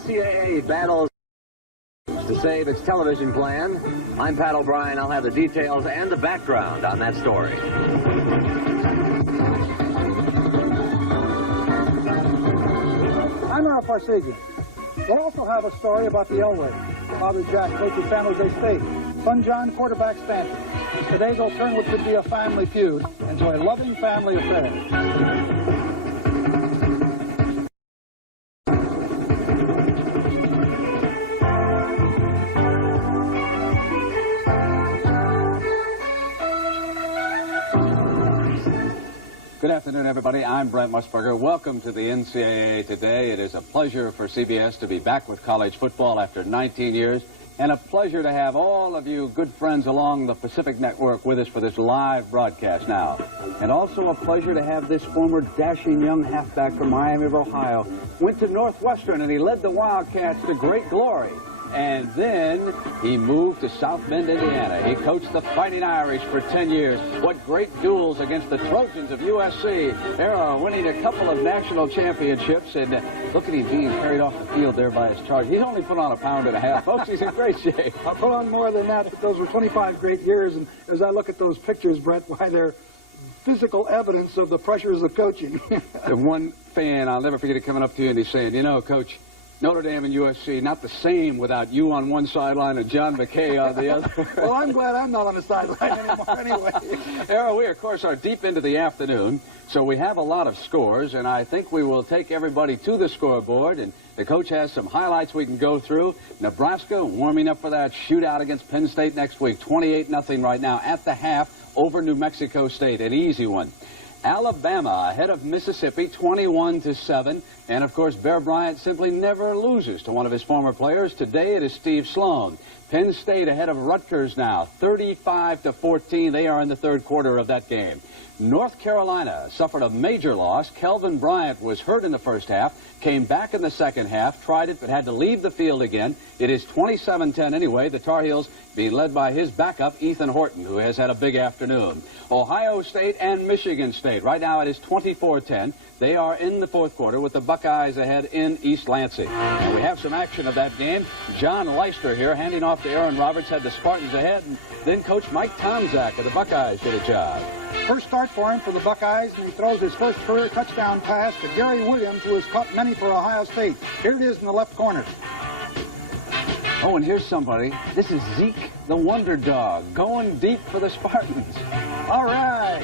NCAA battles to save its television plan. I'm Pat O'Brien. I'll have the details and the background on that story. I'm Earl Farsegian. We'll also have a story about the Elway. Father Jack coaches San Jose State. Son John quarterback Stanford. Today they'll turn what could be a family feud into a loving family affair. Good afternoon, everybody. I'm Brent Musburger. Welcome to the NCAA Today. It is a pleasure for CBS to be back with college football after 19 years, and a pleasure to have all of you good friends along the Pacific Network with us for this live broadcast now. And also a pleasure to have this former dashing young halfback from Miami of Ohio. Went to Northwestern, and he led the Wildcats to great glory. And then he moved to South Bend, Indiana. He coached the Fighting Irish for 10 years. What great duels against the Trojans of USC. They're winning a couple of national championships. And look at him being carried off the field there by his charge. He's only put on 1.5 pounds. Folks, he's in great shape. I put on more than that. Those were 25 great years. And as I look at those pictures, Brett, why they're physical evidence of the pressures of coaching. The one fan, I'll never forget it, coming up to you and he's saying, you know, Coach, Notre Dame and USC, not the same without you on one sideline and John McKay on the other. Well, I'm glad I'm not on the sideline anymore anyway. Errol, we, of course, are deep into the afternoon, so we have a lot of scores, and I think we will take everybody to the scoreboard, and the coach has some highlights we can go through. Nebraska warming up for that shootout against Penn State next week, 28-0 right now at the half over New Mexico State, an easy one. Alabama ahead of Mississippi, 21-7. And, of course, Bear Bryant simply never loses to one of his former players. Today it is Steve Sloan. Penn State ahead of Rutgers now, 35-14. They are in the third quarter of that game. North Carolina suffered a major loss. Kelvin Bryant was hurt in the first half, came back in the second half, tried it, but had to leave the field again. It is 27-10 anyway. The Tar Heels being led by his backup, Ethan Horton, who has had a big afternoon. Ohio State and Michigan State. Right now it is 24-10. They are in the fourth quarter with the Buckeyes ahead in East Lansing. And we have some action of that game. John Leister here handing off to Aaron Roberts, had the Spartans ahead, and then Coach Mike Tomczak of the Buckeyes did a job. First start for him for the Buckeyes, and he throws his first career touchdown pass to Gary Williams, who has caught many for Ohio State. Here it is in the left corner. Oh, and here's somebody. This is Zeke, the Wonder Dog, going deep for the Spartans. All right.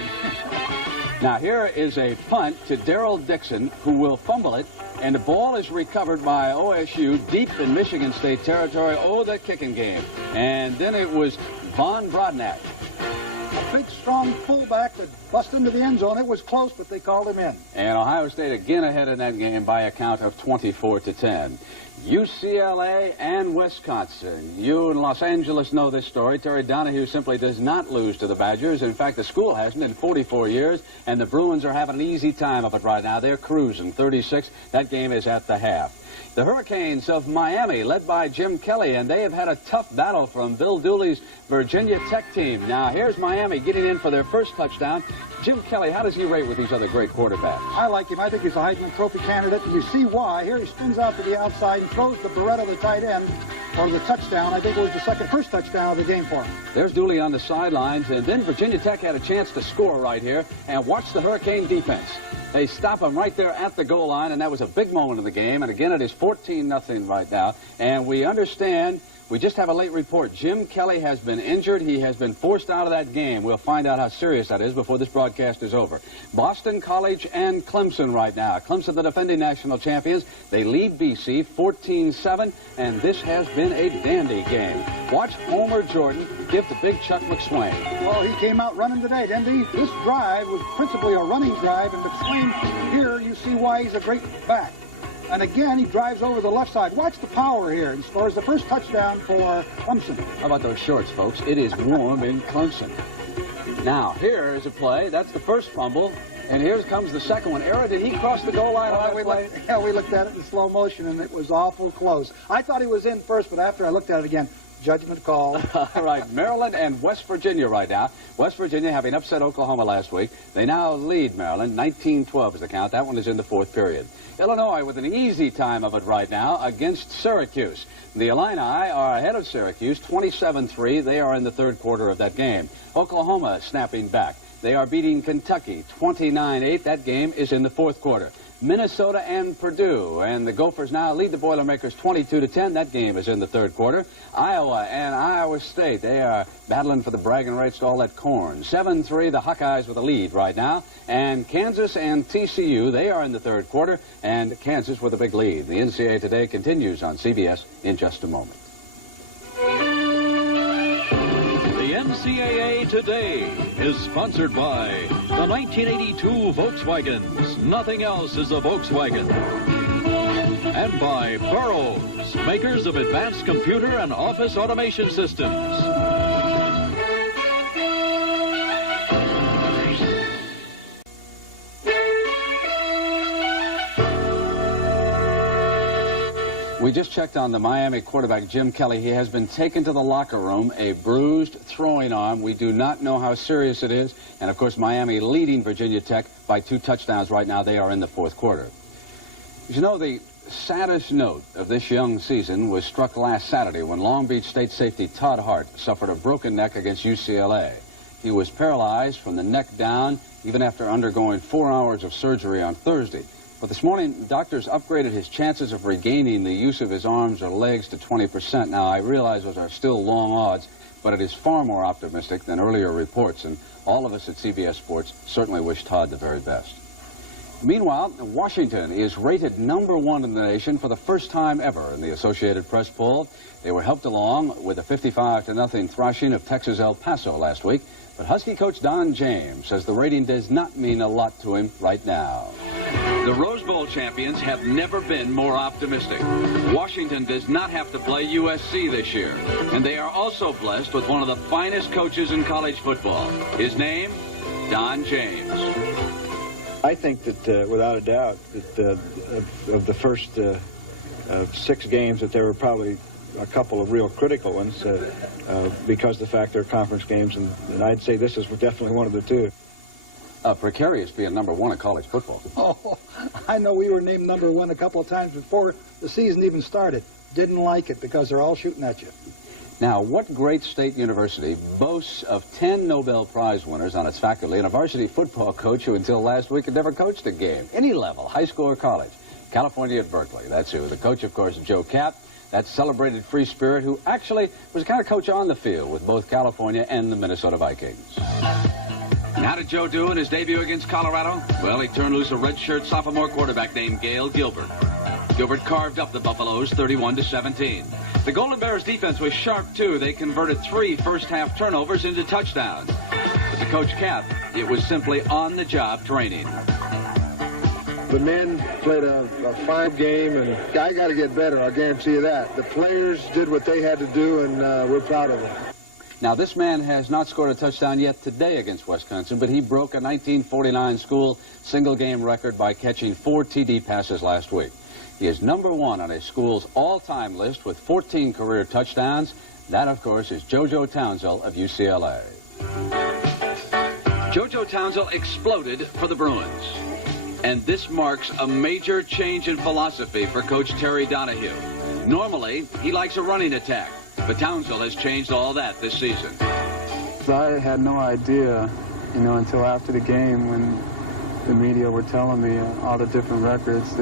Now, here is a punt to Darrell Dixon, who will fumble it, and the ball is recovered by OSU deep in Michigan State territory. Oh, that kicking game. And then it was Von Brodnack. A big, strong fullback that bust into the end zone. It was close, but they called him in. And Ohio State again ahead in that game by a count of 24-10. UCLA and Wisconsin. You in Los Angeles know this story. Terry Donahue simply does not lose to the Badgers. In fact, the school hasn't in 44 years, and the Bruins are having an easy time of it right now. They're cruising 36. That game is at the half. The Hurricanes of Miami, led by Jim Kelly, and they have had a tough battle from Bill Dooley's Virginia Tech team. Now, here's Miami getting in for their first touchdown. Jim Kelly, how does he rate with these other great quarterbacks? I like him. I think he's a Heisman Trophy candidate, and you see why. Here he spins out to the outside and throws the Beretta, the tight end, for the touchdown. I think it was the first touchdown of the game for him. There's Dooley on the sidelines, and then Virginia Tech had a chance to score right here, and watch the Hurricane defense. They stop him right there at the goal line, and that was a big moment in the game. And again, it is 14-0 right now, and we understand. We just have a late report. Jim Kelly has been injured. He has been forced out of that game. We'll find out how serious that is before this broadcast is over. Boston College and Clemson right now. Clemson, the defending national champions. They lead BC 14-7, and this has been a dandy game. Watch Homer Jordan give to big Chuck McSwain. Well, he came out running today, didn't he? This drive was principally a running drive, and McSwain, here you see why he's a great back. And again, he drives over the left side. Watch the power here and scores the first touchdown for Clemson. How about those shorts, folks? It is warm in Clemson. Now, here is a play. That's the first fumble. And here comes the second one. Era, did he cross the goal line on that play? We looked at it in slow motion, and it was awful close. I thought he was in first, but after I looked at it again, Judgment call. All right, Maryland and West Virginia right now. West Virginia having upset Oklahoma last week. They now lead Maryland. 19-12 is the count. That one is in the fourth period. Illinois with an easy time of it right now against Syracuse. The Illini are ahead of Syracuse, 27-3. They are in the third quarter of that game. Oklahoma snapping back. They are beating Kentucky 29-8. That game is in the fourth quarter. Minnesota and Purdue, and the Gophers now lead the Boilermakers 22-10. That game is in the third quarter. Iowa and Iowa State, they are battling for the bragging rights to all that corn. 7-3, the Hawkeyes with a lead right now. And Kansas and TCU, they are in the third quarter, and Kansas with a big lead. The NCAA Today continues on CBS in just a moment. NCAA Today is sponsored by the 1982 Volkswagens. Nothing else is a Volkswagen. And by Burroughs, makers of advanced computer and office automation systems. We just checked on the Miami quarterback, Jim Kelly. He has been taken to the locker room, a bruised throwing arm. We do not know how serious it is. And, of course, Miami leading Virginia Tech by 2 touchdowns right now. They are in the fourth quarter. You know, the saddest note of this young season was struck last Saturday when Long Beach State safety Todd Hart suffered a broken neck against UCLA. He was paralyzed from the neck down, even after undergoing 4 hours of surgery on Thursday. But this morning, doctors upgraded his chances of regaining the use of his arms or legs to 20%. Now, I realize those are still long odds, but it is far more optimistic than earlier reports, and all of us at CBS Sports certainly wish Todd the very best. Meanwhile, Washington is rated #1 in the nation for the first time ever in the Associated Press poll. They were helped along with a 55-0 thrashing of Texas El Paso last week, but Husky coach Don James says the rating does not mean a lot to him right now. The Rose Bowl champions have never been more optimistic. Washington does not have to play USC this year, and they are also blessed with one of the finest coaches in college football. His name, Don James. I think that, without a doubt, that of the first 6 games, that there were probably a couple of real critical ones because of the fact they're conference games, and I'd say this is definitely one of the 2. Precarious being #1 in college football. Oh, I know we were named #1 a couple of times before the season even started. Didn't like it because they're all shooting at you. Now, what great state university boasts of 10 Nobel Prize winners on its faculty and a varsity football coach who until last week had never coached a game, any level, high school or college? California at Berkeley, that's who. The coach, of course, Joe Kapp, that celebrated free spirit who actually was a kind of coach on the field with both California and the Minnesota Vikings. And how did Joe do in his debut against Colorado? Well, he turned loose a redshirt sophomore quarterback named Gail Gilbert. Gilbert carved up the Buffaloes 31-17. The Golden Bears defense was sharp, too. They converted 3 first-half turnovers into touchdowns. But to Coach Kapp, it was simply on-the-job training. The men played a fine game, and I got to get better, I'll guarantee you that. The players did what they had to do, and we're proud of them. Now, this man has not scored a touchdown yet today against Wisconsin, but he broke a 1949 school single-game record by catching 4 TD passes last week. He is #1 on his school's all-time list with 14 career touchdowns. That, of course, is JoJo Townsell of UCLA. JoJo Townsell exploded for the Bruins. And this marks a major change in philosophy for Coach Terry Donahue. Normally, he likes a running attack, but Townsell has changed all that this season. I had no idea, until after the game when the media were telling me all the different records.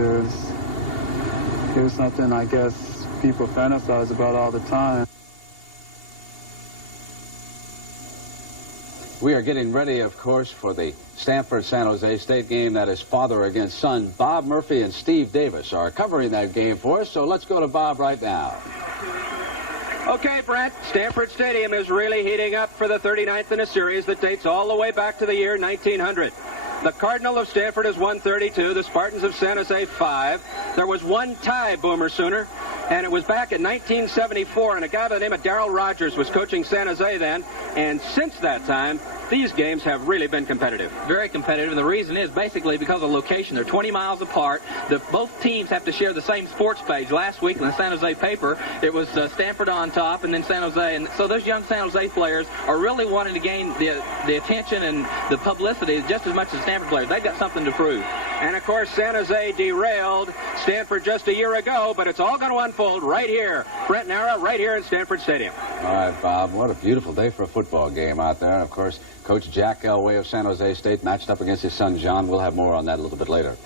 It was something I guess people fantasize about all the time. We are getting ready, of course, for the Stanford-San Jose State game. That is father against son. Bob Murphy and Steve Davis are covering that game for us, so let's go to Bob right now. Okay, Brent, Stanford Stadium is really heating up for the 39th in a series that dates all the way back to the year 1900. The Cardinal of Stanford has won 32, the Spartans of San Jose 5. There was one tie, Boomer Sooner, and it was back in 1974, and a guy by the name of Darrell Rogers was coaching San Jose then, and since that time, these games have really been competitive. Very competitive, and the reason is basically because of location. They're 20 miles apart. Both teams have to share the same sports page. Last week in the San Jose paper, it was Stanford on top and then San Jose. And so those young San Jose players are really wanting to gain the attention and the publicity just as much as Stanford players. They've got something to prove. And, of course, San Jose derailed Stanford just a year ago, but it's all going to unfold right here. Brent Nara, right here at Stanford Stadium. All right, Bob, what a beautiful day for a football game out there. And, of course, Coach Jack Elway of San Jose State matched up against his son, John. We'll have more on that a little bit later.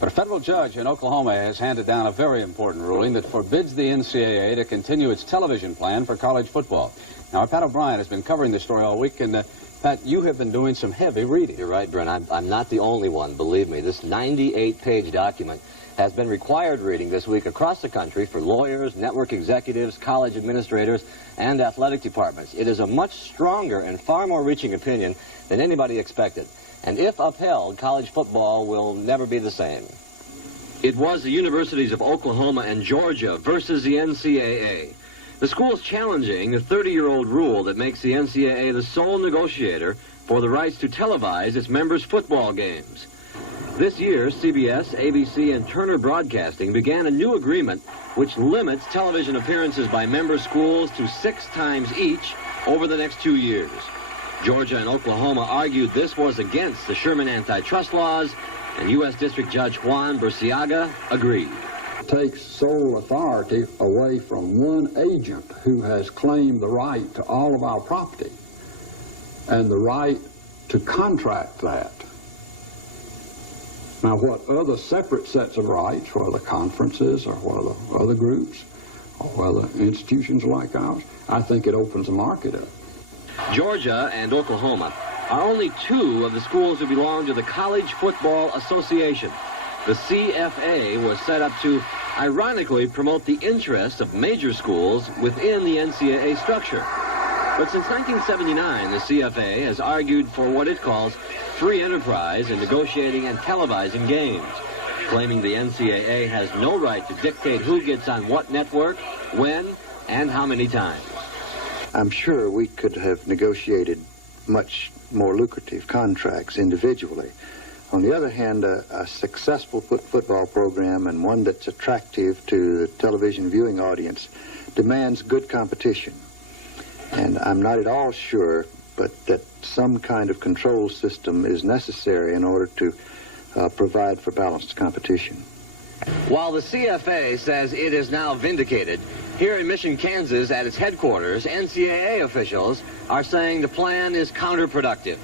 But a federal judge in Oklahoma has handed down a very important ruling that forbids the NCAA to continue its television plan for college football. Now, Pat O'Brien has been covering this story all week, and Pat, you have been doing some heavy reading. You're right, Brent. I'm not the only one, believe me. This 98-page document has been required reading this week across the country for lawyers, network executives, college administrators, and athletic departments. It is a much stronger and far more reaching opinion than anybody expected. And if upheld, college football will never be the same. It was the universities of Oklahoma and Georgia versus the NCAA. The school's challenging the 30-year-old rule that makes the NCAA the sole negotiator for the rights to televise its members' football games. This year, CBS, ABC, and Turner Broadcasting began a new agreement which limits television appearances by member schools to 6 times each over the next 2 years. Georgia and Oklahoma argued this was against the Sherman antitrust laws, and U.S. District Judge Juan Burciaga agreed. Takes sole authority away from one agent who has claimed the right to all of our property and the right to contract that. Now, what other separate sets of rights, whether conferences or whether other groups or whether institutions like ours, I think it opens the market up. Georgia and Oklahoma are only 2 of the schools who belong to the College Football Association. The CFA was set up to, ironically, promote the interests of major schools within the NCAA structure. But since 1979, the CFA has argued for what it calls free enterprise in negotiating and televising games, claiming the NCAA has no right to dictate who gets on what network, when, and how many times. I'm sure we could have negotiated much more lucrative contracts individually. On the other hand, a successful football program and one that's attractive to the television viewing audience demands good competition. And I'm not at all sure, but that some kind of control system is necessary in order to provide for balanced competition. While the CFA says it is now vindicated, here in Mission, Kansas, at its headquarters, NCAA officials are saying the plan is counterproductive.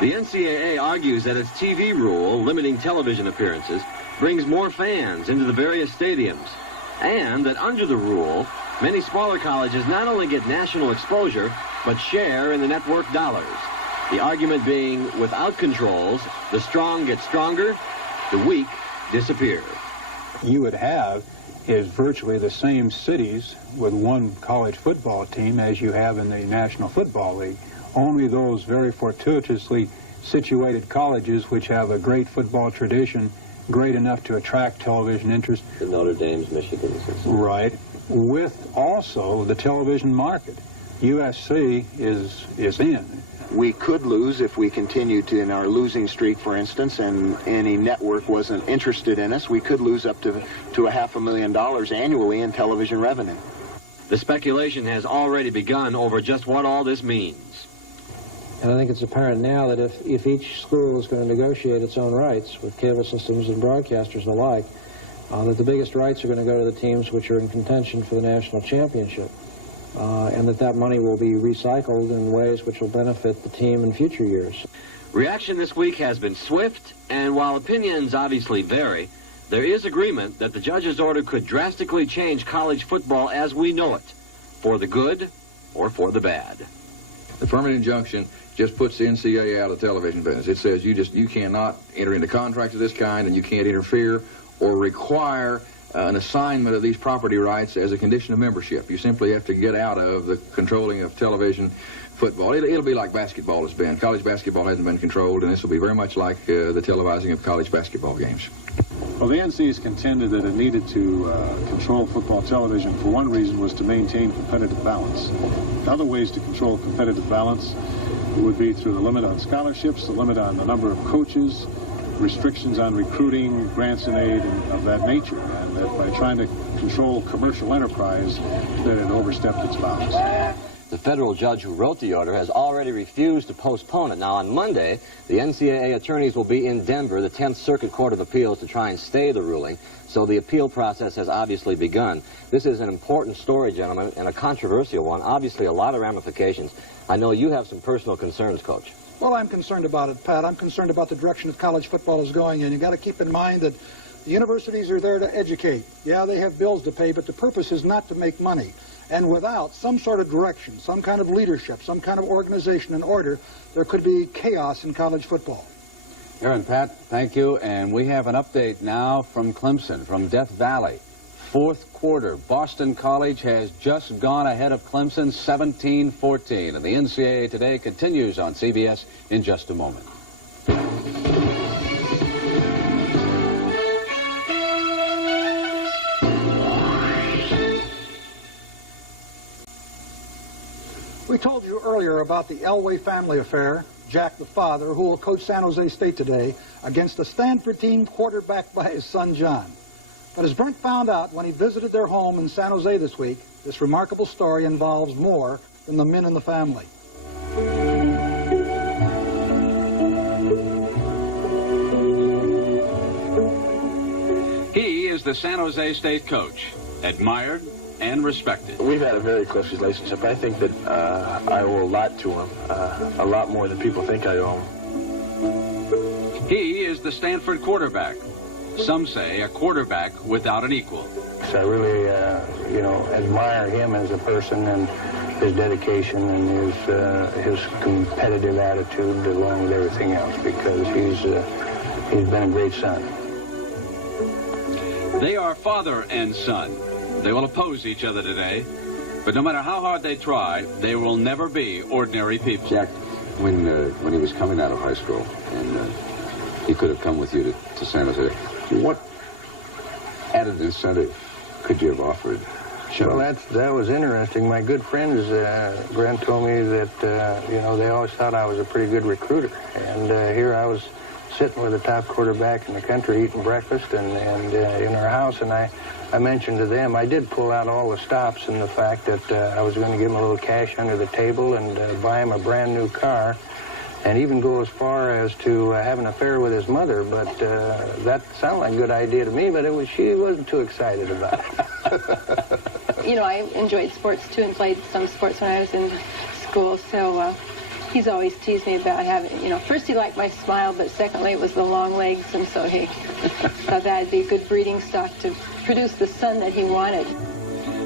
The NCAA argues that its TV rule limiting television appearances brings more fans into the various stadiums, and that under the rule, many smaller colleges not only get national exposure, but share in the network dollars. The argument being, without controls, the strong get stronger, the weak disappear. You would have is virtually the same cities with one college football team as you have in the National Football League. Only those very fortuitously situated colleges which have a great football tradition, great enough to attract television interest. The Notre Dame's, Michigan's. Right. With also the television market. USC is in. We could lose if we continued in our losing streak, for instance, and any network wasn't interested in us. We could lose up to $500,000 annually in television revenue. The speculation has already begun over just what all this means. And I think it's apparent now that if each school is going to negotiate its own rights with cable systems and broadcasters alike, that the biggest rights are going to go to the teams which are in contention for the national championship. And that money will be recycled in ways which will benefit the team in future years. Reaction this week has been swift, and while opinions obviously vary, there is agreement that the judge's order could drastically change college football as we know it, for the good or for the bad. The permanent injunction just puts the NCAA out of the television business. It says you cannot enter into contracts of this kind, and you can't interfere or require an assignment of these property rights as a condition of membership. You simply have to get out of the controlling of television football. It'll be like basketball has been. College basketball hasn't been controlled, and this will be very much like the televising of college basketball games. Well, the NC has contended that it needed to control football television for one reason was to maintain competitive balance. Other ways to control competitive balance would be through the limit on scholarships, the limit on the number of coaches, restrictions on recruiting, grants and aid, and of that nature. And that by trying to control commercial enterprise, that it overstepped its bounds. The federal judge who wrote the order has already refused to postpone it. Now, on Monday, the NCAA attorneys will be in Denver, the 10th Circuit Court of Appeals, to try and stay the ruling. So the appeal process has obviously begun. This is an important story, gentlemen, and a controversial one. Obviously, a lot of ramifications. I know you have some personal concerns, Coach. Well, I'm concerned about it, Pat. I'm concerned about the direction that college football is going in. You've got to keep in mind that the universities are there to educate. Yeah, they have bills to pay, but the purpose is not to make money. And without some sort of direction, some kind of leadership, some kind of organization and order, there could be chaos in college football. Aaron, Pat, thank you. And we have an update now from Clemson, from Death Valley. Fourth quarter, Boston College has just gone ahead of Clemson 17-14. And the NCAA Today continues on CBS in just a moment. We told you earlier about the Elway family affair. Jack, the father, who will coach San Jose State today, against the Stanford team quarterbacked by his son, John. But as Brent found out when he visited their home in San Jose this week, this remarkable story involves more than the men in the family. He is the San Jose State coach, admired and respected. We've had a very close relationship. I think that I owe a lot to him, a lot more than people think I owe him. He is the Stanford quarterback. Some say a quarterback without an equal. So I really, admire him as a person and his dedication and his competitive attitude along with everything else, because he's been a great son. They are father and son. They will oppose each other today, but no matter how hard they try, they will never be ordinary people. Jack, when he was coming out of high school and he could have come with you to San Jose, what added incentive could you have offered? Well, that was interesting. My good friends, Brent told me that, they always thought I was a pretty good recruiter. And here I was sitting with the top quarterback in the country eating breakfast and in our house, and I mentioned to them, I did pull out all the stops and the fact that I was going to give him a little cash under the table and buy him a brand new car, and even go as far as to have an affair with his mother. But that sounded like a good idea to me, but she wasn't too excited about it. I enjoyed sports too and played some sports when I was in school, so he's always teased me about having, first he liked my smile, but secondly it was the long legs, and so he thought that'd be a good breeding stock to produce the son that he wanted.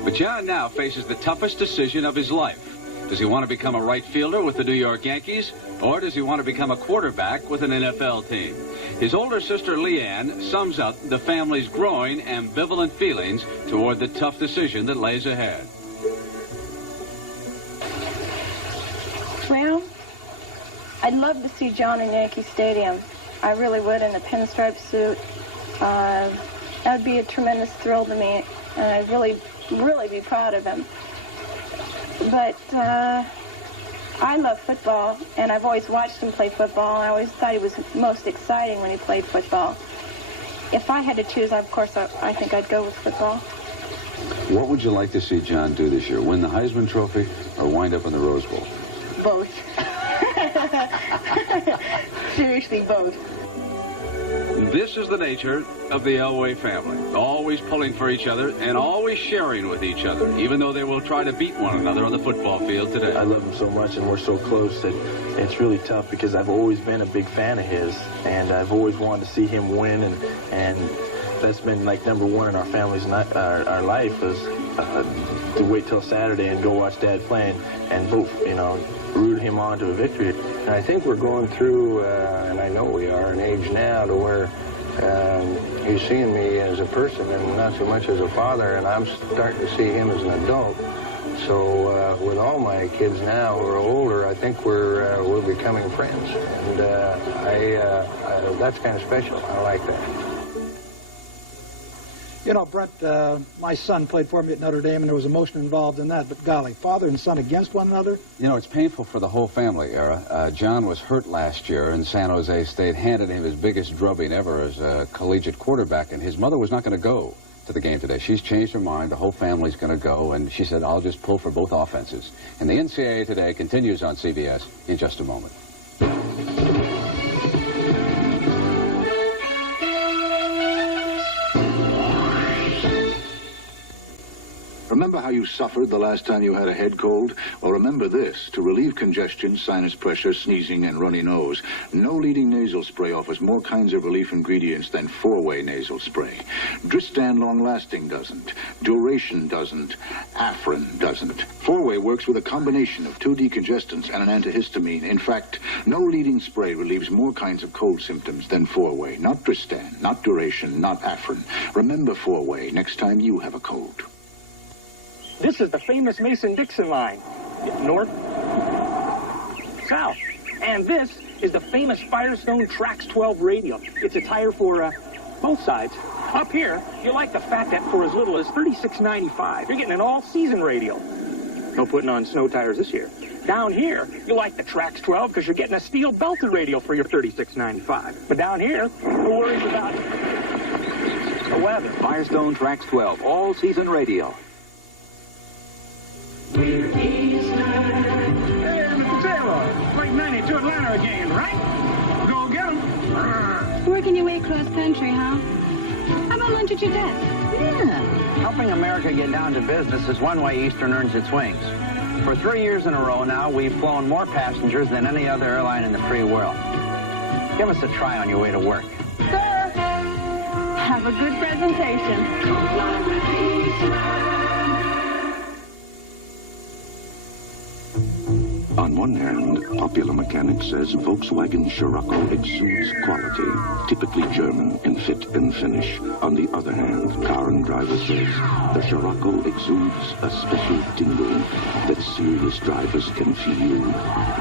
But John now faces the toughest decision of his life. Does he want to become a right fielder with the New York Yankees, or does he want to become a quarterback with an NFL team? His older sister, Leanne, sums up the family's growing ambivalent feelings toward the tough decision that lays ahead. Well, I'd love to see John in Yankee Stadium. I really would, in a pinstripe suit. That would be a tremendous thrill to me, and I'd really, really be proud of him. But I love football, and I've always watched him play football, and I always thought he was most exciting when he played football. If I had to choose, of course, I think I'd go with football. What would you like to see John do this year? Win the Heisman Trophy or wind up in the Rose Bowl? Both. Seriously, both. This is the nature of the Elway family, always pulling for each other and always sharing with each other, even though they will try to beat one another on the football field today. I love him so much, and we're so close that it's really tough, because I've always been a big fan of his, and I've always wanted to see him win, and that's been like number one in our family's our life, is to wait till Saturday and go watch Dad playing and both, root him on to a victory. And I think we're going through, and I know we are, an age now to where he's seeing me as a person and not so much as a father, and I'm starting to see him as an adult. So with all my kids now who are older, I think we're becoming friends, and that's kind of special. I like that. You know, Brent, my son played for me at Notre Dame, and there was emotion involved in that. But golly, father and son against one another? You know, it's painful for the whole family, Era. John was hurt last year, and San Jose State handed him his biggest drubbing ever as a collegiate quarterback, and his mother was not going to go to the game today. She's changed her mind. The whole family's going to go, and she said, I'll just pull for both offenses. And the NCAA Today continues on CBS in just a moment. Remember how you suffered the last time you had a head cold? Well, remember this. To relieve congestion, sinus pressure, sneezing, and runny nose, no leading nasal spray offers more kinds of relief ingredients than 4-way nasal spray. Dristan Long-Lasting doesn't. Duration doesn't. Afrin doesn't. 4-way works with a combination of 2 decongestants and an antihistamine. In fact, no leading spray relieves more kinds of cold symptoms than 4-way. Not Dristan, not Duration, not Afrin. Remember 4-way next time you have a cold. This is the famous Mason-Dixon line. North, south. And this is the famous Firestone Trax 12 radial. It's a tire for both sides. Up here, you like the fact that for as little as $36.95, you're getting an all-season radial. No putting on snow tires this year. Down here, you like the Trax 12 because you're getting a steel belted radial for your $36.95. But down here, no worries about the weather. Firestone Trax 12, all-season radial. Hey, Mr. Taylor, late 92 Atlanta again, right? Go get 'em. Working your way across country, huh? How about lunch at your desk? Yeah. Helping America get down to business is one way Eastern earns its wings. For 3 years in a row now, we've flown more passengers than any other airline in the free world. Give us a try on your way to work. Sir, have a good presentation. On one hand, Popular Mechanics says Volkswagen Scirocco exudes quality, typically German in fit and finish. On the other hand, Car and Driver says the Scirocco exudes a special tingle that serious drivers can feel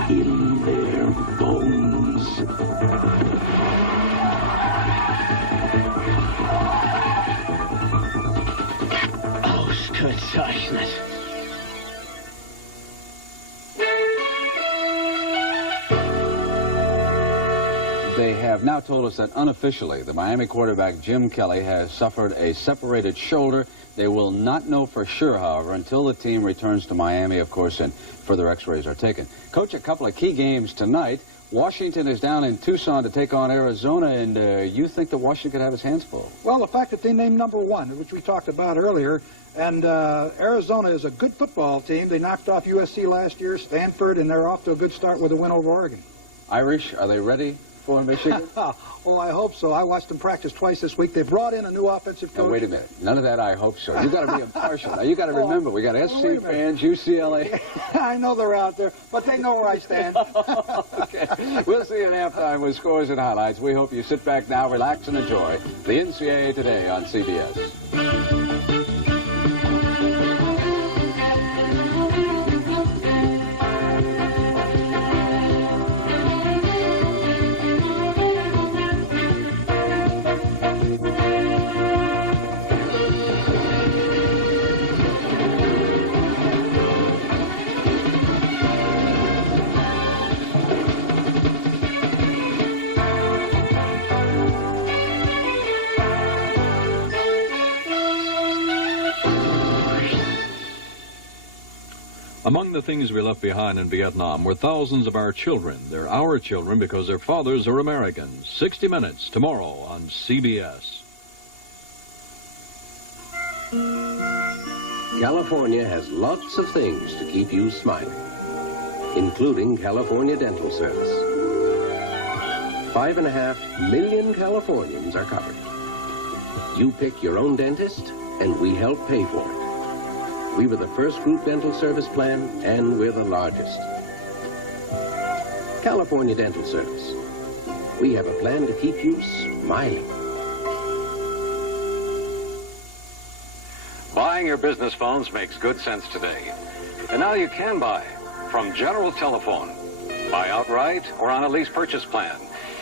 in their bones. Oh, good suchness. They have now told us that unofficially, the Miami quarterback Jim Kelly has suffered a separated shoulder. They will not know for sure, however, until the team returns to Miami, of course, and further x-rays are taken. Coach, a couple of key games tonight. Washington is down in Tucson to take on Arizona, and you think that Washington could have his hands full? Well, the fact that they named #1, which we talked about earlier, and Arizona is a good football team. They knocked off USC last year, Stanford, and they're off to a good start with a win over Oregon. Irish, are they ready for Michigan? Oh, I hope so. I watched them practice twice this week. They brought in a new offensive coach. Now, wait a minute. None of that I hope so. You got to be impartial. Now, you got to remember, we got SC fans, UCLA. I know they're out there, but they know where I stand. Okay. We'll see you at halftime with scores and highlights. We hope you sit back now, relax, and enjoy the NCAA Today on CBS. Among the things we left behind in Vietnam were thousands of our children. They're our children because their fathers are Americans. 60 Minutes tomorrow on CBS. California has lots of things to keep you smiling, including California Dental Service. 5.5 million Californians are covered. You pick your own dentist, and we help pay for it. We were the first group dental service plan, and we're the largest. California Dental Service. We have a plan to keep you smiling. Buying your business phones makes good sense today. And now you can buy from General Telephone. Buy outright or on a lease purchase plan.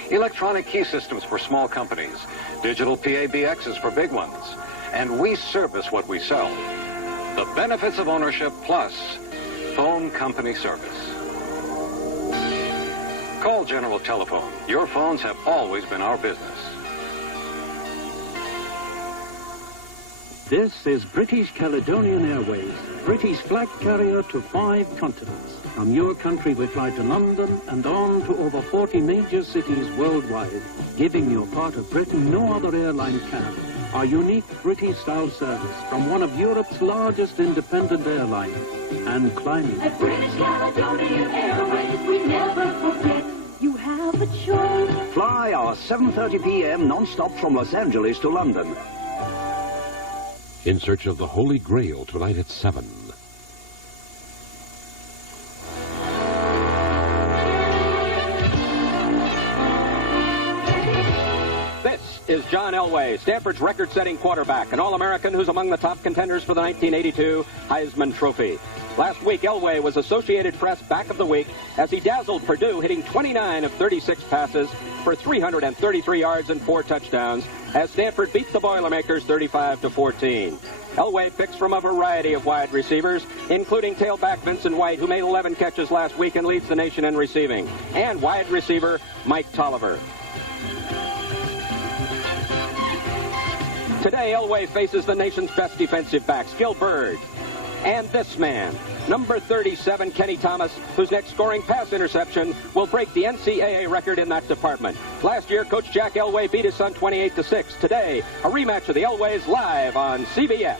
Electronic key systems for small companies. Digital PABXs for big ones. and we service what we sell. The benefits of ownership plus phone company service. Call General Telephone. Your phones have always been our business. This is British Caledonian Airways, British flag carrier to 5 continents. From your country we fly to London and on to over 40 major cities worldwide, giving you a part of Britain no other airline can. Our unique British-style service from one of Europe's largest independent airlines, and climbing. At British Caledonian Airways, we never forget you have a choice. Fly our 7:30 p.m. non-stop from Los Angeles to London. In Search of the Holy Grail tonight at 7. This is John Elway, Stanford's record-setting quarterback, an All-American who's among the top contenders for the 1982 Heisman Trophy. Last week, Elway was Associated Press Back of the Week as he dazzled Purdue, hitting 29 of 36 passes for 333 yards and 4 touchdowns as Stanford beat the Boilermakers 35-14. Elway picks from a variety of wide receivers, including tailback Vincent White, who made 11 catches last week and leads the nation in receiving, and wide receiver Mike Tolliver. Today, Elway faces the nation's best defensive backs, Gil Byrd, and this man, number 37, Kenny Thomas, whose next scoring pass interception will break the NCAA record in that department. Last year, Coach Jack Elway beat his son 28-6. Today, a rematch of the Elways live on CBS.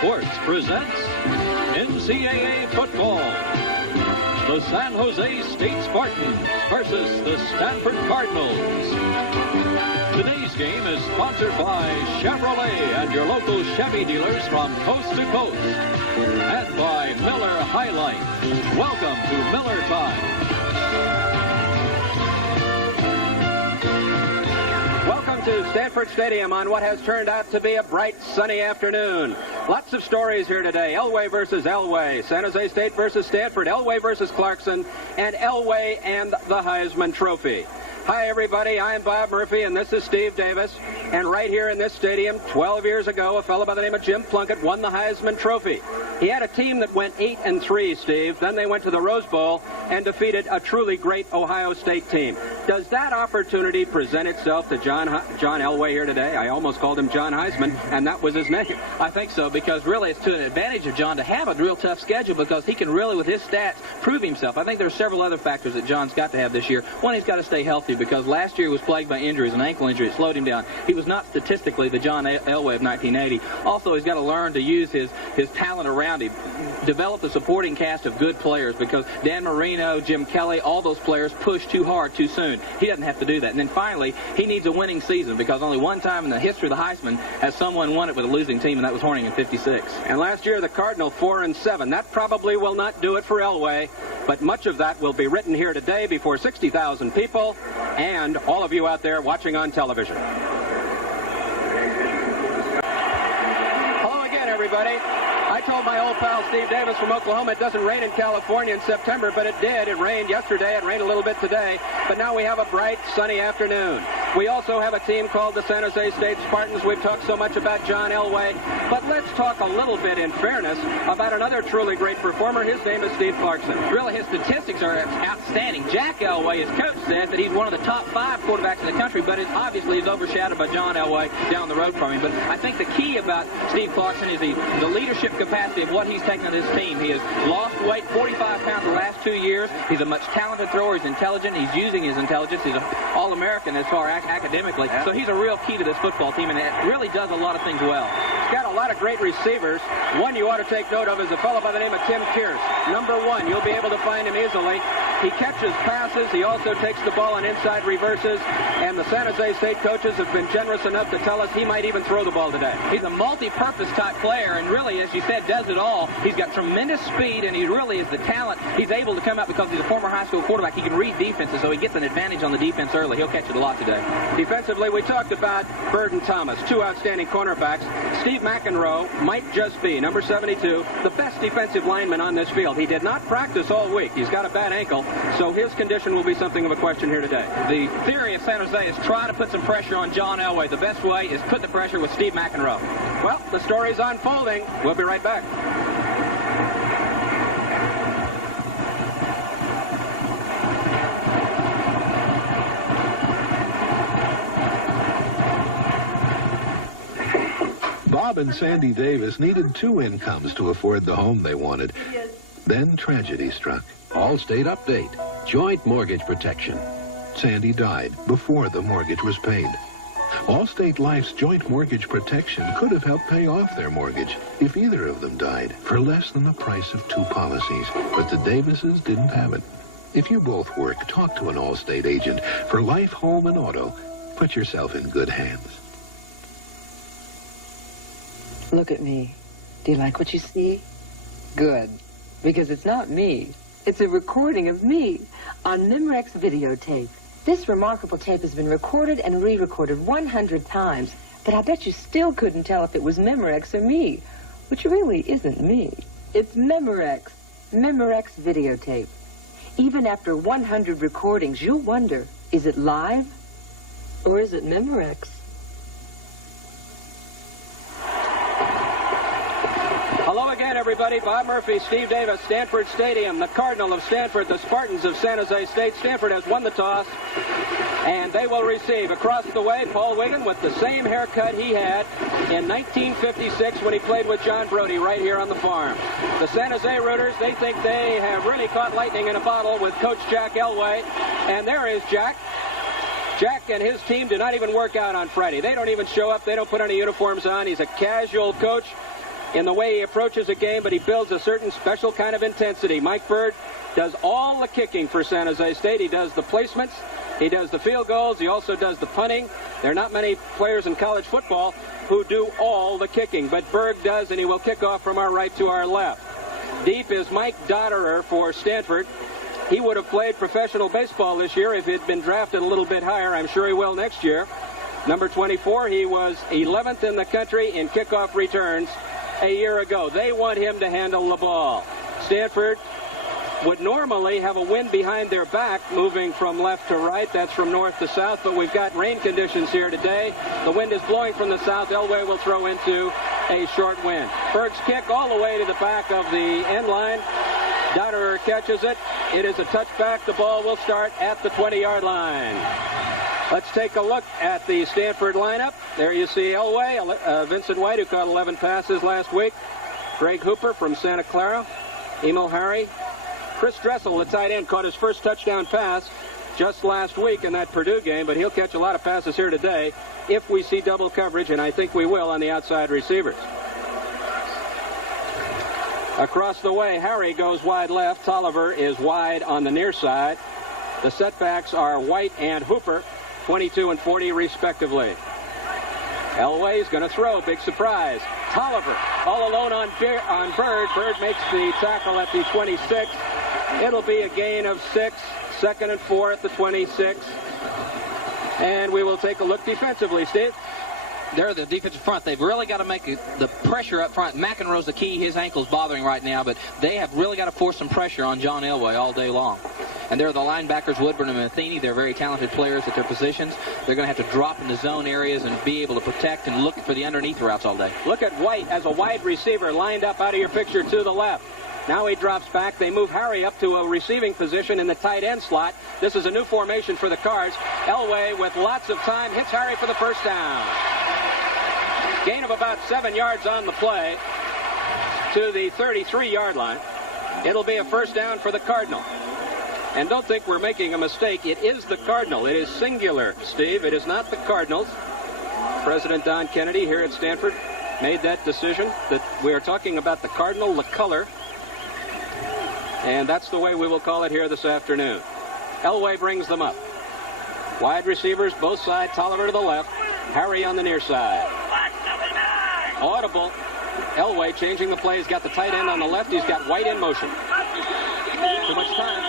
Sports presents NCAA football. The San Jose State Spartans versus the Stanford Cardinals. Today's game is sponsored by Chevrolet and your local Chevy dealers from coast to coast. And by Miller High Life. Welcome to Miller Time. Welcome to Stanford Stadium on what has turned out to be a bright, sunny afternoon. Lots of stories here today. Elway versus Elway, San Jose State versus Stanford, Elway versus Clarkson, and Elway and the Heisman Trophy. Hi, everybody. I'm Bob Murphy, and this is Steve Davis. And right here in this stadium, 12 years ago, a fellow by the name of Jim Plunkett won the Heisman Trophy. He had a team that went 8-3, Steve. Then they went to the Rose Bowl and defeated a truly great Ohio State team. Does that opportunity present itself to John Elway here today? I almost called him John Heisman, and that was his name. I think so, because really it's to an advantage of John to have a real tough schedule, because he can really, with his stats, prove himself. I think there are several other factors that John's got to have this year. One, he's got to stay healthy, because last year he was plagued by injuries, an ankle injury. It slowed him down. He was not statistically the John Elway of 1980. Also, he's got to learn to use his talent around him, develop a supporting cast of good players, because Dan Marino, Jim Kelly, all those players push too hard too soon. He doesn't have to do that. And then finally, he needs a winning season, because only one time in the history of the Heisman has someone won it with a losing team, and that was Horning in '56. And last year, the Cardinal 4-7. That probably will not do it for Elway, but much of that will be written here today before 60,000 people and all of you out there watching on television. Hello again, everybody. I told my old pal Steve Davis from Oklahoma it doesn't rain in California in September, but it did. It rained yesterday. It rained a little bit today. But now we have a bright, sunny afternoon. We also have a team called the San Jose State Spartans. We've talked so much about John Elway. But let's talk a little bit, in fairness, about another truly great performer. His name is Steve Clarkson. Really, his statistics are outstanding. Jack Elway, his coach, said that he's one of the top 5 quarterbacks in the country, but obviously he's overshadowed by John Elway down the road from him. But I think the key about Steve Clarkson is the leadership capacity of what he's taken on this team. He has lost weight, 45 pounds the last 2 years. He's a much talented thrower. He's intelligent. He's using his intelligence. He's an All-American as far as academically. Yeah. So he's a real key to this football team, and it really does a lot of things well. got a lot of great receivers. One you ought to take note of is a fellow by the name of Tim Kearse. Number 1, you'll be able to find him easily. He catches passes. He also takes the ball on inside reverses. And the San Jose State coaches have been generous enough to tell us he might even throw the ball today. He's a multi-purpose type player, and really, as you said, does it all. He's got tremendous speed, and he really is the talent. He's able to come out because he's a former high school quarterback. He can read defenses, so he gets an advantage on the defense early. He'll catch it a lot today. Defensively, we talked about Bird and Thomas, 2 outstanding cornerbacks. Steve McEnroe might just be, number 72, the best defensive lineman on this field. He did not practice all week. He's got a bad ankle, so his condition will be something of a question here today. The theory of San Jose is try to put some pressure on John Elway. The best way is put the pressure with Steve McEnroe. Well, the story's unfolding. We'll be right back. Bob and Sandy Davis needed 2 incomes to afford the home they wanted. Then tragedy struck. Allstate update. Joint mortgage protection. Sandy died before the mortgage was paid. Allstate Life's joint mortgage protection could have helped pay off their mortgage if either of them died for less than the price of 2 policies. But the Davises didn't have it. If you both work, talk to an Allstate agent. For life, home, and auto, put yourself in good hands. Look at me. Do you like what you see? Good. Because it's not me. It's a recording of me on Memorex videotape. This remarkable tape has been recorded and re-recorded 100 times, but I bet you still couldn't tell if it was Memorex or me, which really isn't me. It's Memorex. Memorex videotape. Even after 100 recordings, you'll wonder, is it live or is it Memorex? Hello again, everybody. Bob Murphy, Steve Davis, Stanford Stadium, the Cardinal of Stanford, the Spartans of San Jose State. Stanford has won the toss, and they will receive. Across the way, Paul Wiggin with the same haircut he had in 1956 when he played with John Brody right here on the farm. The San Jose Rooters, they think they have really caught lightning in a bottle with Coach Jack Elway, and there is Jack. Jack and his team did not even work out on Friday. They don't even show up. They don't put any uniforms on. He's a casual coach in the way he approaches a game, but he builds a certain special kind of intensity. Mike Bird does all the kicking for San Jose State. He does the placements. He does the field goals. He also does the punting. There are not many players in college football who do all the kicking, but Berg does, and he will kick off from our right to our left. Deep is Mike Dotterer for Stanford. He would have played professional baseball this year if he'd been drafted a little bit higher. I'm sure he will next year. Number 24, he was 11th in the country in kickoff returns a year ago. They want him to handle the ball. Stanford would normally have a wind behind their back moving from left to right. That's from north to south, but we've got rain conditions here today. The wind is blowing from the south. Elway will throw into a short wind. Berg's kick all the way to the back of the end line. Dotterer catches it. It is a touchback. The ball will start at the 20-yard line. Let's take a look at the Stanford lineup. There you see Elway, Vincent White, who caught 11 passes last week, Greg Hooper from Santa Clara, Emil Harry, Chris Dressel, the tight end, caught his first touchdown pass just last week in that Purdue game, but he'll catch a lot of passes here today if we see double coverage, and I think we will on the outside receivers. Across the way, Harry goes wide left. Tolliver is wide on the near side. The setbacks are White and Hooper, 22 and 40 respectively. Elway's going to throw. Big surprise. Tolliver all alone on Bird. Bird makes the tackle at the 26. It'll be a gain of 6. 2nd and 4 at the 26. And we will take a look defensively, Steve. They're the defensive front. They've really got to make the pressure up front. McEnroe's the key. His ankle's bothering right now, but they have really got to force some pressure on John Elway all day long. And they're the linebackers, Woodburn and Matheny. They're very talented players at their positions. They're going to have to drop into zone areas and be able to protect and look for the underneath routes all day. Look at White as a wide receiver lined up out of your picture to the left. Now he drops back. They move Harry up to a receiving position in the tight end slot. This is a new formation for the Cards. Elway, with lots of time, hits Harry for the first down. Gain of about 7 yards on the play to the 33-yard line. It'll be a first down for the Cardinal. And don't think we're making a mistake. It is the Cardinal. It is singular, Steve. It is not the Cardinals. President Don Kennedy here at Stanford made that decision that we are talking about the cardinal, the color, and that's the way we will call it here this afternoon. Elway brings them up. Wide receivers, both sides, Tolliver to the left, Harry on the near side. Audible. Elway changing the play. He's got the tight end on the left. He's got White in motion. Too much time.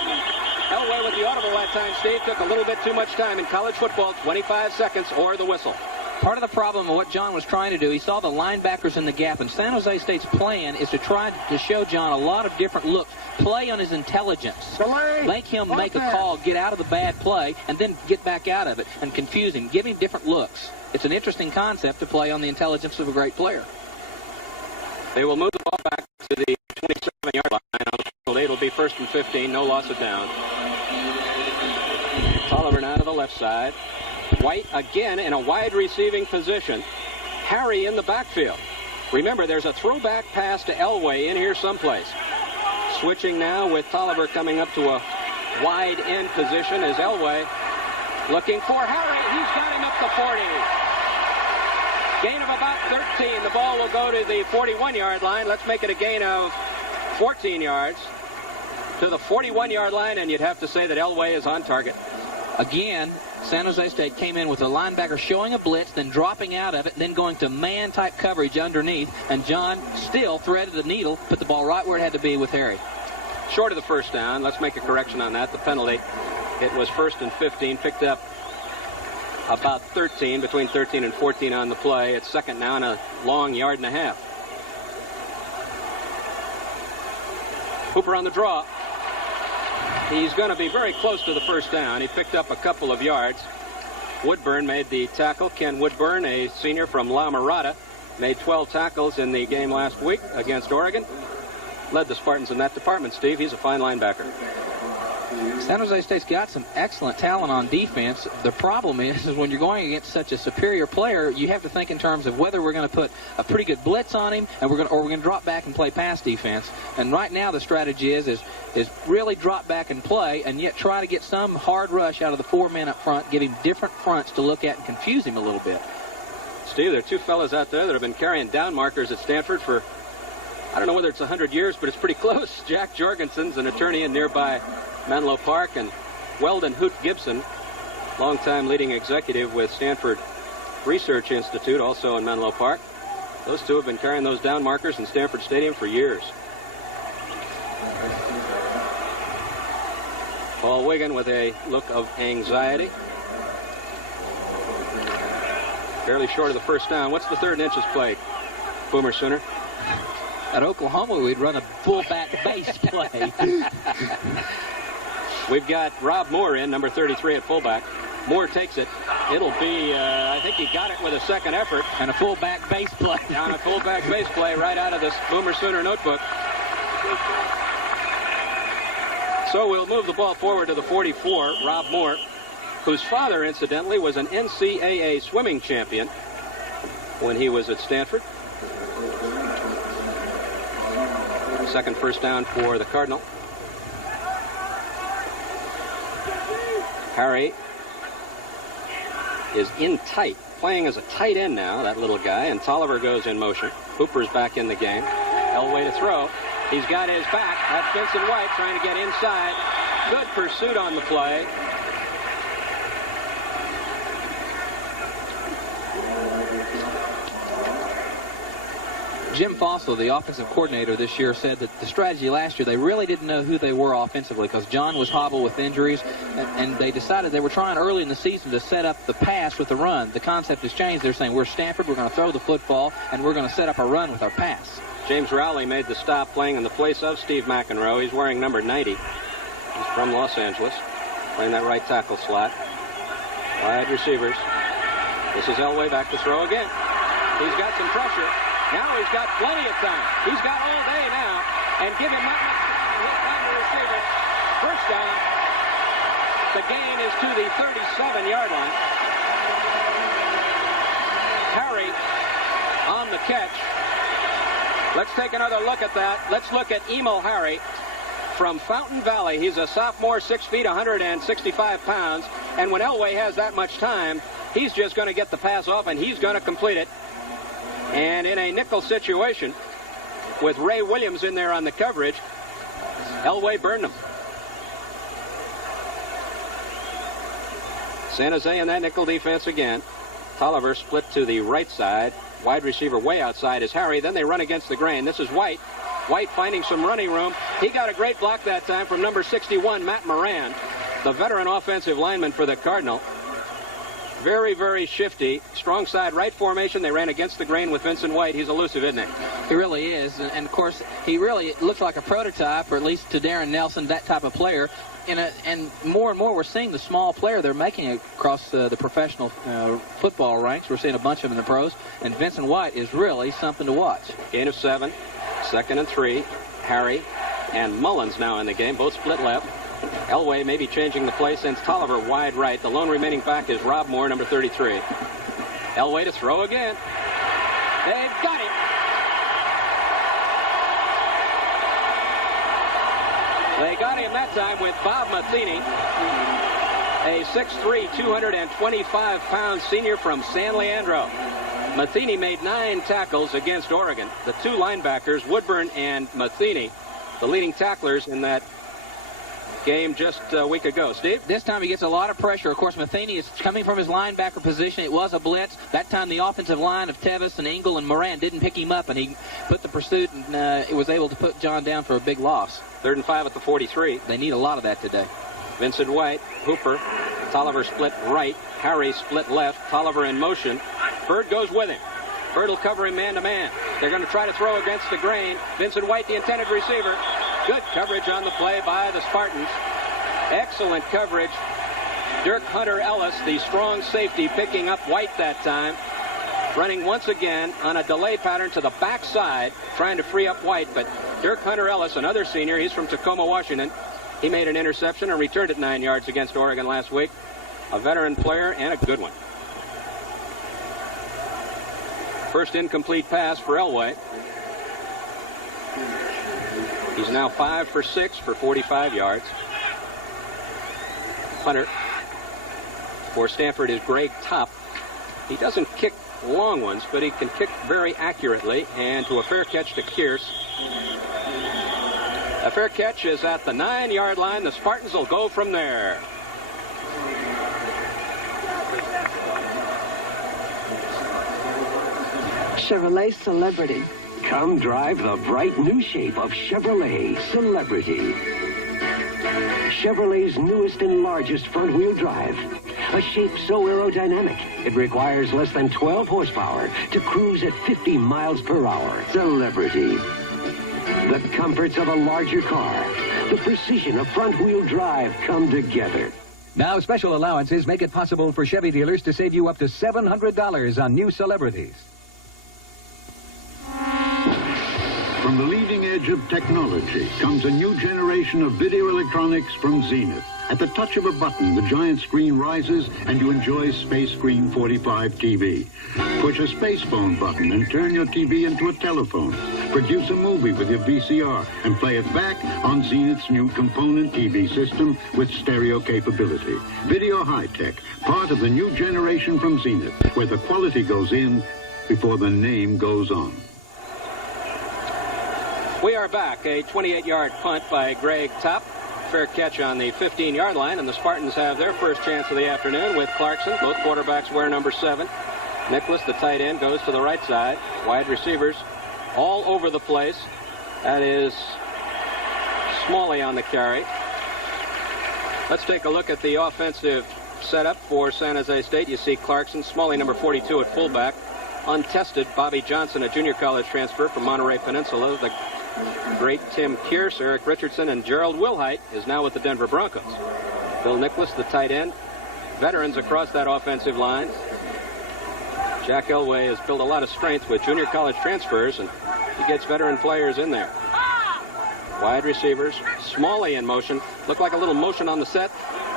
Elway with the audible that time, Steve. Took a little bit too much time in college football. 25 seconds or the whistle. Part of the problem of what John was trying to do, he saw the linebackers in the gap, and San Jose State's plan is to try to show John a lot of different looks. Play on his intelligence. Make him make a call, get out of the bad play, and then get back out of it and confuse him. Give him different looks. It's an interesting concept to play on the intelligence of a great player. They will move the ball back to the 27-yard line. It'll be 1st and 15, no loss of down. Tolliver now to the left side. White again in a wide receiving position. Harry in the backfield. Remember, there's a throwback pass to Elway in here someplace. Switching now with Tolliver coming up to a wide end position is Elway looking for Harry. He's got him up to 40. Gain of about 13. The ball will go to the 41-yard line. Let's make it a gain of 14 yards to the 41-yard line, and you'd have to say that Elway is on target. Again, San Jose State came in with a linebacker showing a blitz, then dropping out of it, then going to man-type coverage underneath, and John still threaded the needle, put the ball right where it had to be with Harry. Short of the first down. Let's make a correction on that. The penalty, it was 1st and 15, picked up about 13, between 13 and 14 on the play. It's 2nd now and a long yard and a half. Hooper on the draw. He's going to be very close to the first down. He picked up a couple of yards. Woodburn made the tackle. Ken Woodburn, a senior from La Mirada, made 12 tackles in the game last week against Oregon. Led the Spartans in that department, Steve. He's a fine linebacker. San Jose State's got some excellent talent on defense. The problem is when you're going against such a superior player, you have to think in terms of whether we're going to put a pretty good blitz on him, and we're going to drop back and play pass defense. And right now the strategy is really drop back and play, and yet try to get some hard rush out of the 4 men up front, give him different fronts to look at and confuse him a little bit. Steve, there are two fellas out there that have been carrying down markers at Stanford for, I don't know whether it's 100 years, but it's pretty close. Jack Jorgensen's an attorney in nearby Menlo Park, and Weldon Hoot Gibson, longtime leading executive with Stanford Research Institute, also in Menlo Park. Those two have been carrying those down markers in Stanford Stadium for years. Paul Wiggin with a look of anxiety. Barely short of the first down. What's the 3rd and inches play, Boomer Sooner? At Oklahoma, we'd run a fullback base play. We've got Rob Moore in, number 33 at fullback. Moore takes it. It'll be, I think he got it with a second effort. And a fullback base play. On a fullback base play right out of this Boomer Sooner notebook. So we'll move the ball forward to the 44, Rob Moore, whose father, incidentally, was an NCAA swimming champion when he was at Stanford. Second first down for the Cardinal. Harry is in tight, playing as a tight end now, that little guy, and Tolliver goes in motion. Hooper's back in the game. Elway to throw. He's got his back. That's Vincent White trying to get inside. Good pursuit on the play. Jim Fossil, the offensive coordinator this year, said that the strategy last year, they really didn't know who they were offensively because John was hobbled with injuries, and they decided they were trying early in the season to set up the pass with the run. The concept has changed. They're saying, we're Stanford, we're going to throw the football, and we're going to set up our run with our pass. James Rowley made the stop playing in the place of Steve McEnroe. He's wearing number 90. He's from Los Angeles, playing that right tackle slot. Wide receivers. This is Elway back to throw again. He's got some pressure. Now he's got plenty of time. He's got all day now. And give him not much time. He'll find the receiver. First down. The gain is to the 37-yard line. Harry on the catch. Let's take another look at that. Let's look at Emil Harry from Fountain Valley. He's a sophomore, 6 feet, 165 pounds. And when Elway has that much time, he's just going to get the pass off, and he's going to complete it. And in a nickel situation, with Ray Williams in there on the coverage, Elway burned him. San Jose in that nickel defense again. Tolliver split to the right side. Wide receiver way outside is Harry. Then they run against the grain. This is White. White finding some running room. He got a great block that time from number 61, Matt Moran, the veteran offensive lineman for the Cardinal. Very, very shifty. Strong side right formation. They ran against the grain with Vincent White. He's elusive, isn't he? He really is. And of course, he really looks like a prototype, or at least to Darren Nelson, that type of player. And more and more we're seeing the small player they're making across the professional football ranks. We're seeing a bunch of them in the pros. And Vincent White is really something to watch. Gain of 7. 2nd and 3. Harry and Mullins now in the game. Both split left. Elway may be changing the play since Tolliver wide right. The lone remaining back is Rob Moore, number 33. Elway to throw again. They've got him. They got him that time with Bob Matheny, a 6'3", 225-pound senior from San Leandro. Matheny made 9 tackles against Oregon. The 2 linebackers, Woodburn and Matheny, the leading tacklers in that game just a week ago. Steve? This time he gets a lot of pressure. Of course, Matheny is coming from his linebacker position. It was a blitz. That time the offensive line of Tevis and Engel and Moran didn't pick him up, and he put the pursuit and it was able to put John down for a big loss. 3rd and 5 at the 43. They need a lot of that today. Vincent White, Hooper, Tolliver split right, Harry split left, Tolliver in motion. Bird goes with him. Bird will cover him man-to-man. They're going to try to throw against the grain. Vincent White, the intended receiver. Good coverage on the play by the Spartans. Excellent coverage. Dirk Hunter Ellis, the strong safety, picking up White that time. Running once again on a delay pattern to the backside, trying to free up White. But Dirk Hunter Ellis, another senior, he's from Tacoma, Washington. He made an interception and returned it 9 yards against Oregon last week. A veteran player and a good one. First incomplete pass for Elway. He's now 5 for 6 for 45 yards. Hunter for Stanford is Greg Topp. He doesn't kick long ones, but he can kick very accurately, and to a fair catch to Kearse. A fair catch is at the 9-yard line. The Spartans will go from there. Chevrolet Celebrity. Come drive the bright new shape of Chevrolet Celebrity. Chevrolet's newest and largest front-wheel drive. A shape so aerodynamic, it requires less than 12 horsepower to cruise at 50 miles per hour. Celebrity. The comforts of a larger car, the precision of front-wheel drive come together. Now, special allowances make it possible for Chevy dealers to save you up to $700 on new Celebrities. From the leading edge of technology comes a new generation of video electronics from Zenith. At the touch of a button, the giant screen rises and you enjoy Space Screen 45 TV. Push a space phone button and turn your TV into a telephone. Produce a movie with your VCR and play it back on Zenith's new component TV system with stereo capability. Video high-tech, part of the new generation from Zenith, where the quality goes in before the name goes on. We are back. A 28-yard punt by Greg Topp. Fair catch on the 15-yard line, and the Spartans have their first chance of the afternoon with Clarkson. Both quarterbacks wear number 7. Nicholas, the tight end, goes to the right side. Wide receivers all over the place. That is Smalley on the carry. Let's take a look at the offensive setup for San Jose State. You see Clarkson, Smalley, number 42 at fullback. Untested, Bobby Johnson, a junior college transfer from Monterey Peninsula. The great Tim Kearse, Eric Richardson, and Gerald Wilhite is now with the Denver Broncos. Bill Nicholas, the tight end. Veterans across that offensive line. Jack Elway has built a lot of strength with junior college transfers, and he gets veteran players in there. Wide receivers. Smalley in motion. Looked like a little motion on the set.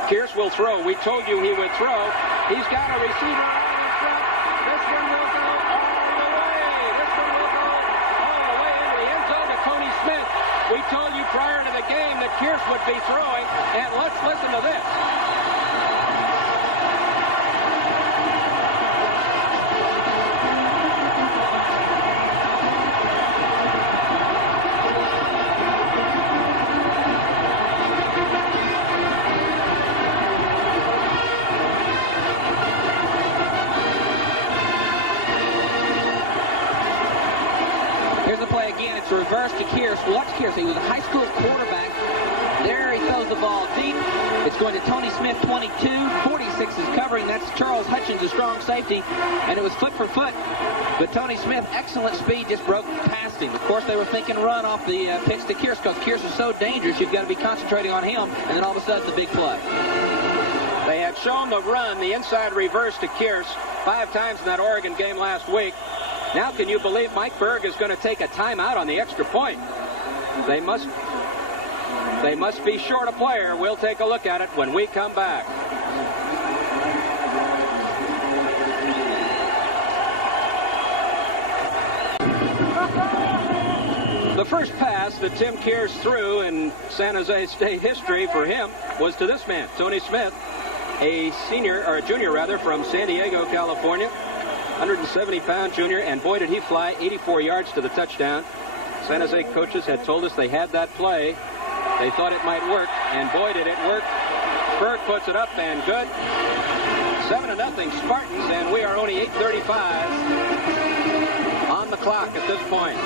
Kearse will throw. We told you he would throw. He's got a receiver right in front. This one will go all the way. This one will go all the way into the end zone to Tony Smith. We told you prior to the game that Kearse would be throwing, and let's listen to this. to Kearse. Watch Kearse. He was a high school quarterback. There he throws the ball deep. It's going to Tony Smith, 22. 46 is covering. That's Charles Hutchins, a strong safety. And it was foot for foot. But Tony Smith, excellent speed, just broke past him. Of course, they were thinking run off the pitch to Kearse because Kearse is so dangerous. You've got to be concentrating on him. And then all of a sudden, the big play. They had shown the run, the inside reverse to Kearse 5 times in that Oregon game last week. Now, can you believe Mike Berg is going to take a timeout on the extra point? They must be short a player. We'll take a look at it when we come back. The first pass that Tim Kearse threw in San Jose State history for him was to this man, Tony Smith, a junior from San Diego, California. 170-pound junior, and boy, did he fly 84 yards to the touchdown. San Jose coaches had told us they had that play. They thought it might work, and boy, did it work. Berg puts it up, and good. 7-0 Spartans, and we are only 8:35 on the clock at this point.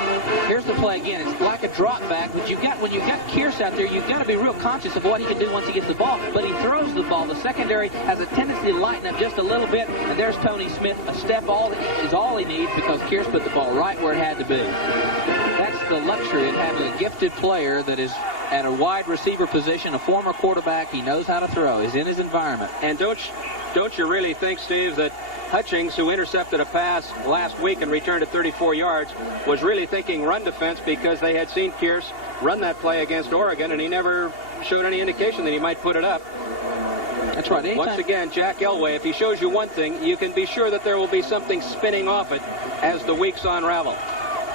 Here's the play again. It's like a drop back, but when you've got Kearse out there, you've got to be real conscious of what he can do once he gets the ball. But he throws the ball. The secondary has a tendency to lighten up just a little bit, and there's Tony Smith. A step is all he needs because Kearse put the ball right where it had to be. That's the luxury of having a gifted player that is at a wide receiver position, a former quarterback. He knows how to throw. He's in his environment. And don't you really think, Steve, that Hutchings, who intercepted a pass last week and returned it 34 yards, was really thinking run defense because they had seen Kearse run that play against Oregon, and he never showed any indication that he might put it up. That's right. Once again, Jack Elway, if he shows you one thing, you can be sure that there will be something spinning off it as the weeks unravel.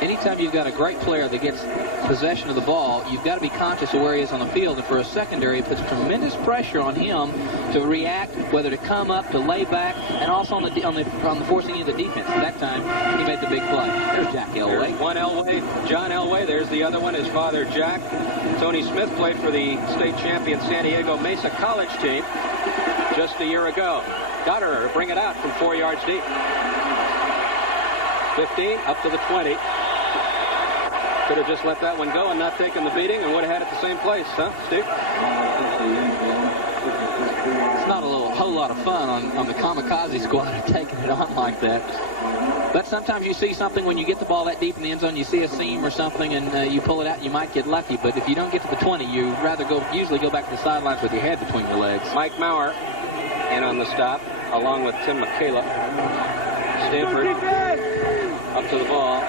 Anytime you've got a great player that gets possession of the ball, you've got to be conscious of where he is on the field. And for a secondary, it puts tremendous pressure on him to react, whether to come up, to lay back, and also on the forcing of the defense. At that time, he made the big play. There's Jack Elway. There's one Elway, John Elway. There's the other one, his father, Jack. Tony Smith played for the state champion San Diego Mesa College team just a year ago. Goddard bring it out from 4 yards deep. 15 up to the 20. Could have just let that one go and not taken the beating and would have had it the same place, huh, Steve? It's not a whole lot of fun on the kamikaze squad taking it on like that. But sometimes you see something when you get the ball that deep in the end zone, you see a seam or something, and you pull it out, and you might get lucky. But if you don't get to the 20, you rather usually go back to the sidelines with your head between your legs. Mike Maurer in on the stop, along with Tim McCalla. Stanford up to the ball.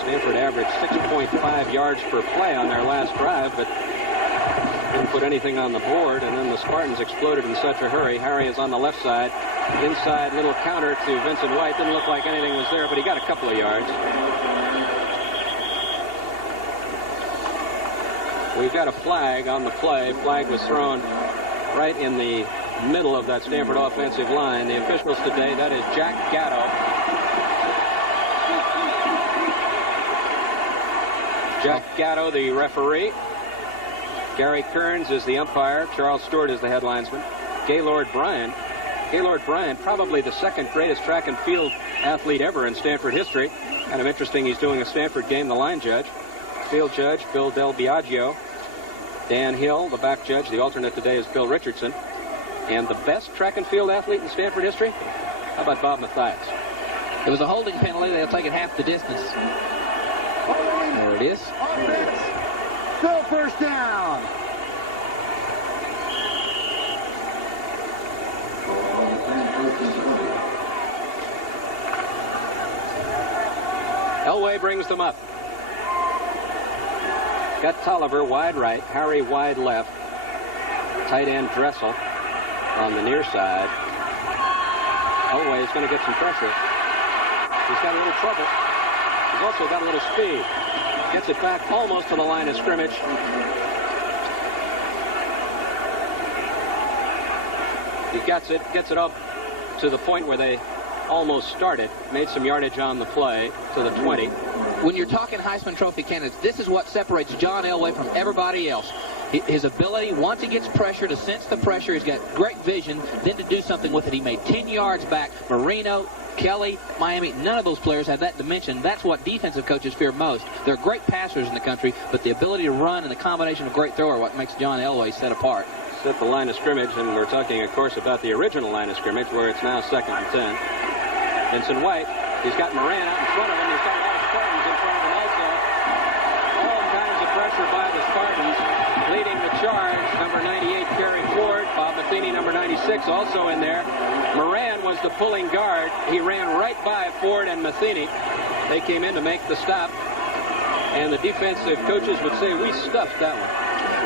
Stanford averaged 6.5 yards per play on their last drive, but didn't put anything on the board, and then the Spartans exploded in such a hurry. Harry is on the left side. Inside little counter to Vincent White. Didn't look like anything was there, but he got a couple of yards. We've got a flag on the play. Flag was thrown right in the middle of that Stanford offensive line. The officials today, that is Jack Gatto. Jack Gatto, the referee. Gary Kearns is the umpire. Charles Stewart is the headlinesman. Gaylord Bryant, probably the second greatest track and field athlete ever in Stanford history. Kind of interesting, he's doing a Stanford game, the line judge. Field judge, Bill Del Biagio. Dan Hill, the back judge. The alternate today is Bill Richardson. And the best track and field athlete in Stanford history? How about Bob Mathias? It was a holding penalty. They'll take it half the distance. There it is. Still first down. Elway brings them up. Got Tolliver wide right, Harry wide left. Tight end Dressel on the near side. Elway is going to get some pressure. He's got a little trouble. He's also got a little speed. Gets it back almost to the line of scrimmage. He gets it up to the point where they almost started. Made some yardage on the play to the 20. When you're talking Heisman Trophy candidates, this is what separates John Elway from everybody else. His ability, once he gets pressure, to sense the pressure. He's got great vision, then to do something with it. He made 10 yards back. Marino, Kelly, Miami, none of those players have that dimension. That's what defensive coaches fear most. They're great passers in the country, but the ability to run and the combination of great thrower are what makes John Elway set apart. Set the line of scrimmage, and we're talking, of course, about the original line of scrimmage, where it's now 2nd and 10. Vincent White, he's got Moran out in front of him. He's got a lot of Spartans in front of him also. All kinds of pressure by the Spartans. Leading the charge, number 98, Kerry Ford. Bob Matheny, number 96, also in there. Moran was the pulling guard. He ran right by Ford and Matheny. They came in to make the stop, and the defensive coaches would say, we stuffed that one.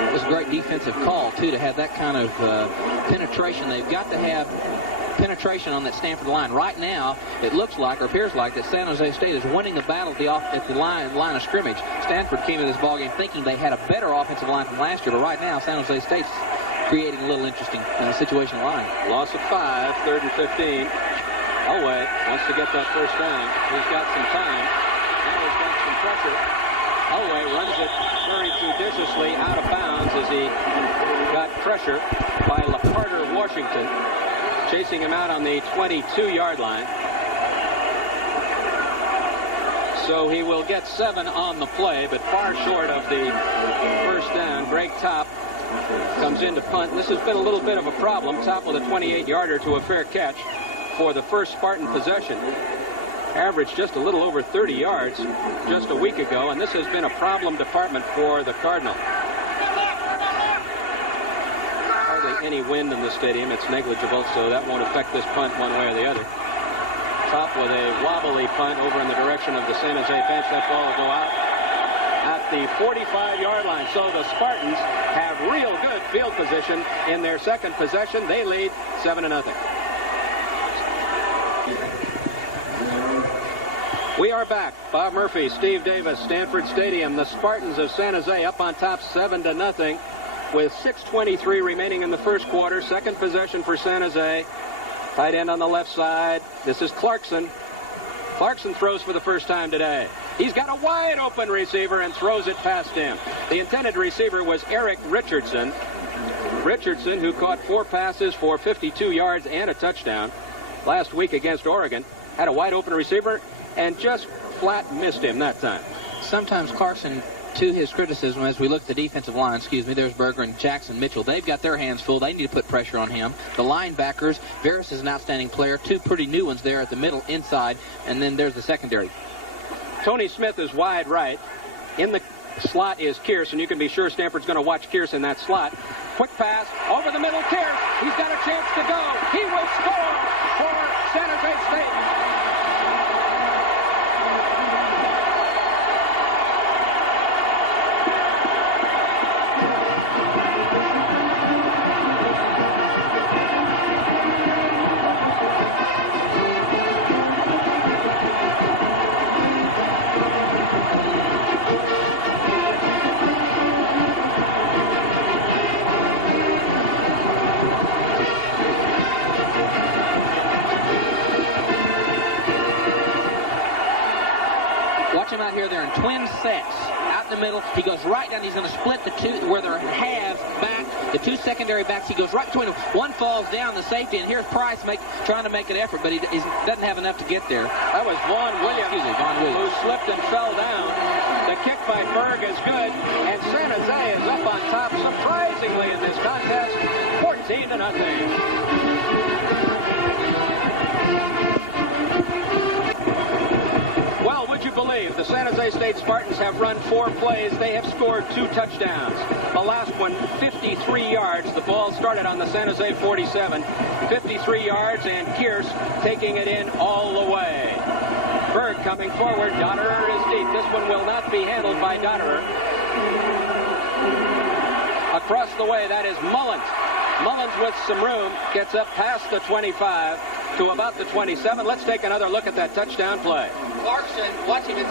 It was a great defensive call, too, to have that kind of penetration. They've got to have penetration on that Stanford line. Right now, it looks like, or appears like, that San Jose State is winning the battle at the line of scrimmage. Stanford came to this ballgame thinking they had a better offensive line from last year, but right now, San Jose State's creating a little interesting situation line. Loss of 5, 3rd and 15. Elway wants to get that first down. He's got some time. Now he's got some pressure. Elway runs it very judiciously out of bounds as he got pressure by LaCarter of Washington, chasing him out on the 22-yard line. So he will get 7 on the play, but far short of the first down. Greg Topp comes in to punt. This has been a little bit of a problem. Topp with a 28-yarder to a fair catch for the first Spartan possession. Averaged just a little over 30 yards just a week ago, and this has been a problem department for the Cardinal. Hardly any wind in the stadium. It's negligible, so that won't affect this punt one way or the other. Topp with a wobbly punt over in the direction of the San Jose bench. That ball will go out at the 45-yard line. So the Spartans have real good field position in their second possession. They lead 7-0. We are back. Bob Murphy, Steve Davis, Stanford Stadium. The Spartans of San Jose up on top 7-0 with 6:23 remaining in the first quarter. Second possession for San Jose. Tight end on the left side. This is Clarkson. Clarkson throws for the first time today. He's got a wide open receiver and throws it past him. The intended receiver was Eric Richardson. Richardson, who caught 4 passes for 52 yards and a touchdown last week against Oregon, had a wide open receiver and just flat missed him that time. Sometimes Clarkson, to his criticism, as we look at the defensive line, there's Berger and Jackson Mitchell. They've got their hands full. They need to put pressure on him. The linebackers, Veras is an outstanding player. 2 pretty new ones there at the middle, inside, and then there's the secondary. Tony Smith is wide right. In the slot is Kearse, and you can be sure Stanford's going to watch Kearse in that slot. Quick pass over the middle. Kearse, he's got a chance to go. He will score for San Jose State. Out here, they're in twin sets. Out in the middle, he goes right down. He's going to split the two where they're halves back. The 2 secondary backs, he goes right between them. One falls down the safety, and here's Price trying to make an effort, but he doesn't have enough to get there. That was Vaughn Williams, who slipped and fell down. The kick by Berg is good, and San Jose is up on top, surprisingly, in this contest, 14-0. Well, would you believe the San Jose State Spartans have run 4 plays. They have scored 2 touchdowns. The last one, 53 yards. The ball started on the San Jose 47. 53 yards, and Kearse taking it in all the way. Berg coming forward. Dotterer is deep. This one will not be handled by Dotterer. Across the way, that is Mullins. Mullins with some room gets up past the 25 to about the 27. Let's take another look at that touchdown play. Clarkson, watch him. It's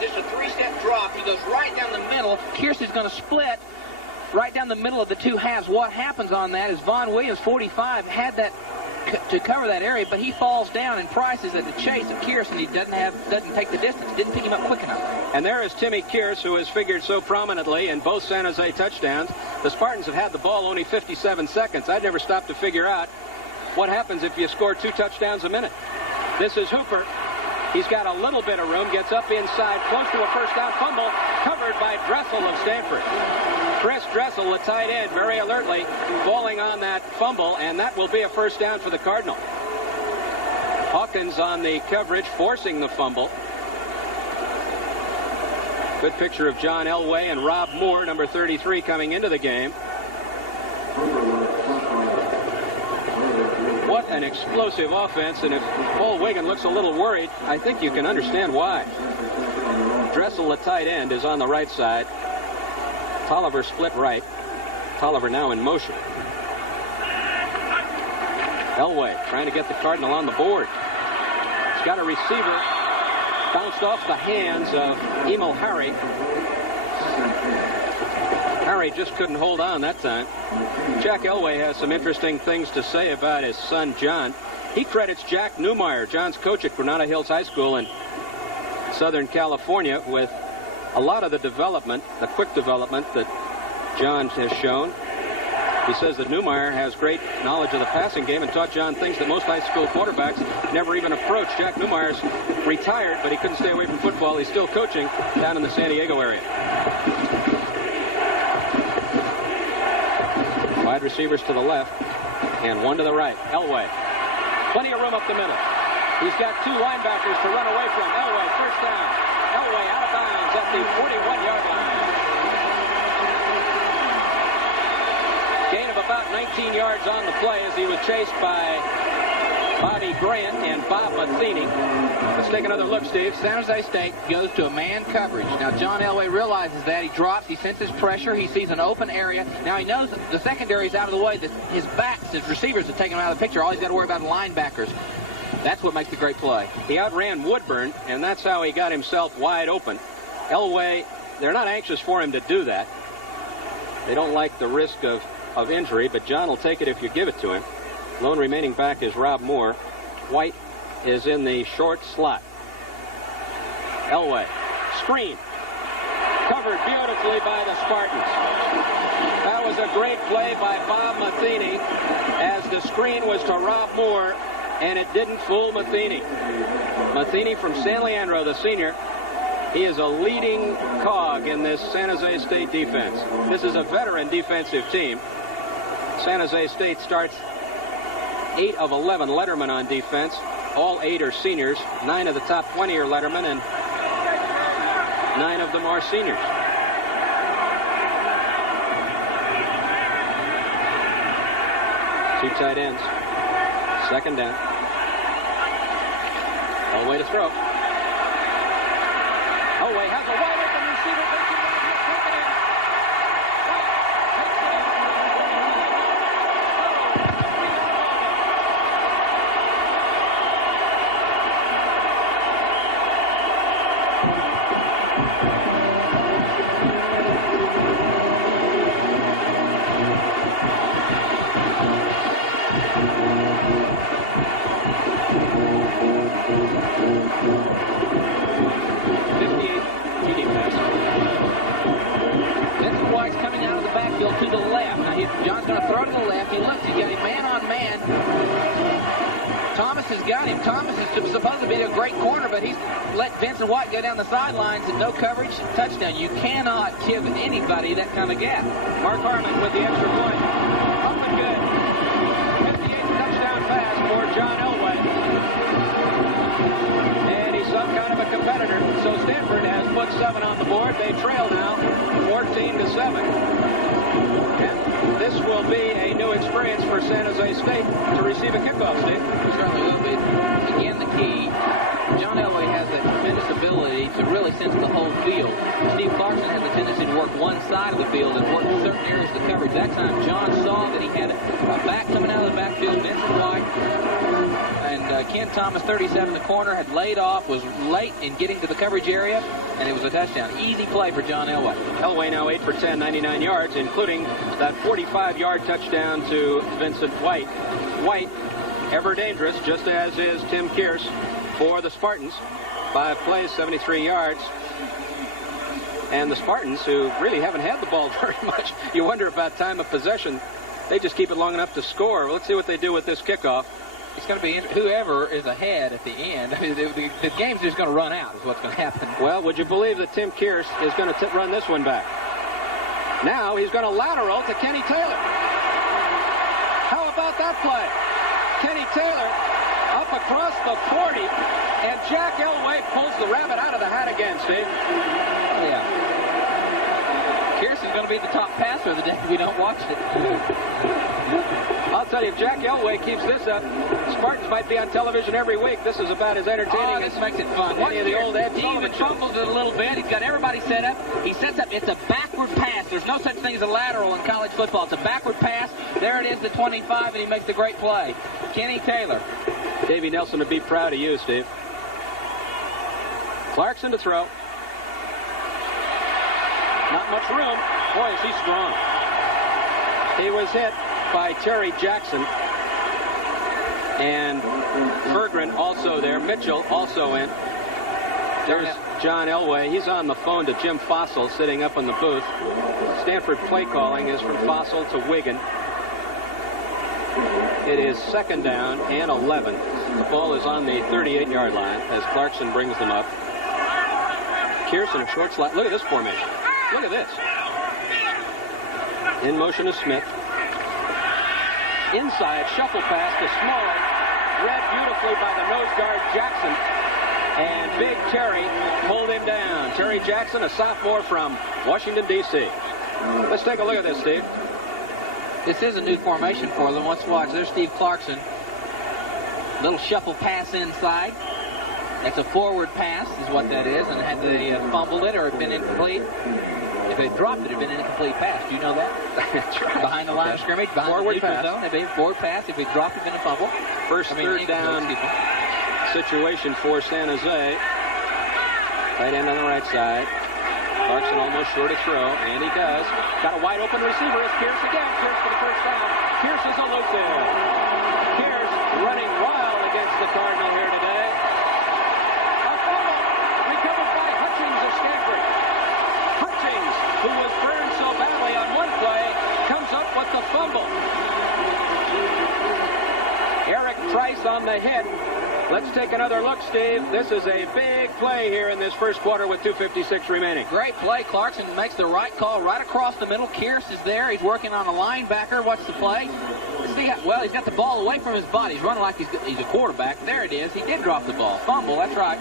just a 3-step drop. He goes right down the middle. Kearse is going to split right down the middle of the 2 halves. What happens on that is Vaughn Williams, 45, had that to cover that area, but he falls down, and Price is at the chase of Kearse, and he doesn't take the distance. Didn't pick him up quick enough. And there is Timmy Kearse, who has figured so prominently in both San Jose touchdowns. The Spartans have had the ball only 57 seconds. I'd never stopped to figure out what happens if you score 2 touchdowns a minute. This is Hooper. He's got a little bit of room, gets up inside, close to a first down fumble, covered by Dressel of Stanford. Chris Dressel, the tight end, very alertly falling on that fumble, and that will be a first down for the Cardinal. Hawkins on the coverage, forcing the fumble. Good picture of John Elway and Rob Moore, number 33, coming into the game. What an explosive offense, and if Paul Wiggin looks a little worried, I think you can understand why. Dressel, the tight end, is on the right side. Tolliver split right. Tolliver now in motion. Elway trying to get the Cardinal on the board. He's got a receiver. Bounced off the hands of Emil Harry. Harry just couldn't hold on that time. Jack Elway has some interesting things to say about his son, John. He credits Jack Newmeyer, John's coach at Granada Hills High School in Southern California, with a lot of the development, the quick development that John has shown. He says that Newmeyer has great knowledge of the passing game and taught John things that most high school quarterbacks never even approached. Jack Newmeyer's retired, but he couldn't stay away from football. He's still coaching down in the San Diego area. Wide receivers to the left and one to the right. Elway. Plenty of room up the middle. He's got two linebackers to run away from. Elway, first down. Elway out of bounds at the 41-yard line. Gain of about 19 yards on the play as he was chased by Bobby Grant and Bob Matheny. Let's take another look, Steve. San Jose State goes to a man coverage. Now, John Elway realizes that. He drops. He senses pressure. He sees an open area. Now, he knows the secondary is out of the way. That his backs, his receivers, have taken him out of the picture. All he's got to worry about is linebackers. That's what makes the great play. He outran Woodburn, and that's how he got himself wide open. Elway, they're not anxious for him to do that. They don't like the risk of injury, but John will take it if you give it to him. Lone remaining back is Rob Moore. White is in the short slot. Elway, screen. Covered beautifully by the Spartans. That was a great play by Bob Matheny as the screen was to Rob Moore, and it didn't fool Matheny. Matheny from San Leandro, the senior. He is a leading cog in this San Jose State defense. This is a veteran defensive team. San Jose State starts 8 of 11 lettermen on defense. All 8 are seniors. 9 of the top 20 are lettermen, and 9 of them are seniors. Two tight ends. Second down. Elway to throw. Elway has a wide open receiver. To the left. Now, John's going to throw to the left. He looks. He's got him man-on-man. Thomas has got him. Thomas is supposed to be a great corner, but he's let Vincent White go down the sidelines and no coverage, touchdown. You cannot give anybody that kind of gap. Mark Harmon with the extra point. Up and good. 58th touchdown pass for John Elway. And he's some kind of a competitor. So Stanford has put 7 on the board. They trail now 14-7. And this will be a new experience for San Jose State to receive a kickoff, Steve. Certainly will be. Again, the key, John Elway has a tremendous ability to really sense the whole field. Steve Clarkson has a tendency to work one side of the field and work certain areas of the coverage. That time, John saw that he had a back coming out of the backfield, Vincent White, and Ken Thomas, 37, the corner, had laid off, was late in getting to the coverage area, and it was a touchdown. Easy play for John Elway. Elway now 8 for 10, 99 yards, including that 45-yard touchdown to Vincent White. White, ever dangerous, just as is Tim Kearse for the Spartans. 5 plays, 73 yards. And the Spartans, who really haven't had the ball very much, you wonder about time of possession. They just keep it long enough to score. Well, let's see what they do with this kickoff. It's going to be whoever is ahead at the end. I mean, the game's just going to run out is what's going to happen. Well, would you believe that Tim Kearse is going to run this one back? Now he's going to lateral to Kenny Taylor. How about that play? Kenny Taylor up across the 40, and Jack Elway pulls the rabbit out of the hat again, Steve. Oh, yeah. Kearse is going to be the top passer of the day if we don't watch it. I'll tell you, if Jack Elway keeps this up, Spartans might be on television every week. This is about as entertaining this makes it fun. as any of the old Ed He even fumbles it a little bit. He's got everybody set up. He sets up. It's a backward pass. There's no such thing as a lateral in college football. It's a backward pass. There it is, the 25, and he makes the great play. Kenny Taylor. Davey Nelson would be proud of you, Steve. Clarkson to throw. Not much room. Boy, is he strong. He was hit by Terry Jackson. And Berggren also there. Mitchell also in. There's John Elway. He's on the phone to Jim Fossil sitting up in the booth. Stanford play calling is from Fossil to Wigan. It is 2nd down and 11. The ball is on the 38-yard line as Clarkson brings them up. Kearse in a short slot. Look at this formation. Look at this. In motion is Smith. Inside, shuffle pass to Smalley. Read beautifully by the nose guard, Jackson. And Big Terry pulled him down. Terry Jackson, a sophomore from Washington, D.C. Let's take a look at this, Steve. This is a new formation for them. Let's watch. There's Steve Clarkson. Little shuffle pass inside. That's a forward pass is what that is. And had they fumbled it or had been incomplete, if they dropped it, it would have been an incomplete pass. Do you know that? That's right. Behind the line of scrimmage, behind forward the neutral pass. zone, it'd be forward pass. If it dropped, it would have been a fumble. First third down situation for San Jose. Tight end on the right side. Clarkson almost sure to throw, and he does. Got a wide open receiver. It's Kearse again. Kearse for the first down. Kearse is elusive. Kearse running wild against the Cardinal here today. A fumble recovered by Hutchings of Stanford. Hutchings, who was burned so badly on one play, comes up with the fumble. Eric Price on the hit. Let's take another look, Steve. This is a big play here in this first quarter with 2:56 remaining. Great play. Clarkson makes the right call right across the middle. Kearse is there. He's working on a linebacker. What's the play? Well, he's got the ball away from his body. He's running like he's a quarterback. There it is. He did drop the ball. Fumble, that's right.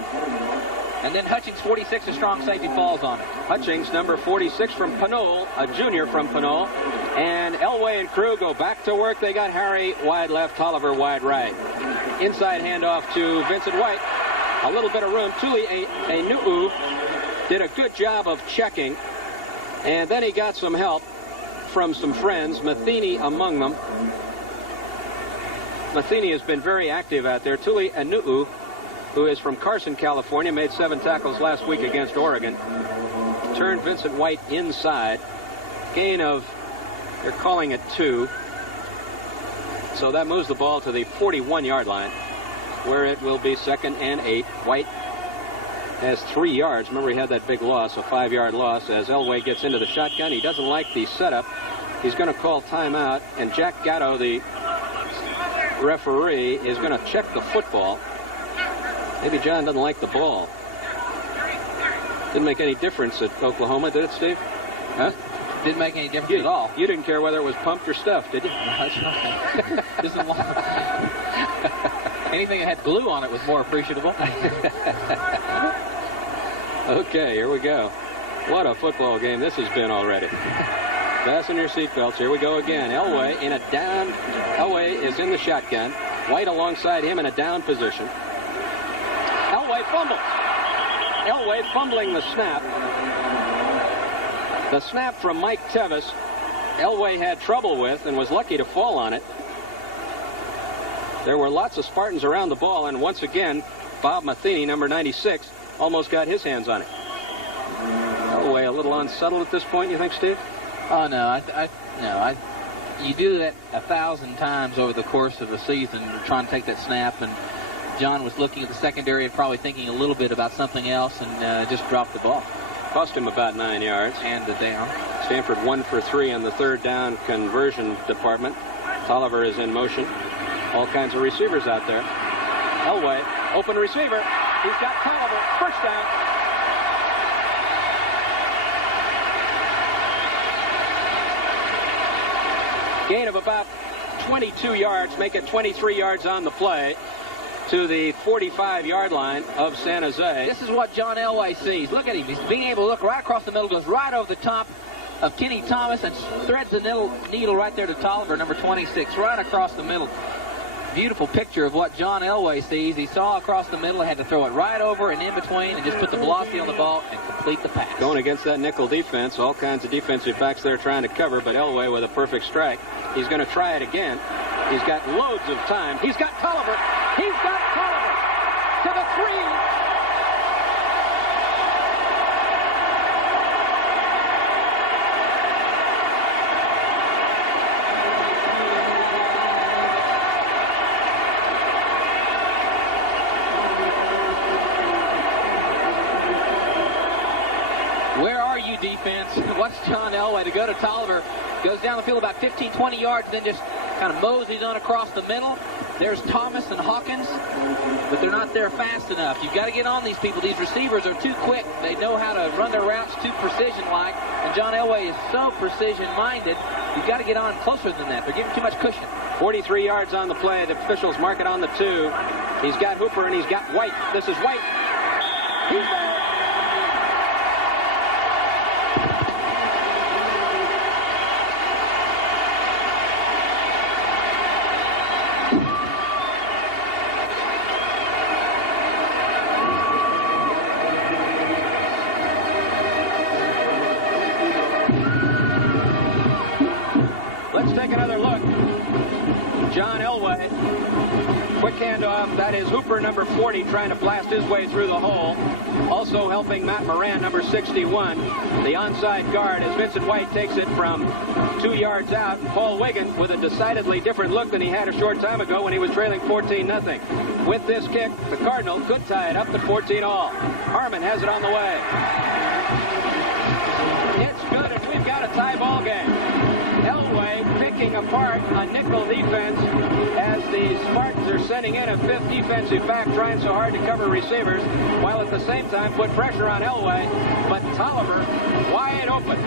And then Hutchings, 46, a strong safety, falls on it. Hutchings, number 46 from Pinole, a junior from Pinole. And Elway and crew go back to work. They got Harry wide left, Tolliver wide right. Inside handoff to Vincent White. A little bit of room. Tuli Anu'u did a good job of checking. And then he got some help from some friends, Matheny among them. Matheny has been very active out there. Tuli Anu'u, who is from Carson, California, made 7 tackles last week against Oregon. Turned Vincent White inside. Gain of, they're calling it 2. So that moves the ball to the 41-yard line, where it will be 2nd and 8. White has 3 yards. Remember, he had that big loss, a 5-yard loss, as Elway gets into the shotgun. He doesn't like the setup. He's going to call timeout, and Jack Gatto, the referee, is going to check the football. Maybe John doesn't like the ball. Didn't make any difference at Oklahoma, did it, Steve? Huh? Didn't make any difference at all. You didn't care whether it was pumped or stuffed, did you? That's right. Anything that had glue on it was more appreciable. Okay, here we go. What a football game this has been already. Fasten your seatbelts. Here we go again. Elway in a down. Elway is in the shotgun. White alongside him in a down position. Elway fumbles. Elway fumbling the snap. The snap from Mike Tevis, Elway had trouble with and was lucky to fall on it. There were lots of Spartans around the ball, and once again, Bob Matheny, number 96, almost got his hands on it. Elway a little unsettled at this point, you think, Steve? Oh, no. You do that 1,000 times over the course of the season, trying to take that snap, and John was looking at the secondary and probably thinking a little bit about something else and just dropped the ball. Cost him about 9 yards. And the down. Stanford 1 for 3 in the third down conversion department. Tolliver is in motion. All kinds of receivers out there. Elway, open receiver. He's got Tolliver. First down. Gain of about 22 yards, make it 23 yards on the play to the 45-yard line of San Jose. This is what John Elway sees. Look at him. He's being able to look right across the middle, goes right over the top of Kenny Thomas and threads the needle right there to Tolliver, number 26, right across the middle. Beautiful picture of what John Elway sees. He saw across the middle, had to throw it right over and in between and just put the velocity on the ball and complete the pass. Going against that nickel defense, all kinds of defensive backs there trying to cover, but Elway with a perfect strike. He's going to try it again. He's got loads of time. He's got Tolliver. He's got Tolliver to the 3. Defense. Watch John Elway to go to Tolliver. Goes down the field about 15, 20 yards, then just kind of moseys on across the middle. There's Thomas and Hawkins, but they're not there fast enough. You've got to get on these people. These receivers are too quick. They know how to run their routes too precision-like, and John Elway is so precision-minded. You've got to get on closer than that. They're giving too much cushion. 43 yards on the play. The officials mark it on the 2. He's got Hooper and he's got White. This is White. He's there. Take another look. John Elway. Quick handoff. That is Hooper, number 40, trying to blast his way through the hole. Also helping Matt Moran, number 61. The onside guard as Vincent White takes it from 2 yards out. Paul Wiggin with a decidedly different look than he had a short time ago when he was trailing 14-0. With this kick, the Cardinal could tie it up to 14-all. Harmon has it on the way. It's good, and we've got a tie ball game. Elway picking apart a nickel defense as the Spartans are sending in a 5th defensive back trying so hard to cover receivers, while at the same time put pressure on Elway, but Tolliver wide open.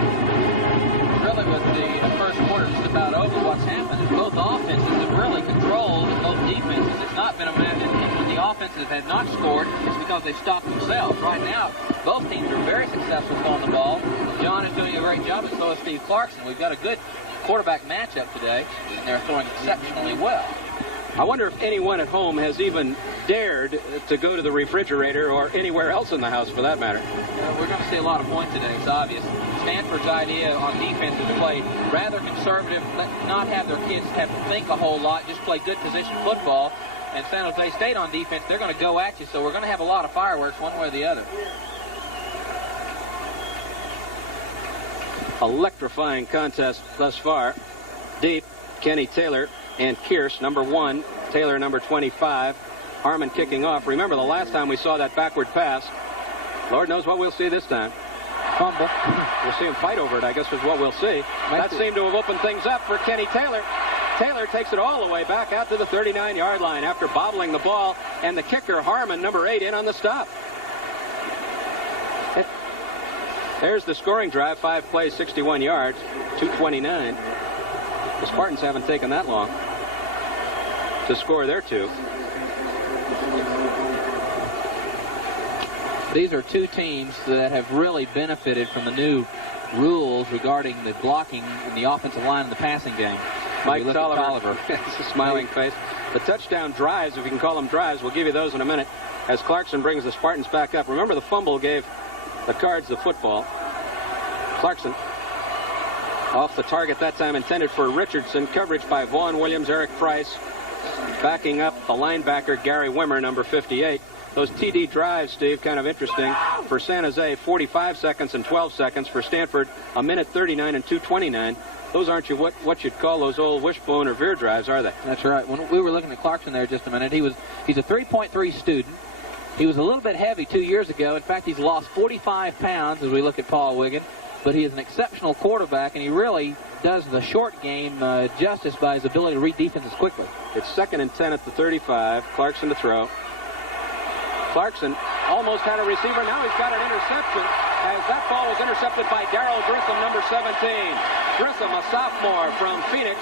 Really with the first quarter just about over, what's happened is both offenses have really controlled both defenses. It's not been a matter when the offenses have not scored, it's because they stopped themselves. Right now, both teams are very successful throwing the ball. John is doing a great job, and so is Steve Clarkson. We've got a good quarterback matchup today, and they're throwing exceptionally well. I wonder if anyone at home has even dared to go to the refrigerator or anywhere else in the house for that matter. We're going to see a lot of points today. It's obvious. Stanford's idea on defense is to play rather conservative, not have their kids have to think a whole lot, just play good position football. And San Jose State on defense, they're going to go at you, so we're going to have a lot of fireworks one way or the other. Electrifying contest thus far. Deep, Kenny Taylor and Kearse, number 1, Taylor, number 25. Harmon kicking off. Remember the last time we saw that backward pass. Lord knows what we'll see this time. Fumble. We'll see him fight over it, I guess, is what we'll see. That seemed to have opened things up for Kenny Taylor. Taylor takes it all the way back out to the 39-yard line after bobbling the ball, and the kicker, Harmon, number 8, in on the stop. There's the scoring drive, 5 plays, 61 yards, 2:29. The Spartans haven't taken that long to score their 2. These are two teams that have really benefited from the new rules regarding the blocking in the offensive line in the passing game. Mike Tolliver has a smiling face. The touchdown drives, if you can call them drives, we'll give you those in a minute, as Clarkson brings the Spartans back up. Remember, the fumble gave the Cards the football. Clarkson off the target that time, intended for Richardson. Coverage by Vaughn Williams, Eric Price, backing up the linebacker Gary Wimmer, number 58. Those TD drives, Steve, kind of interesting. For San Jose, 45 seconds and 12 seconds. For Stanford, 1:39 and 2:29. Those aren't what you'd call those old wishbone or veer drives, are they? That's right. When we were looking at Clarkson there just a minute, he's a 3.3 student. He was a little bit heavy 2 years ago. In fact, he's lost 45 pounds as we look at Paul Wiggin. but he is an exceptional quarterback, and he really does the short game justice by his ability to read defenses quickly. It's 2nd and 10 at the 35. Clarkson to throw. Clarkson almost had a receiver. Now he's got an interception, as that ball was intercepted by Darrell Grissom, number 17. Grissom, a sophomore from Phoenix,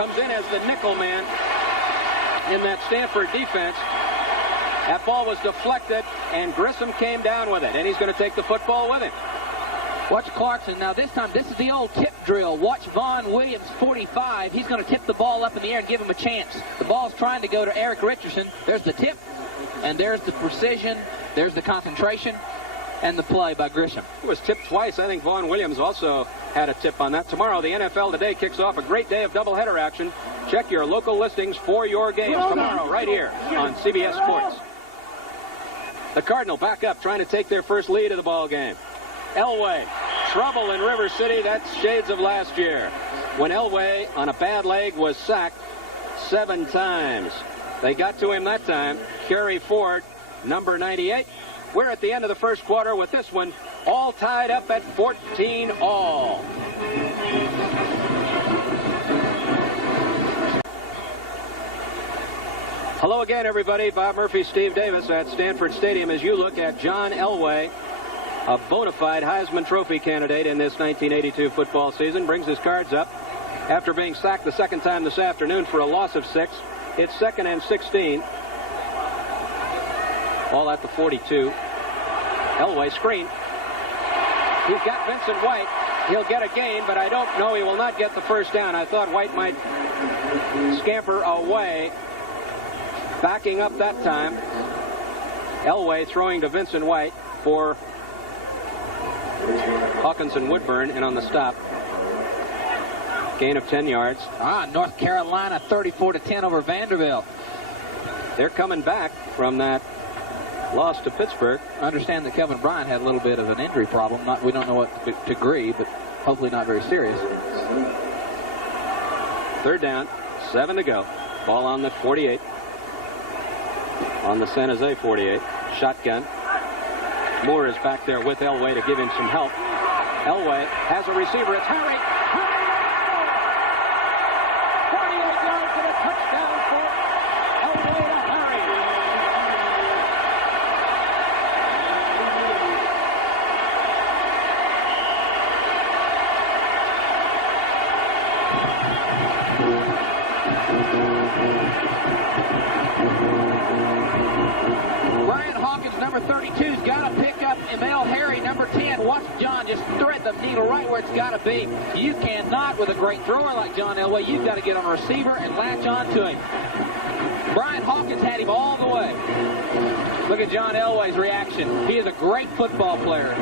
comes in as the nickel man in that Stanford defense. That ball was deflected, and Grissom came down with it, and he's going to take the football with him. Watch Clarkson. Now this time, this is the old tip drill. Watch Vaughn Williams, 45. He's going to tip the ball up in the air and give him a chance. The ball's trying to go to Eric Richardson. There's the tip, and there's the precision. There's the concentration, and the play by Grissom. It was tipped twice. I think Vaughn Williams also had a tip on that. Tomorrow, the NFL Today kicks off a great day of doubleheader action. Check your local listings for your games tomorrow right here on CBS Sports. The Cardinal back up, trying to take their first lead of the ball game. Elway, trouble in River City. That's shades of last year, when Elway, on a bad leg, was sacked 7 times. They got to him that time. Kerry Ford, number 98. We're at the end of the first quarter with this one all tied up at 14 all. Hello again, everybody. Bob Murphy, Steve Davis at Stanford Stadium as you look at John Elway, a bona fide Heisman Trophy candidate in this 1982 football season. Brings his cards up after being sacked the second time this afternoon for a loss of 6. It's 2nd and 16. Ball at the 42. Elway screen. He's got Vincent White. He'll get a gain, but I don't know. He will not get the first down. I thought White might scamper away. Backing up that time. Elway throwing to Vincent White for Hawkins and Woodburn, and on the stop, gain of 10 yards. North Carolina 34-10 over Vanderbilt. They're coming back from that loss to Pittsburgh. I understand that Kevin Bryant had a little bit of an injury problem. We don't know what degree, but hopefully not very serious. 3rd down, 7 to go. Ball on the 48. On the San Jose 48. Shotgun. Moore is back there with Elway to give him some help. Elway has a receiver. It's Harry. 48 yards and a touchdown for Elway to Harry. Brian Hawkins, number 32's got to pick up Emil Harry, number 10. Watch John just thread the needle right where it's got to be. You cannot, with a great thrower like John Elway, you've got to get on a receiver and latch on to him. Brian Hawkins had him all the way. Look at John Elway's reaction. He is a great football player.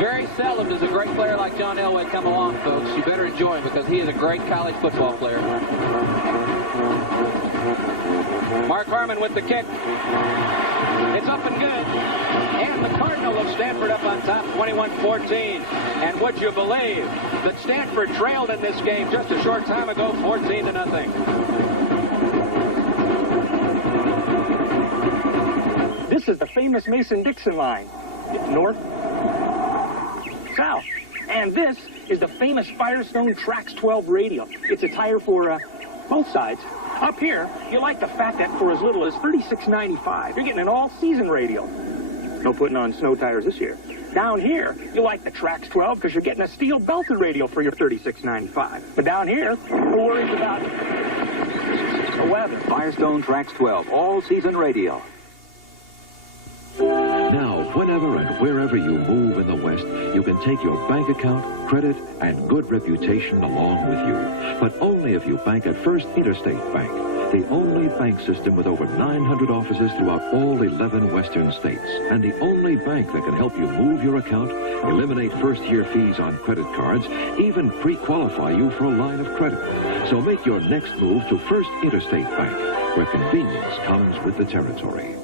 Very seldom does a great player like John Elway come along, folks. You better enjoy him because he is a great college football player. Mark Harmon with the kick. It's up and good. And the Cardinal of Stanford up on top, 21-14. And would you believe that Stanford trailed in this game just a short time ago, 14-0. This is the famous Mason-Dixon line. North, south. And this is the famous Firestone Trax 12 radio. It's a tire for both sides. Up here, you like the fact that for as little as $36.95, you're getting an all-season radio. No putting on snow tires this year. Down here, you like the Trax 12 because you're getting a steel belted radio for your $36.95. But down here, who worries about the weather? Firestone Trax 12, all-season radio. Now, whenever and wherever you move in the West, you can take your bank account, credit, and good reputation along with you. But only if you bank at First Interstate Bank, the only bank system with over 900 offices throughout all 11 western states, and the only bank that can help you move your account, eliminate first-year fees on credit cards, even pre-qualify you for a line of credit. So make your next move to First Interstate Bank, where convenience comes with the territory.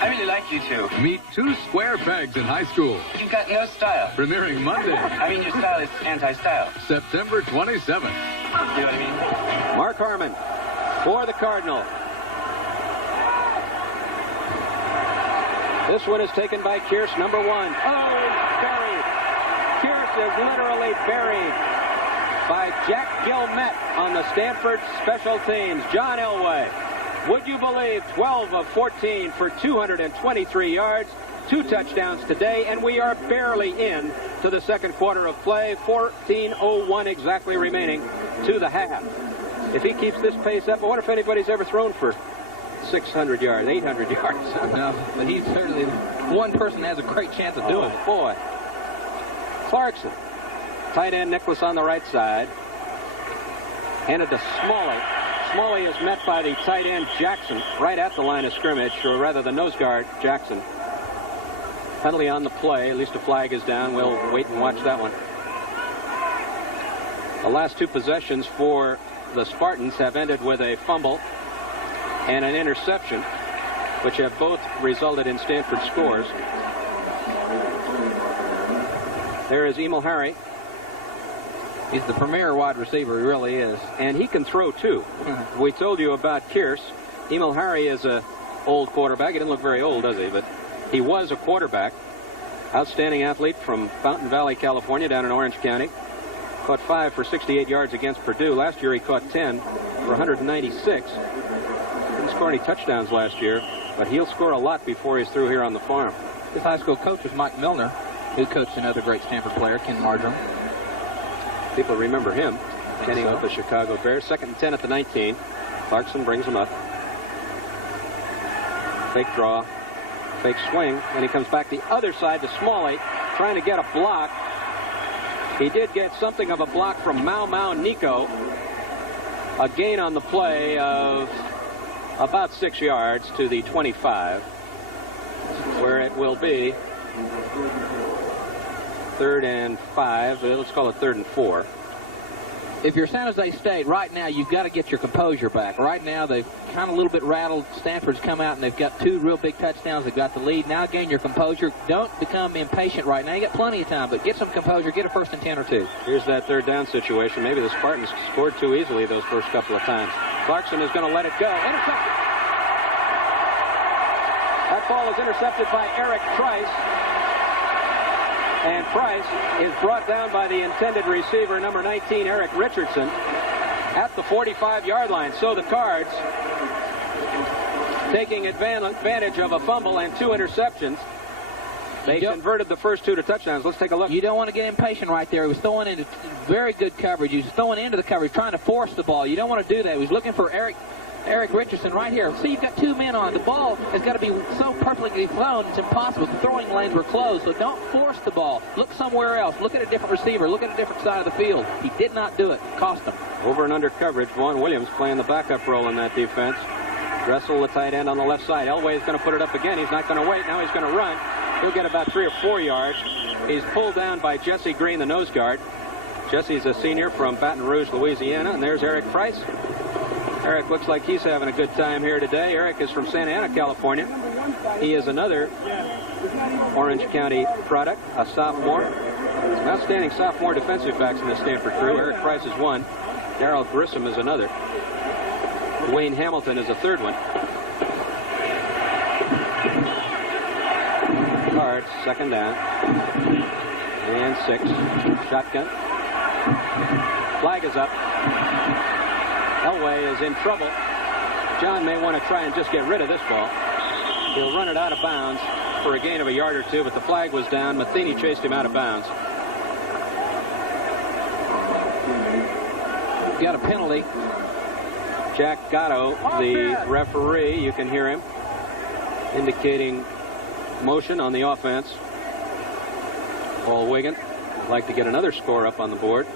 I really like you two. Meet 2 square pegs in high school. You've got no style. Premiering Monday. I mean, your style is anti-style. September 27th. You know what I mean? Mark Harmon for the Cardinal. This one is taken by Kearse, number 1. Oh, buried. Kearse is literally buried by Jack Gilmet on the Stanford special teams. John Elway, would you believe, 12 of 14 for 223 yards, 2 touchdowns today, and we are barely in to the second quarter of play. 14:01 exactly remaining to the half. If he keeps this pace up, I wonder if anybody's ever thrown for 600 yards, 800 yards. No, but he's certainly one person that has a great chance of doing it. Boy. Clarkson. Tight end Nicholas on the right side. Handed to Smalley. Smalley is met by the tight end Jackson right at the line of scrimmage, or rather the nose guard Jackson. Penalty on the play. At least a flag is down. We'll wait and watch that one. The last 2 possessions for the Spartans have ended with a fumble and an interception, which have both resulted in Stanford scores. There is Emil Harry. He's the premier wide receiver, he really is. And he can throw, too. We told you about Kearse. Emil Harry is an old quarterback. He didn't look very old, does he? But he was a quarterback. Outstanding athlete from Fountain Valley, California, down in Orange County. Caught 5 for 68 yards against Purdue. Last year he caught 10 for 196. Didn't score any touchdowns last year, but he'll score a lot before he's through here on the farm. His high school coach was Mike Milner, who coached another great Stanford player, Ken Marjoram. People remember him. Kenny with the Chicago Bears. 2nd and 10 at the 19. Clarkson brings him up. Fake draw. Fake swing. And he comes back the other side to Smalley, trying to get a block. He did get something of a block from Mau Nico. A gain on the play of about 6 yards to the 25, where it will be 3rd and 5. Let's call it 3rd and 4. If you're San Jose State, right now you've got to get your composure back. Right now they've kind of a little bit rattled. Stanford's come out and they've got 2 real big touchdowns. They've got the lead. Now gain your composure. Don't become impatient right now. You got plenty of time, but get some composure. Get a 1st and 10 or 2. Here's that 3rd down situation. Maybe the Spartans scored too easily those first couple of times. Clarkson is going to let it go. Intercepted. That ball is intercepted by Eric Price. And Price is brought down by the intended receiver, number 19, Eric Richardson, at the 45-yard line. So the Cards, taking advantage of a fumble and 2 interceptions, they converted the first 2 to touchdowns. Let's take a look. You don't want to get impatient right there. He was throwing into very good coverage. He was throwing into the coverage, trying to force the ball. You don't want to do that. He was looking for Eric Richardson right here. See, you've got 2 men on. The ball has got to be so perfectly thrown, it's impossible. The throwing lanes were closed, so don't force the ball. Look somewhere else. Look at a different receiver. Look at a different side of the field. He did not do it. Cost him. Over and under coverage, Vaughn Williams playing the backup role in that defense. Dressel, the tight end on the left side. Elway is going to put it up again. He's not going to wait. Now he's going to run. He'll get about 3 or 4 yards. He's pulled down by Jesse Green, the nose guard. Jesse's a senior from Baton Rouge, Louisiana. And there's Eric Price. Eric looks like he's having a good time here today. Eric is from Santa Ana, California. He is another Orange County product, a sophomore. An outstanding sophomore defensive backs in the Stanford crew. Eric Price is one. Darrell Grissom is another. Wayne Hamilton is a third one. Cards, 2nd down. And 6. Shotgun. Flag is up. Elway is in trouble. John may want to try and just get rid of this ball. He'll run it out of bounds for a gain of a yard or 2, but the flag was down. Matheny chased him out of bounds. Got a penalty. Jack Gatto, the referee, you can hear him indicating motion on the offense. Paul Wiggin would like to get another score up on the board.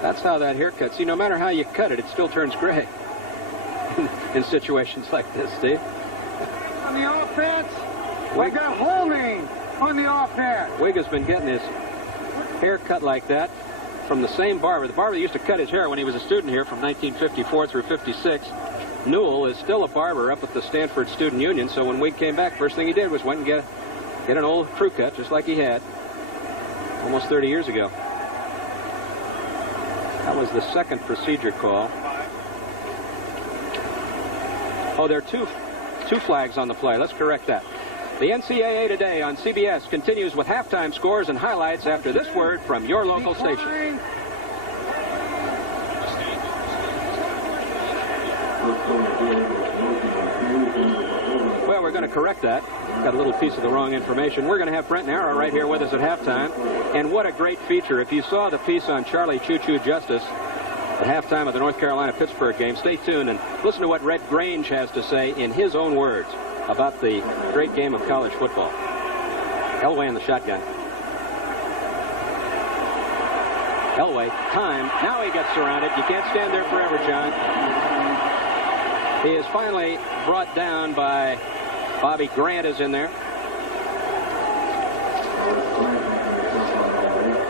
That's how that haircut. See, no matter how you cut it still turns gray in situations like this, Steve. On the offense, we got holding on the offense. Wig has been getting his hair cut like that from the same barber. The barber that used to cut his hair when he was a student here from 1954 through 56. Newell is still a barber up at the Stanford Student Union, so when Wig came back, first thing he did was went and get an old crew cut, just like he had almost 30 years ago. That was the 2nd procedure call. Oh, there are two flags on the play. Let's correct that. The NCAA Today on CBS continues with halftime scores and highlights after this word from your local station. Well, we're going to correct that. Got a little piece of the wrong information. We're going to have Brent Nara right here with us at halftime. And what a great feature. If you saw the piece on Charlie Choo-Choo Justice at halftime of the North Carolina-Pittsburgh game, stay tuned and listen to what Red Grange has to say in his own words about the great game of college football. Elway in the shotgun. Elway, time. Now he gets surrounded. You can't stand there forever, John. He is finally brought down by Bobby Grant is in there.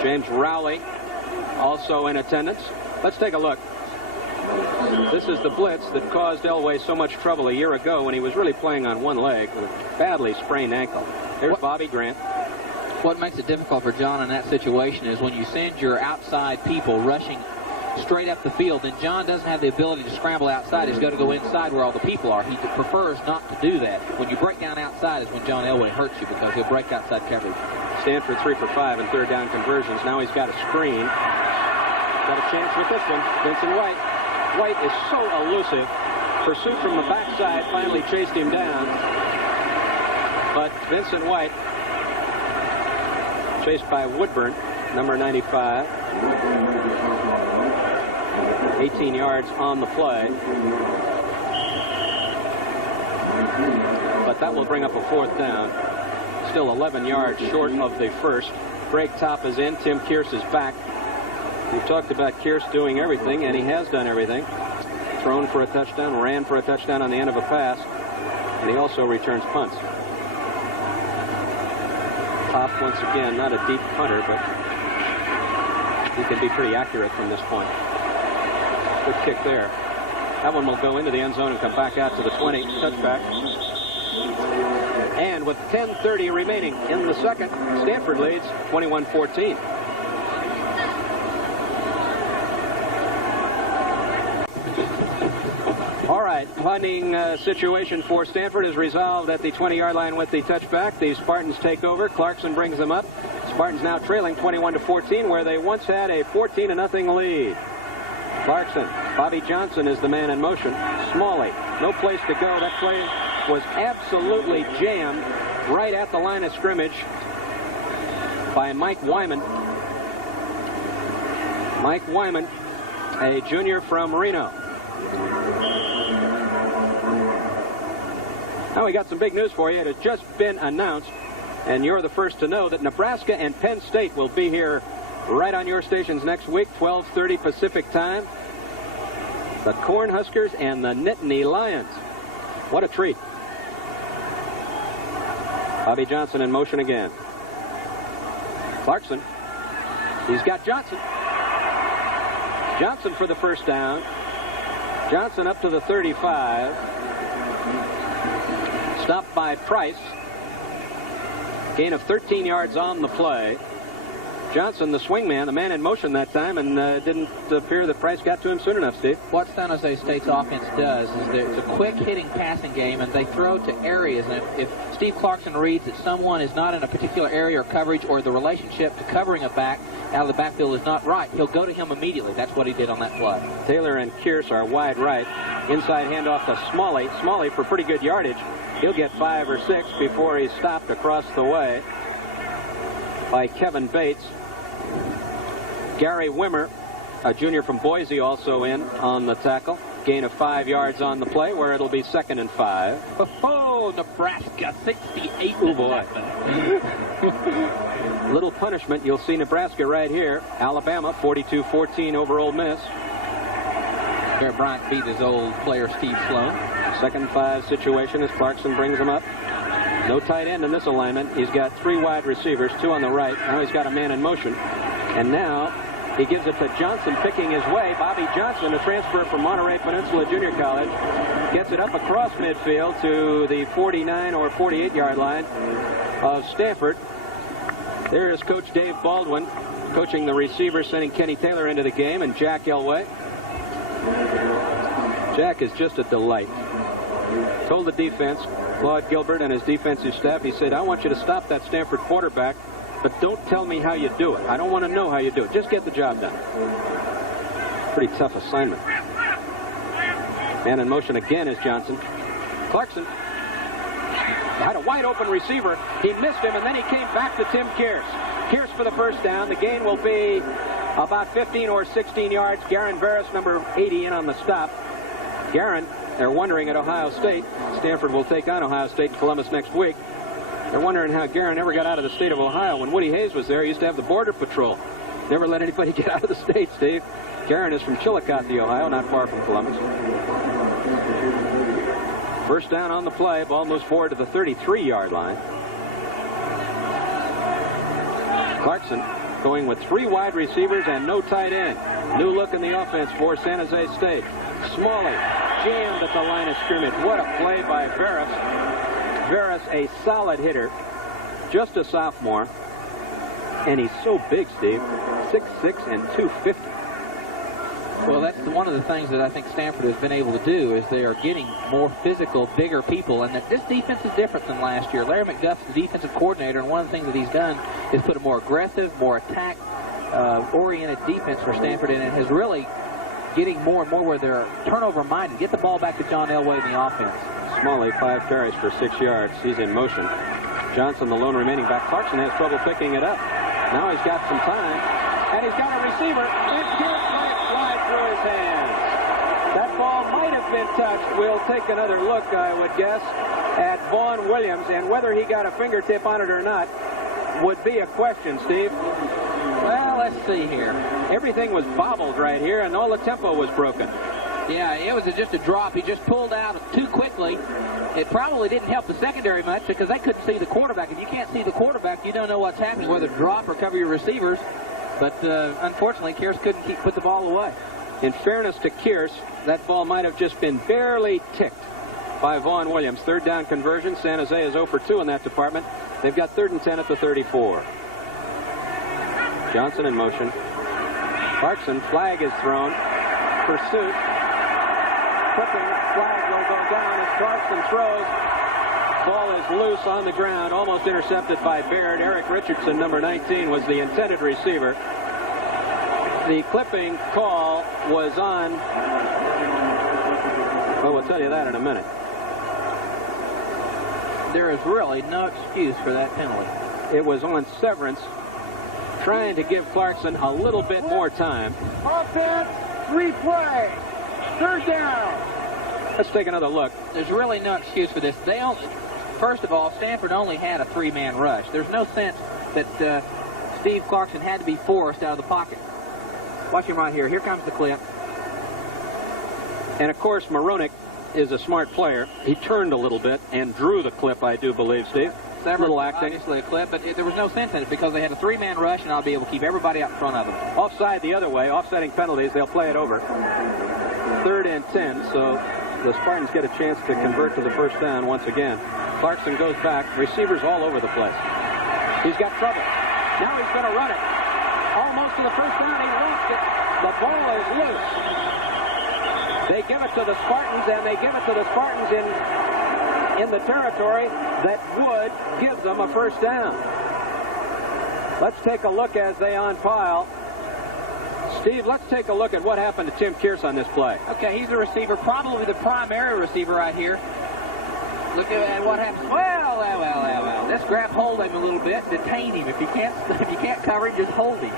James Rowley also in attendance. Let's take a look. This is the blitz that caused Elway so much trouble a year ago when he was really playing on one leg with a badly sprained ankle. There's Bobby Grant. What makes it difficult for John in that situation is when you send your outside people rushing straight up the field, and John doesn't have the ability to scramble outside. He's got to go inside where all the people are. He prefers not to do that. When you break down outside is when John Elway hurts you because he'll break outside coverage. Stanford 3 for 5 in third down conversions. Now he's got a screen. Got a chance with this one. Vincent White. White is so elusive. Pursuit from the backside finally chased him down. But Vincent White, chased by Woodburn, number 95. 18 yards on the play. But that will bring up a fourth down. Still 11 yards short of the first. Greg Topp is in. Tim Kearse is back. We've talked about Kearse doing everything, and he has done everything. Thrown for a touchdown, ran for a touchdown on the end of a pass, and he also returns punts. Topp, once again, not a deep punter, but he can be pretty accurate from this point. Good kick there. That one will go into the end zone and come back out to the 20. Touchback. And with 10:30 remaining in the second, Stanford leads 21-14. All right, punting situation for Stanford is resolved at the 20-yard line with the touchback. The Spartans take over. Clarkson brings them up. Spartans now trailing 21-14, where they once had a 14-0 lead. Clarkson, Bobby Johnson is the man in motion. Smalley, no place to go. That play was absolutely jammed right at the line of scrimmage by Mike Wyman. Mike Wyman, a junior from Reno. Now we got some big news for you. It has just been announced, and you're the first to know, that Nebraska and Penn State will be here right on your stations next week, 12:30 Pacific time. The Cornhuskers and the Nittany Lions. What a treat. Bobby Johnson in motion again. Clarkson. He's got Johnson. Johnson for the first down. Johnson up to the 35. Stopped by Price. Gain of 13 yards on the play. Johnson, the swingman, the man in motion that time, and didn't appear that Price got to him soon enough, Steve. What San Jose State's offense does is there's a quick hitting passing game, and they throw to areas. And if Steve Clarkson reads that someone is not in a particular area or coverage, or the relationship to covering a back out of the backfield is not right, he'll go to him immediately. That's what he did on that play. Taylor and Kearse are wide right. Inside handoff to Smalley. Smalley for pretty good yardage. He'll get 5 or 6 before he's stopped across the way by Kevin Bates. Gary Wimmer, a junior from Boise, also in on the tackle. Gain of 5 yards on the play, where it'll be 2nd and 5. Oh, Nebraska, 68. Oh, boy. Little punishment. You'll see Nebraska right here. Alabama, 42-14 over Ole Miss. Here, Bryant beat his old player, Steve Sloan. 2nd and 5 situation as Clarkson brings him up. No tight end in this alignment. He's got 3 wide receivers, 2 on the right. Now he's got a man in motion. And now he gives it to Johnson, picking his way. Bobby Johnson, a transfer from Monterey Peninsula Junior College, gets it up across midfield to the 49 or 48-yard line of Stanford. There is Coach Dave Baldwin coaching the receivers, sending Kenny Taylor into the game, and Jack Elway. Jack is just a delight. Told the defense, Claude Gilbert and his defensive staff. He said, I want you to stop that Stanford quarterback, but don't tell me how you do it. I don't want to know how you do it. Just get the job done. Pretty tough assignment. Man in motion again is Johnson. Clarkson had a wide open receiver. He missed him, and then he came back to Tim Kearse. Kearse for the first down. The gain will be about 15 or 16 yards. Garen Veras, number 80, in on the stop. Garen, they're wondering at Ohio State. Stanford will take on Ohio State in Columbus next week. They're wondering how Garen ever got out of the state of Ohio. When Woody Hayes was there, he used to have the Border Patrol. Never let anybody get out of the state, Steve. Garen is from Chillicothe, Ohio, not far from Columbus. First down on the play. Ball moves forward to the 33-yard line. Clarkson going with 3 wide receivers and no tight end. New look in the offense for San Jose State. Smalley jammed at the line of scrimmage. What a play by Veras. Veras, a solid hitter, just a sophomore, and he's so big, Steve, 6'6" and 250. Well, that's one of the things that I think Stanford has been able to do is they are getting more physical, bigger people, and that this defense is different than last year. Larry McDuff's the defensive coordinator, and one of the things that he's done is put a more aggressive, more attack-oriented defense for Stanford, and it has really getting more and more where they're turnover-minded. Get the ball back to John Elway in the offense. Smalley, 5 carries for 6 yards. He's in motion. Johnson, the lone remaining back. Clarkson has trouble picking it up. Now he's got some time, and he's got a receiver. And Kearse let it fly through his hands. That ball might have been touched. We'll take another look, I would guess, at Vaughn Williams, and whether he got a fingertip on it or not would be a question, Steve. Well, let's see here. Everything was bobbled right here, and all the tempo was broken. Yeah, it was just a drop. He just pulled out too quickly. It probably didn't help the secondary much because they couldn't see the quarterback. If you can't see the quarterback, you don't know what's happening, whether drop or cover your receivers. But unfortunately, Kearse couldn't put the ball away. In fairness to Kearse, that ball might have just been barely ticked by Vaughn Williams. Third down conversion. San Jose is 0 for 2 in that department. They've got 3rd and 10 at the 34. Johnson in motion. Clarkson, flag is thrown. Pursuit. Clipping, flag will go down as Clarkson throws. Ball is loose on the ground, almost intercepted by Baird. Eric Richardson, number 19, was the intended receiver. The clipping call was on, well, we'll tell you that in a minute. There is really no excuse for that penalty. It was on Severance, trying to give Clarkson a little bit more time. Offense, 3 plays. 3rd down. Let's take another look. There's really no excuse for this. First of all, Stanford only had a 3-man rush. There's no sense that Steve Clarkson had to be forced out of the pocket. Watch him right here. Here comes the clip. And, of course, Moronic is a smart player. He turned a little bit and drew the clip, I do believe, Steve. Several, little acting. Obviously a clip, but there was no sense in it because they had a 3-man rush, and I'll be able to keep everybody out in front of them. Offside the other way, offsetting penalties, they'll play it over. 3rd and 10, so the Spartans get a chance to convert to the first down once again. Clarkson goes back. Receivers all over the place. He's got trouble. Now he's going to run it. Almost to the first down. He lost it. The ball is loose. They give it to the Spartans, and they give it to the Spartans in the territory that would give them a first down. Let's take a look as they on-pile. Steve, let's take a look at what happened to Tim Kearse on this play. Okay, he's the receiver, probably the primary receiver right here. Look at what happens. Well. Let's grab hold of him a little bit, detain him. If you can't cover him, just hold him.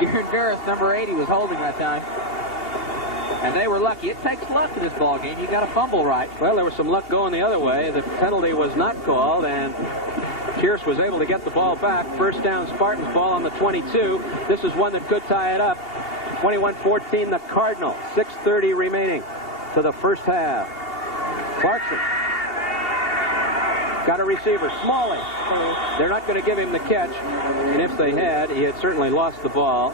Garen Veras, number 80, was holding that time. And they were lucky. It takes luck in this ball game. You got to fumble right. Well, there was some luck going the other way. The penalty was not called, and Kearse was able to get the ball back. First down, Spartans ball on the 22. This is one that could tie it up. 21-14, the Cardinal. 6:30 remaining to the first half. Clarkson got a receiver, Smalley. They're not going to give him the catch, and if they had, he had certainly lost the ball.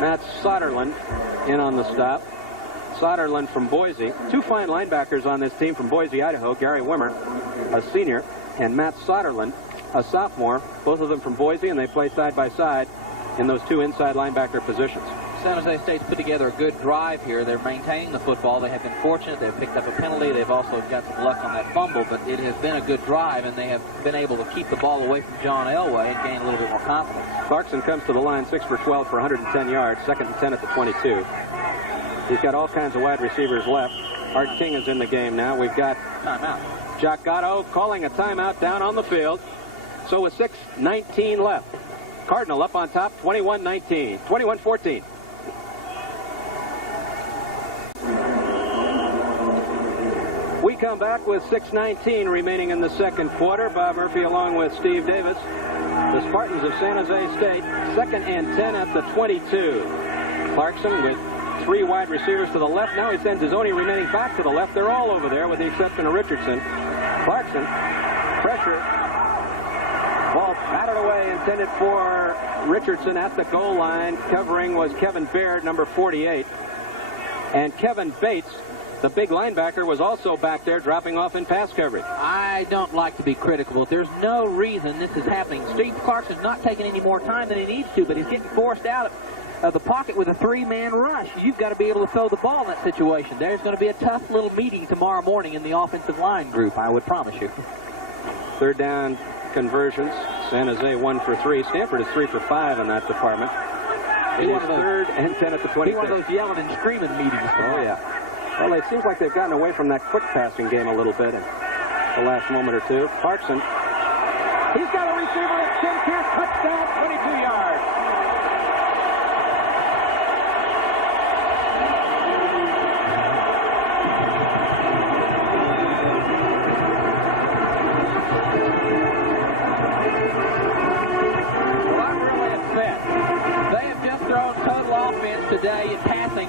Matt Soderlund in on the stop. Soderlund from Boise. 2 fine linebackers on this team from Boise, Idaho. Gary Wimmer, a senior, and Matt Soderlund, a sophomore. Both of them from Boise, and they play side by side in those 2 inside linebacker positions. San Jose State's put together a good drive here. They're maintaining the football. They have been fortunate. They've picked up a penalty. They've also got some luck on that fumble, but it has been a good drive, and they have been able to keep the ball away from John Elway and gain a little bit more confidence. Clarkson comes to the line 6 for 12 for 110 yards, 2nd and 10 at the 22. He's got all kinds of wide receivers left. Art King is in the game now. We've got timeout. Jack Gatto calling a timeout down on the field. So with 6:19 left. Cardinal up on top, 21-19, 21-14. We come back with 6:19 remaining in the second quarter. Bob Murphy along with Steve Davis. The Spartans of San Jose State, 2nd and 10 at the 22. Clarkson with 3 wide receivers to the left. Now he sends his only remaining back to the left. They're all over there with the exception of Richardson. Clarkson, pressure. Ball batted away, intended for Richardson at the goal line. Covering was Kevin Baird, number 48. And Kevin Bates, the big linebacker, was also back there dropping off in pass coverage. I don't like to be critical, but there's no reason this is happening. Steve Clarkson's not taking any more time than he needs to, but he's getting forced out of the pocket with a 3-man rush. You've got to be able to throw the ball in that situation. There's going to be a tough little meeting tomorrow morning in the offensive line group, I would promise you. 3rd down conversions. San Jose 1 for 3. Stanford is 3 for 5 in that department. It is 3rd and 10 at the 26. One of those yelling and screaming meetings. Oh, yeah. Well, it seems like they've gotten away from that quick passing game a little bit in the last moment or two. Clarkson. He's got a receiver at Tim Pierce. Touchdown, 22 yards. Today in passing.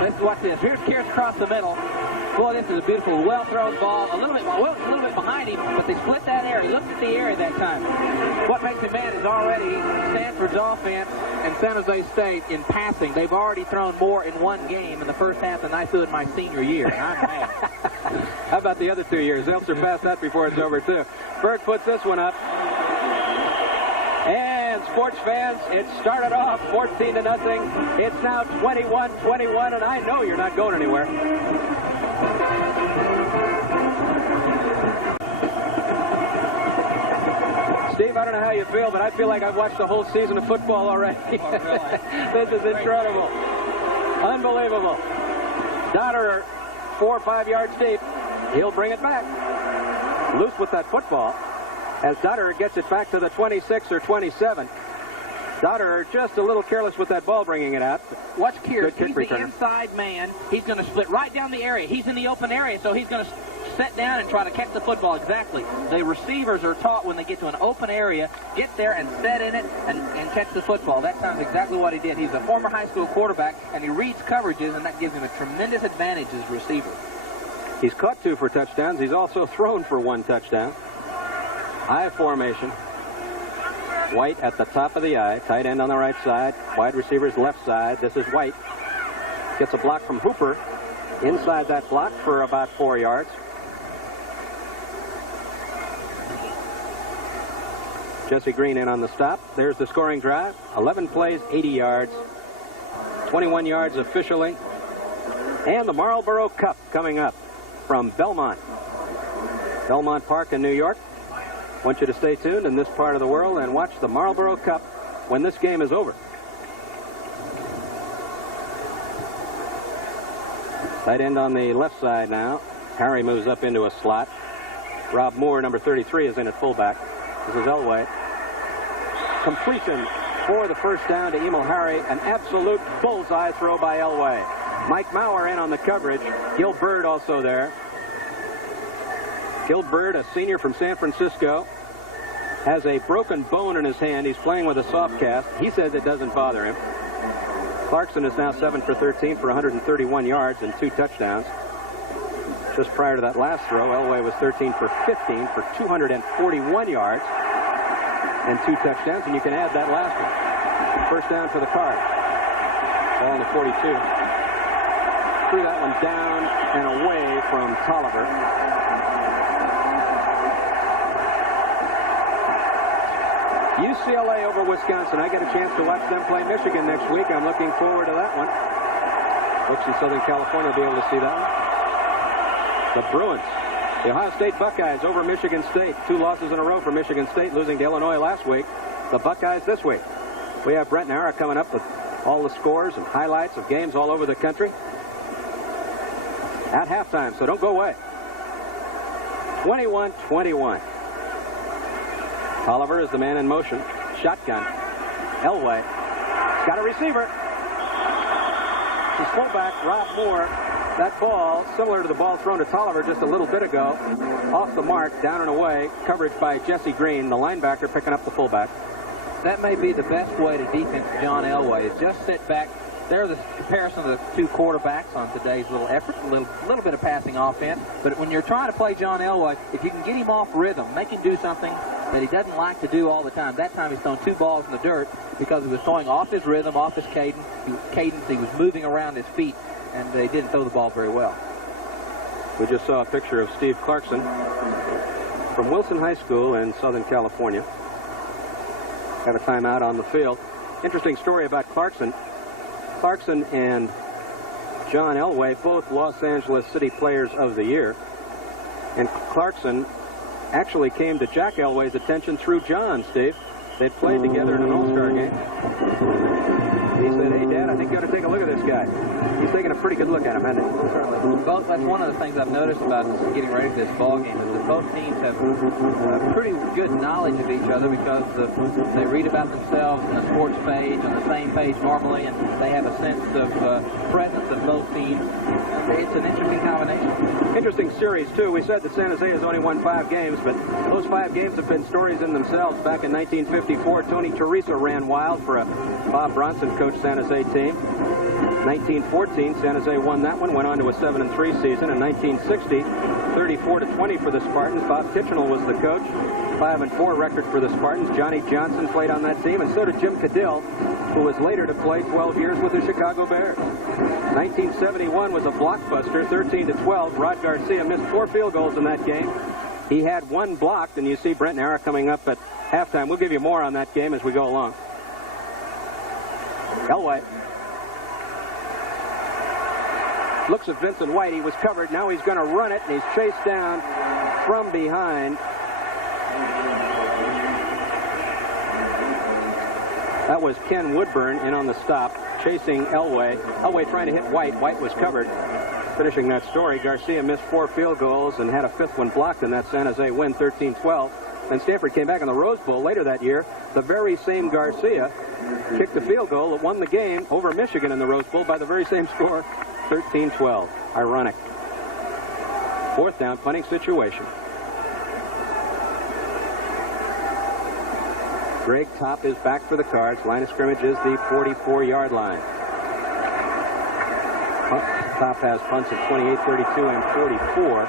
Let's watch this. Here's Pierce across the middle. Boy, this is a beautiful, well-thrown ball. A little bit behind him, but they split that area. He looked at the area that time. What makes him mad is already Stanford's offense and San Jose State in passing. They've already thrown more in one game in the first half than I threw in my senior year, and I'm mad. How about the other 2 years? They'll surpass that before it's over, too. Berg puts this one up. And sports fans, it started off 14-0. It's now 21-21, and I know you're not going anywhere. Steve, I don't know how you feel, but I feel like I've watched the whole season of football already. This is incredible. Unbelievable. Dotterer, 4 or 5 yards deep. He'll bring it back. Loose with that football. As Dotterer gets it back to the 26 or 27. Dotterer just a little careless with that ball, bringing it out. Watch Kears. He's the inside man. He's going to split right down the area. He's in the open area, so he's going to sit down and try to catch the football. Exactly. The receivers are taught when they get to an open area, get there and set in it and catch the football. That sounds exactly what he did. He's a former high school quarterback, and he reads coverages, and that gives him a tremendous advantage as a receiver. He's caught 2 for touchdowns. He's also thrown for 1 touchdown. I formation. White at the top of the I. Tight end on the right side. Wide receivers left side. This is White. Gets a block from Hooper. Inside that block for about 4 yards. Jesse Green in on the stop. There's the scoring drive. 11 plays, 80 yards. 21 yards officially. And the Marlboro Cup coming up from Belmont. Belmont Park in New York. I want you to stay tuned in this part of the world and watch the Marlboro Cup when this game is over. Tight end on the left side now. Harry moves up into a slot. Rob Moore, number 33, is in at fullback. This is Elway. Completion for the first down to Emil Harry. An absolute bullseye throw by Elway. Mike Maurer in on the coverage. Gil Bird also there. Gil Bird, a senior from San Francisco, has a broken bone in his hand. He's playing with a soft cast. He says it doesn't bother him. Clarkson is now 7 for 13 for 131 yards and 2 touchdowns. Just prior to that last throw, Elway was 13 for 15 for 241 yards and 2 touchdowns, and you can add that last one. First down for the Card. Ball on the 42. Threw that one down and away from Tolliver. UCLA over Wisconsin. I get a chance to watch them play Michigan next week. I'm looking forward to that one. Folks in Southern California will be able to see that one. The Bruins. The Ohio State Buckeyes over Michigan State. 2 losses in a row for Michigan State, losing to Illinois last week. The Buckeyes this week. We have Brent Nara coming up with all the scores and highlights of games all over the country at halftime, so don't go away. 21-21. Oliver is the man in motion. Shotgun. Elway. He's got a receiver. His fullback, Rob Moore. That ball, similar to the ball thrown to Tolliver just a little bit ago, off the mark, down and away. Coverage by Jesse Green, the linebacker, picking up the fullback. That may be the best way to defense John Elway, is just sit back. There's the comparison of the 2 quarterbacks on today's little effort, a little bit of passing offense. But when you're trying to play John Elway, if you can get him off rhythm, make him do something that he doesn't like to do all the time. That time he's thrown 2 balls in the dirt because he was throwing off his rhythm, off his cadence. He was moving around his feet, and they didn't throw the ball very well. We just saw a picture of Steve Clarkson from Wilson High School in Southern California. Have a timeout on the field. Interesting story about Clarkson. Clarkson and John Elway, both Los Angeles City Players of the Year. And Clarkson actually came to Jack Elway's attention through John, Steve. They'd played together in an All-Star game. He said, "Hey, Dad, I think you ought to take a look at this guy." He's taking a pretty good look at him, hasn't he? Certainly. Both, that's one of the things I've noticed about getting ready for this ball game is that both teams have pretty good knowledge of each other because they read about themselves on a sports page, on the same page normally, and they have a sense of presence of both teams. It's an interesting combination. Interesting series, too. We said that San Jose has only won 5 games, but those 5 games have been stories in themselves. Back in 1954, Tony Teresa ran wild for a Bob Bronson coached San Jose team. 1914, San Jose won that one, went on to a 7-3 season. In 1960, 34-20 for the Spartans. Bob Kitchenell was the coach. 5-4 record for the Spartans. Johnny Johnson played on that team, and so did Jim Cadill, who was later to play 12 years with the Chicago Bears. 1971 was a blockbuster, 13-12. Rod Garcia missed 4 field goals in that game. He had 1 blocked, and you see Brent Nara coming up at halftime. We'll give you more on that game as we go along. Elway looks at Vincent White. He was covered. Now he's going to run it, and he's chased down from behind. That was Ken Woodburn in on the stop, chasing Elway. Elway trying to hit White. White was covered. Finishing that story, Garcia missed 4 field goals and had a 5th one blocked in that San Jose win, 13-12. And Stanford came back in the Rose Bowl later that year. The very same Garcia kicked a field goal that won the game over Michigan in the Rose Bowl by the very same score, 13-12. Ironic. 4th down, punting situation. Greg Topp is back for the Cards. Line of scrimmage is the 44-yard line. Topp has punts at 28, 32, and 44.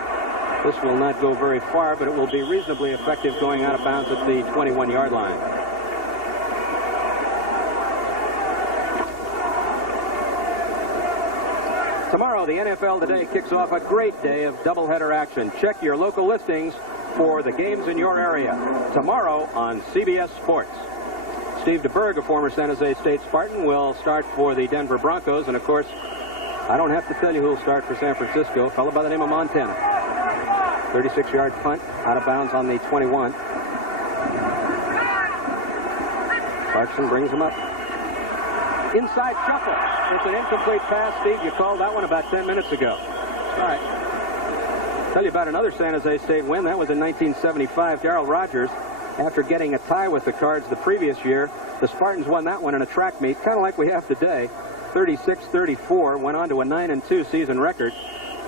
This will not go very far, but it will be reasonably effective going out of bounds at the 21-yard line. Tomorrow, the NFL Today kicks off a great day of doubleheader action. Check your local listings for the games in your area. Tomorrow on CBS Sports. Steve DeBerg, a former San Jose State Spartan, will start for the Denver Broncos. And, of course, I don't have to tell you who will start for San Francisco. A fellow by the name of Montana. 36-yard punt, out of bounds on the 21. Clarkson brings him up. Inside shuffle. It's an incomplete pass, Steve. You called that one about 10 minutes ago. All right. Tell you about another San Jose State win. That was in 1975. Darrell Rogers, after getting a tie with the Cards the previous year, the Spartans won that one in a track meet, kind of like we have today. 36-34, went on to a 9-2 season record.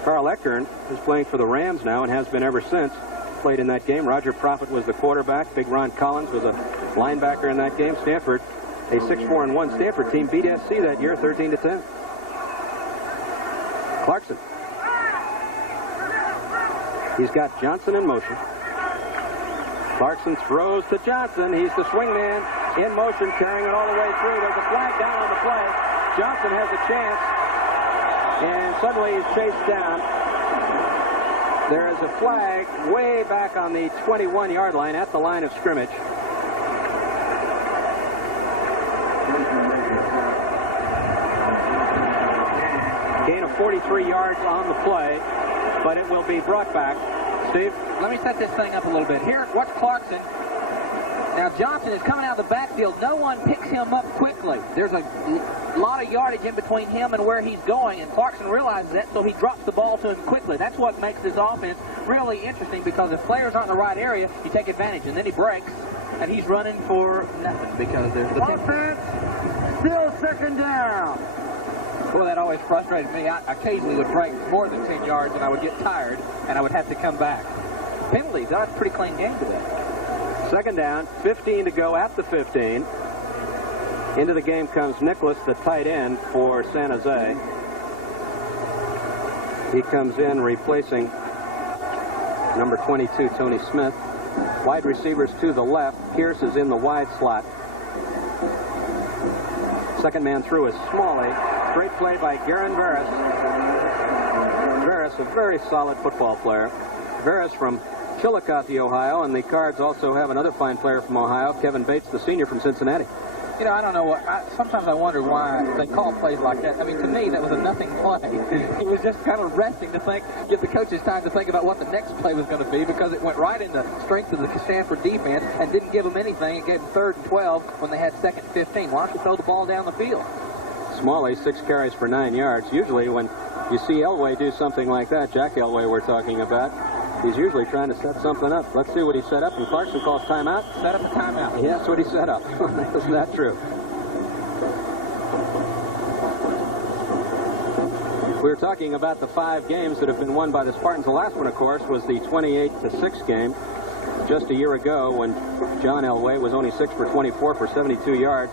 Carl Eckern is playing for the Rams now and has been ever since. Played in that game. Roger Prophet was the quarterback. Big Ron Collins was a linebacker in that game. Stanford, a 6-4-1 Stanford team, beat SC that year, 13-10. Clarkson. He's got Johnson in motion. Clarkson throws to Johnson. He's the swing man in motion, carrying it all the way through. There's a flag down on the play. Johnson has a chance, and suddenly he's chased down. There is a flag way back on the 21-yard line at the line of scrimmage. Gain of 43 yards on the play, but it will be brought back. Steve? Let me set this thing up a little bit. Here, watch Clarkson. Now, Johnson is coming out of the backfield. No one picks him up quickly. There's a lot of yardage in between him and where he's going, and Clarkson realizes that, so he drops the ball to him quickly. That's what makes this offense really interesting, because if players aren't in the right area, you take advantage, and then he breaks, and he's running for nothing because there's the offense. Still second down. Boy, that always frustrated me. I occasionally would break more than 10 yards, and I would get tired, and I would have to come back. Penalties, that's a pretty clean game today. Second down, 15 to go at the 15. Into the game comes Nicholas, the tight end for San Jose. He comes in replacing number 22, Tony Smith. Wide receivers to the left. Pierce is in the wide slot. Second man through is Smalley. Great play by Garen Veras. Veras, a very solid football player. Veras from Chillicothe, Ohio, and the Cards also have another fine player from Ohio, Kevin Bates, the senior from Cincinnati. You know, I don't know what. Sometimes I wonder why they call plays like that. I mean, to me, that was a nothing play. It was just kind of resting to think, give the coaches time to think about what the next play was going to be, because it went right in the strength of the Stanford defense and didn't give them anything. It gave them 3rd and 12 when they had 2nd and 15. Why don't you throw the ball down the field? Smalley, 6 carries for 9 yards. Usually when you see Elway do something like that, Jack Elway we're talking about, he's usually trying to set something up. Let's see what he set up. And Clarkson calls timeout. Set up a timeout. Yeah, that's what he set up. Isn't that true? We were talking about the 5 games that have been won by the Spartans. The last one, of course, was the 28-6 game just a year ago when John Elway was only 6 for 24 for 72 yards.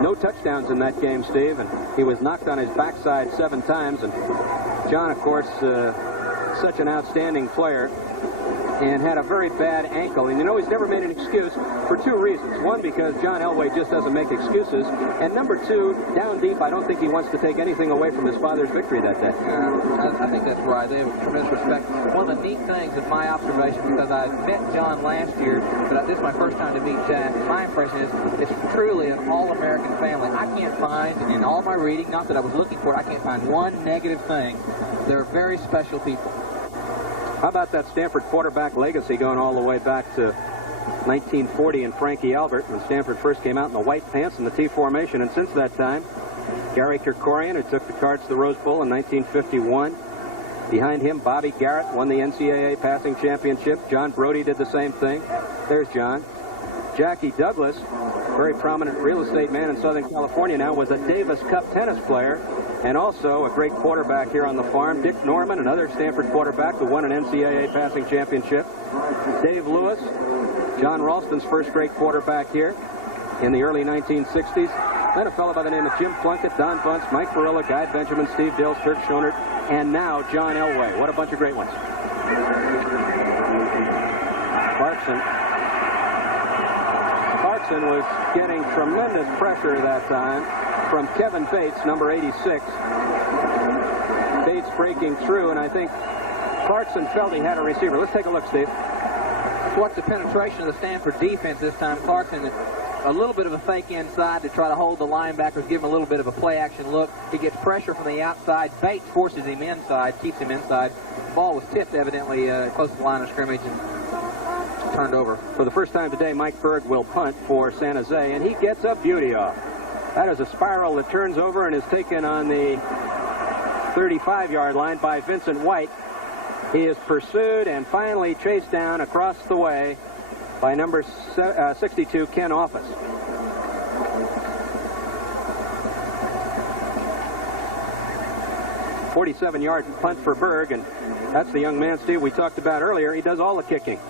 No touchdowns in that game, Steve, and he was knocked on his backside 7 times. And John, of course, such an outstanding player, and had a very bad ankle. And you know, he's never made an excuse for 2 reasons. One, because John Elway just doesn't make excuses. And number 2, down deep, I don't think he wants to take anything away from his father's victory that day. I think that's right. They have tremendous respect. One of the neat things of my observation, because I met John last year, but this is my first time to meet Jack, my impression is it's truly an all-American family. I can't find, in all my reading, not that I was looking for it, I can't find one negative thing. They're very special people. How about that Stanford quarterback legacy going all the way back to 1940 and Frankie Albert, when Stanford first came out in the white pants and the T formation. And since that time, Gary Kerkorian, who took the Cards to the Rose Bowl in 1951. Behind him, Bobby Garrett won the NCAA passing championship. John Brody did the same thing. There's John. Jackie Douglas, very prominent real estate man in Southern California now, was a Davis Cup tennis player and also a great quarterback here on the farm. Dick Norman, another Stanford quarterback who won an NCAA passing championship. Dave Lewis, John Ralston's first great quarterback here in the early 1960s. Then a fellow by the name of Jim Plunkett, Don Bunce, Mike Barilla, Guy Benjamin, Steve Dills, Kirk Schonert, and now John Elway. What a bunch of great ones. Clarkson was getting tremendous pressure that time from Kevin Bates, number 86. Bates breaking through, and I think Clarkson felt he had a receiver. Let's take a look, Steve. What's the penetration of the Stanford defense this time? Clarkson, a little bit of a fake inside to try to hold the linebackers, give him a little bit of a play-action look. He gets pressure from the outside. Bates forces him inside, keeps him inside. The ball was tipped, evidently, close to the line of scrimmage and turned over. For the first time today, Mike Berg will punt for San Jose, and he gets a beauty off. That is a spiral that turns over and is taken on the 35-yard line by Vincent White. He is pursued and finally chased down across the way by number 62, Ken Office. A 47-yard punt for Berg, and that's the young man, Steve, we talked about earlier. He does all the kicking.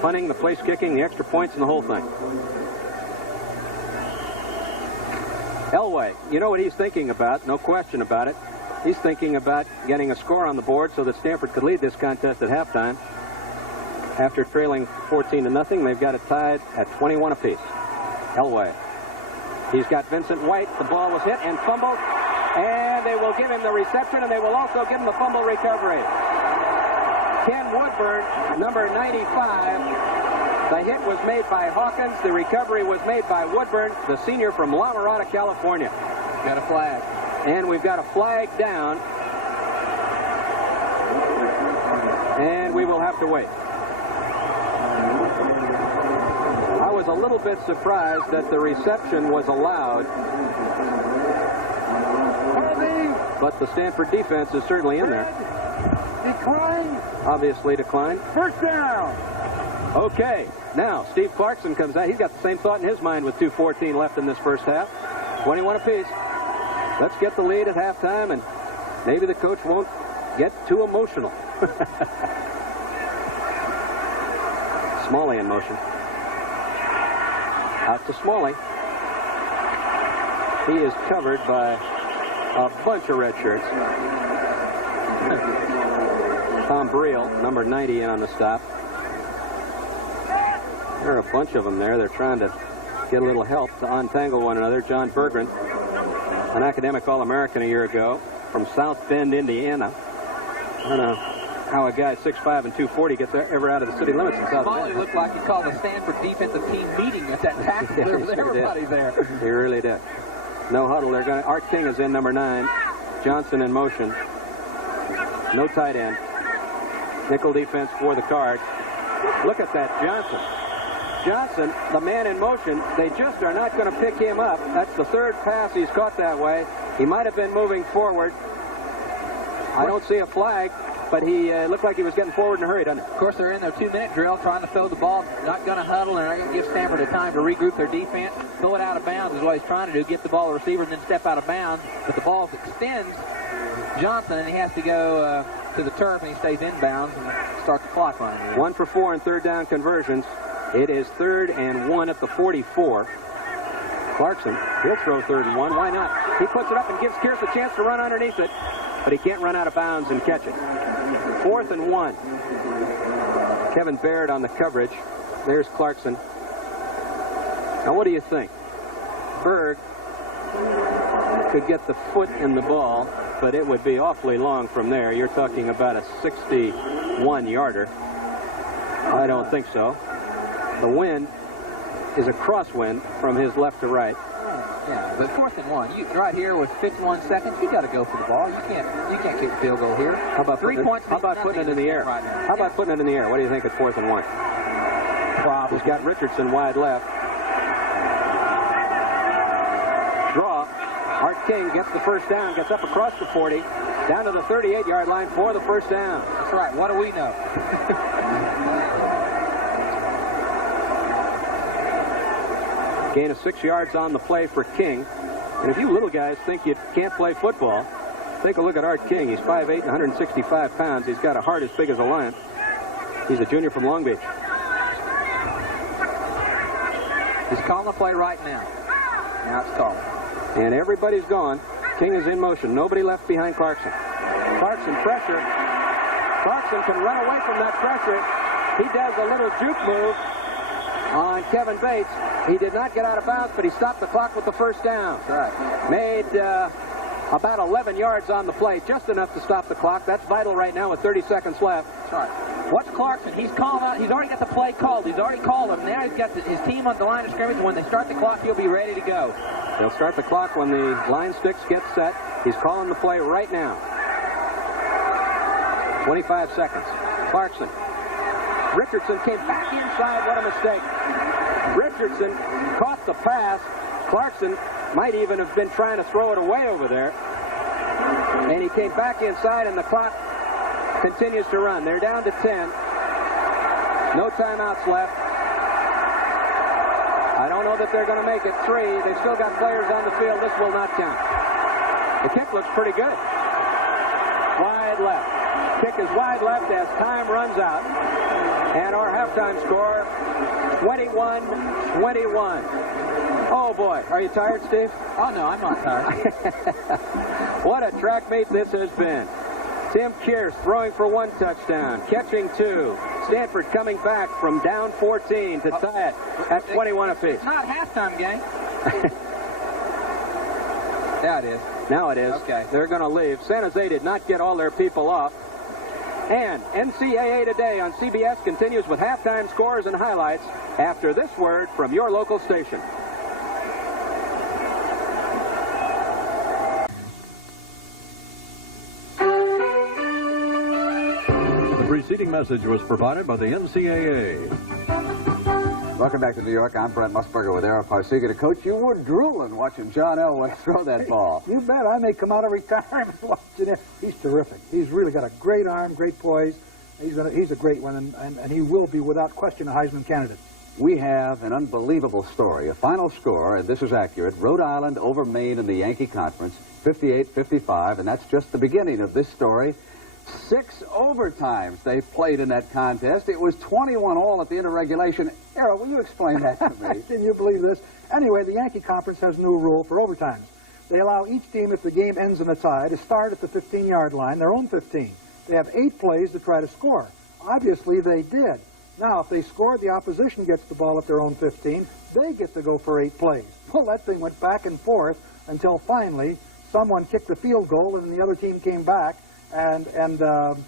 Punting, the place kicking, the extra points, and the whole thing. Elway, you know what he's thinking about, no question about it. He's thinking about getting a score on the board so that Stanford could lead this contest at halftime. After trailing 14-0, they've got it tied at 21 apiece. Elway. He's got Vincent White. The ball was hit and fumbled, and they will give him the reception, and they will also give him the fumble recovery. Ken Woodburn, number 95, The hit was made by Hawkins. The recovery was made by Woodburn, the senior from La Mirada, California. Got a flag. And we've got a flag down. And we will have to wait. I was a little bit surprised that the reception was allowed. But the Stanford defense is certainly in there. Decline. Obviously declined. First down. Okay, now Steve Clarkson comes out. He's got the same thought in his mind with 2:14 left in this first half. 21 apiece. Let's get the lead at halftime, and maybe the coach won't get too emotional. Smalley in motion. Out to Smalley. He is covered by a bunch of red shirts. Tom Breel, number 90, in on the stop. There are a bunch of them there. They're trying to get a little help to untangle one another. John Berggren, an academic All-American a year ago from South Bend, Indiana. I don't know how a guy 6'5" and 240 gets ever out of the city limits in South Bend. Smalley looked like he called the Stanford defensive team meeting at that tackle. There was everybody there. He really did. No huddle. They're going to. Art King is in, number 9. Johnson in motion. No tight end. Nickel defense for the Card. Look at that Johnson. Johnson, the man in motion, they just are not going to pick him up. That's the third pass he's caught that way. He might have been moving forward. I don't see a flag, but he looked like he was getting forward in a hurry, doesn't it? Of course, they're in their 2-minute drill trying to throw the ball. Not going to huddle, and they're not going to give Stanford a time to regroup their defense. Throw it out of bounds is what he's trying to do. Get the ball to the receiver and then step out of bounds. But the ball extends Johnson, and he has to go to the turf, and he stays inbounds and start the clock running. 1 for 4 in third down conversions. It is 3rd and 1 at the 44. Clarkson, he'll throw 3rd and 1. Why not? He puts it up and gives Kearse a chance to run underneath it, but he can't run out of bounds and catch it. 4th and 1. Kevin Baird on the coverage. There's Clarkson. Now, what do you think? Berg could get the foot in the ball, but it would be awfully long from there. You're talking about a 61-yarder. I don't think so. The wind is a crosswind from his left to right. Yeah, but 4th and 1. You right here with 51 seconds, you got to go for the ball. You can't kick a field goal here. How about 3 points? How about putting it in the air? Right now. How about putting it in the air? What do you think at 4th and 1? He's got Richardson wide left. Draw. Art King gets the first down, gets up across the 40, down to the 38-yard line for the first down. That's right. What do we know? Gain of 6 yards on the play for King. And if you little guys think you can't play football, take a look at Art King. He's 5'8" and 165 pounds. He's got a heart as big as a lion. He's a junior from Long Beach. He's calling the play right now. Now it's called. And everybody's gone. King is in motion. Nobody left behind Clarkson. Clarkson pressure. Clarkson can run away from that pressure. He does a little juke move on Kevin Bates. He did not get out of bounds, but he stopped the clock with the first down. Right. Made about 11 yards on the play, just enough to stop the clock. That's vital right now with 30 seconds left. Right. Watch Clarkson. He's calling out. He's already got the play called. He's already called him. Now he's got his team on the line of scrimmage. When they start the clock, he'll be ready to go. They'll start the clock when the line sticks get set. He's calling the play right now. 25 seconds. Clarkson. Richardson came back inside. What a mistake. Richardson caught the pass. Clarkson might even have been trying to throw it away over there. And he came back inside, and the clock continues to run. They're down to 10. No timeouts left. I don't know that they're going to make it 3. They've still got players on the field. This will not count. The kick looks pretty good. Wide left. Kick is wide left as time runs out. And our halftime score, 21-21. Oh, boy. Are you tired, Steve? Oh, no, I'm not tired. What a track meet this has been. Tim Kearse throwing for 1 touchdown, catching 2. Stanford coming back from down 14 to tie it at 21 apiece. It's not halftime, gang. Yeah, it is. Now it is. Okay. They're going to leave. San Jose did not get all their people off. And NCAA Today on CBS continues with halftime scores and highlights after this word from your local station. The preceding message was provided by the NCAA. Welcome back to New York. I'm Brent Musburger with Ara Parsiga to coach. You were drooling watching John Elway throw that ball. You bet. I may come out of retirement watching it. He's terrific. He's really got a great arm, great poise. He's a great one, and he will be, without question, a Heisman candidate. We have an unbelievable story. A final score, and this is accurate, Rhode Island over Maine in the Yankee Conference, 58-55, and that's just the beginning of this story. 6 overtimes they've played in that contest. It was 21 all at the end of regulation. Errol, will you explain that to me? Can you believe this? Anyway, the Yankee Conference has a new rule for overtimes. They allow each team, if the game ends in a tie, to start at the 15-yard line, their own 15. They have 8 plays to try to score. Obviously, they did. Now, if they score, the opposition gets the ball at their own 15. They get to go for 8 plays. Well, that thing went back and forth until finally someone kicked the field goal, and the other team came back and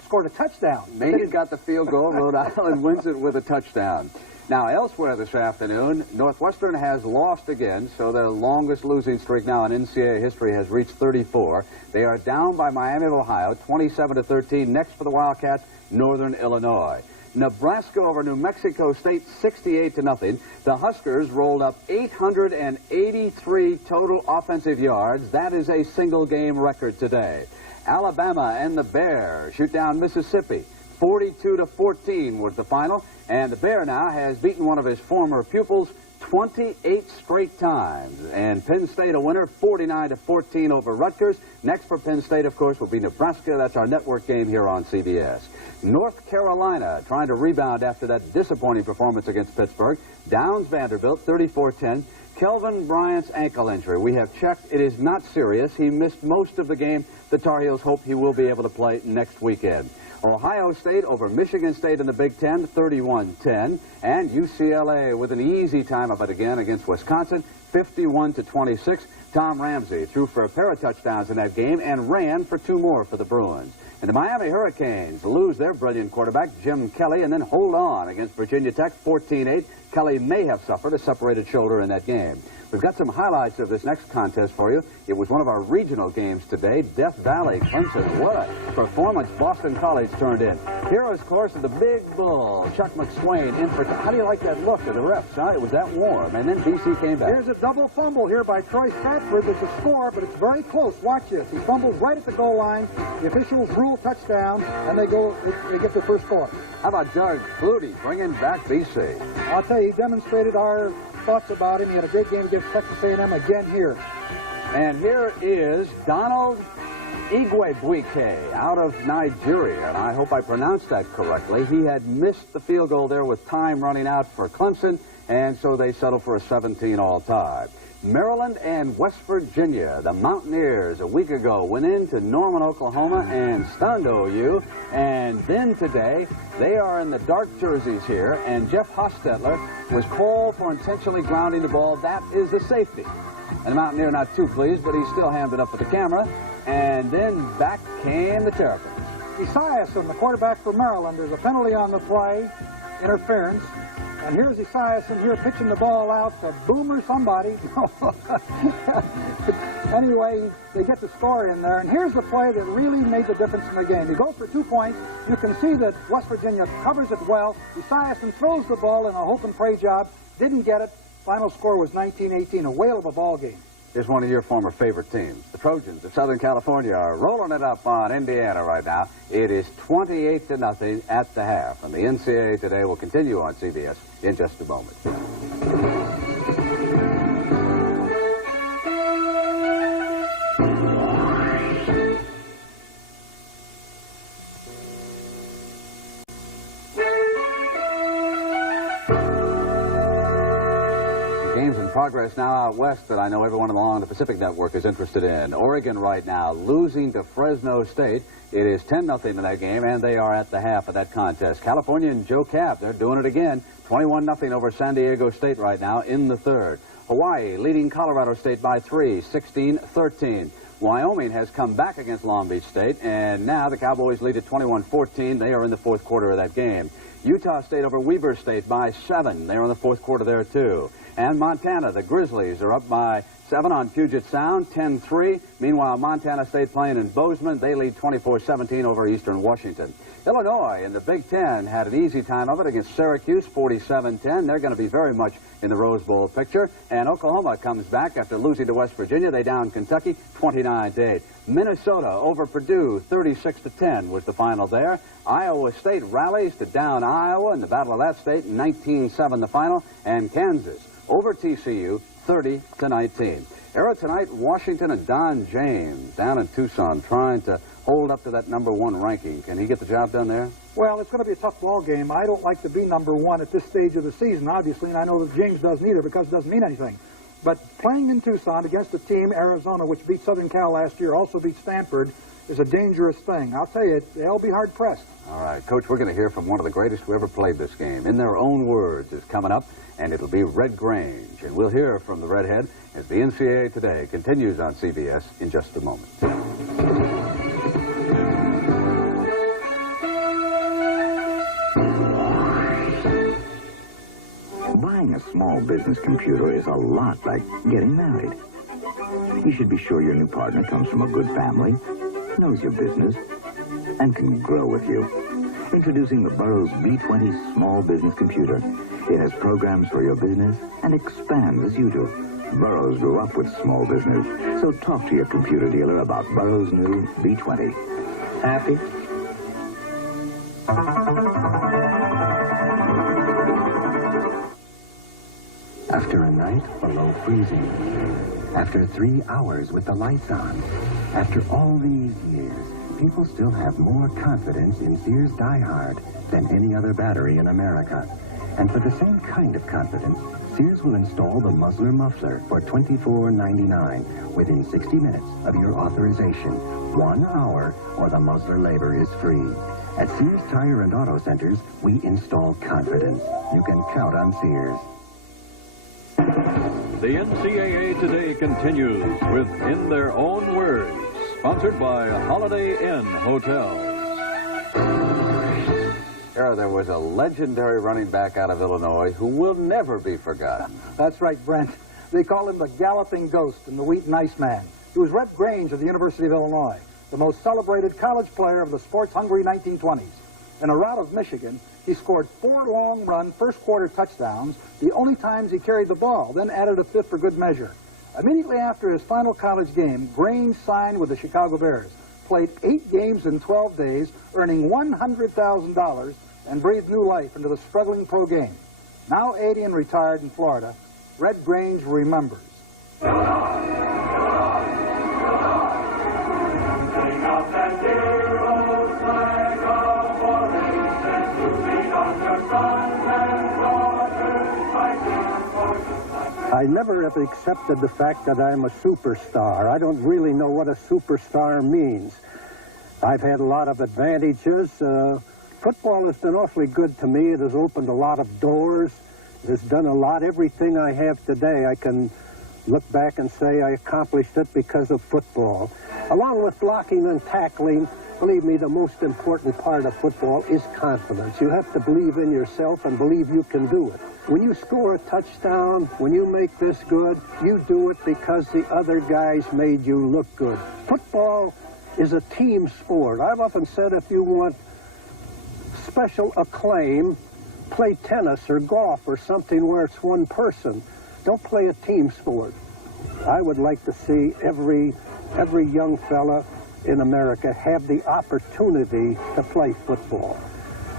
scored a touchdown. Maine got the field goal. Rhode Island wins it with a touchdown. Now, elsewhere this afternoon, Northwestern has lost again, so their longest losing streak now in NCAA history has reached 34. They are down by Miami of Ohio, 27-13. Next for the Wildcats, Northern Illinois. Nebraska over New Mexico State, 68-0. The Huskers rolled up 883 total offensive yards. That is a single-game record today. Alabama and the Bears shoot down Mississippi. 42-14 was the final, and the Bear now has beaten one of his former pupils 28 straight times. And Penn State a winner, 49-14 over Rutgers. Next for Penn State, of course, will be Nebraska. That's our network game here on CBS. North Carolina trying to rebound after that disappointing performance against Pittsburgh. Downs Vanderbilt, 34-10. Kelvin Bryant's ankle injury. We have checked. It is not serious. He missed most of the game. The Tar Heels hope he will be able to play next weekend. Ohio State over Michigan State in the Big Ten, 31-10. And UCLA with an easy time of it again against Wisconsin, 51-26. Tom Ramsey threw for a pair of touchdowns in that game and ran for 2 more for the Bruins. And the Miami Hurricanes lose their brilliant quarterback, Jim Kelly, and then hold on against Virginia Tech, 14-8. Kelly may have suffered a separated shoulder in that game. We've got some highlights of this next contest for you. It was one of our regional games today. Death Valley, Clemson. What a performance Boston College turned in. Here is, of course, the big bull, Chuck McSwain, in for... How do you like that look of the refs, huh? It was that warm. And then BC came back. Here's a double fumble here by Troy Stratford. It's a score, but it's very close. Watch this. He fumbles right at the goal line. The officials rule touchdown, and they get the first score. How about Doug Flutie bringing back BC? I'll tell you, he demonstrated our thoughts about him. He had a great game against Texas A&M again here. And here is Donald Igwebuike out of Nigeria, and I hope I pronounced that correctly. He had missed the field goal there with time running out for Clemson, and so they settled for a 17-all tie. Maryland and West Virginia, the Mountaineers, a week ago went into Norman, Oklahoma, and stunned OU. And then today, they are in the dark jerseys here, and Jeff Hostetler was called for intentionally grounding the ball. That is a safety. And the Mountaineer not too pleased, but he still hammed it up with the camera. And then back came the Terrapins. Esiason, the quarterback for Maryland, there's a penalty on the play, interference. And here's Esiason here pitching the ball out to Boomer somebody. Anyway, they get the score in there. And here's the play that really made the difference in the game. He goes for 2 points. You can see that West Virginia covers it well. Esiason throws the ball in a hope and pray job. Didn't get it. Final score was 19-18, a whale of a ball game. Here's one of your former favorite teams. The Trojans of Southern California are rolling it up on Indiana right now. It is 28-0 at the half. And the NCAA Today will continue on CBS in just a moment. Progress now out west that I know everyone along the Pacific Network is interested in. Oregon right now losing to Fresno State. It is 10-0 in that game, and they are at the half of that contest. California and Joe Cap, they're doing it again. 21-0 over San Diego State right now in the third. Hawaii leading Colorado State by 3, 16-13. Wyoming has come back against Long Beach State, and now the Cowboys lead at 21-14. They are in the fourth quarter of that game. Utah State over Weber State by 7. They're in the fourth quarter there, too. And Montana, the Grizzlies are up by 7 on Puget Sound, 10-3. Meanwhile, Montana State playing in Bozeman. They lead 24-17 over Eastern Washington. Illinois in the Big Ten had an easy time of it against Syracuse, 47-10. They're going to be very much in the Rose Bowl picture. And Oklahoma comes back after losing to West Virginia. They down Kentucky, 29-8. Minnesota over Purdue, 36-10 was the final there. Iowa State rallies to down Iowa in the Battle of that state, 19-7 the final. And Kansas over TCU, 30-19. Era tonight, Washington and Don James down in Tucson trying to hold up to that #1 ranking. Can he get the job done there? Well, it's going to be a tough ball game. I don't like to be #1 at this stage of the season, obviously, and I know that James doesn't either because it doesn't mean anything. But playing in Tucson against a team, Arizona, which beat Southern Cal last year, also beat Stanford, is a dangerous thing. I'll tell you, they'll be hard-pressed. All right, Coach, we're going to hear from one of the greatest who ever played this game. In their own words is coming up, and it'll be Red Grange. And we'll hear from the Redhead as the NCAA Today continues on CBS in just a moment. Buying a small business computer is a lot like getting married. You should be sure your new partner comes from a good family, knows your business, and can grow with you. Introducing the Burroughs B20 Small Business Computer. It has programs for your business and expands as you do. Burroughs grew up with small business, so talk to your computer dealer about Burroughs' new B20. Happy? After a night below freezing, after 3 hours with the lights on, after all these years, people still have more confidence in Sears Die Hard than any other battery in America. And for the same kind of confidence, Sears will install the Muzzler Muffler for $24.99 within 60 minutes of your authorization. 1 hour or the muzzler labor is free. At Sears Tire and Auto Centers, we install confidence. You can count on Sears. The NCAA Today continues with In Their Own Words, sponsored by Holiday Inn Hotels. There was a legendary running back out of Illinois who will never be forgotten. That's right, Brent. They call him the Galloping Ghost and the Wheat and Ice Man. He was Red Grange of the University of Illinois, the most celebrated college player of the sports-hungry 1920s. In a rout of Michigan, he scored 4 long-run first-quarter touchdowns, the only times he carried the ball, then added a 5th for good measure. Immediately after his final college game, Grange signed with the Chicago Bears, played 8 games in 12 days, earning $100,000, and breathed new life into the struggling pro game. Now 80 and retired in Florida, Red Grange remembers. I never have accepted the fact that I'm a superstar. I don't really know what a superstar means. I've had a lot of advantages. Football has been awfully good to me. It has opened a lot of doors. It has done a lot. Everything I have today, I can look back and say I accomplished it because of football. Along with blocking and tackling, believe me, the most important part of football is confidence. You have to believe in yourself and believe you can do it. When you score a touchdown, when you make this good, you do it because the other guys made you look good. Football is a team sport. I've often said if you want special acclaim, play tennis or golf or something where it's one person. Don't play a team sport. I would like to see every young fella in America have the opportunity to play football.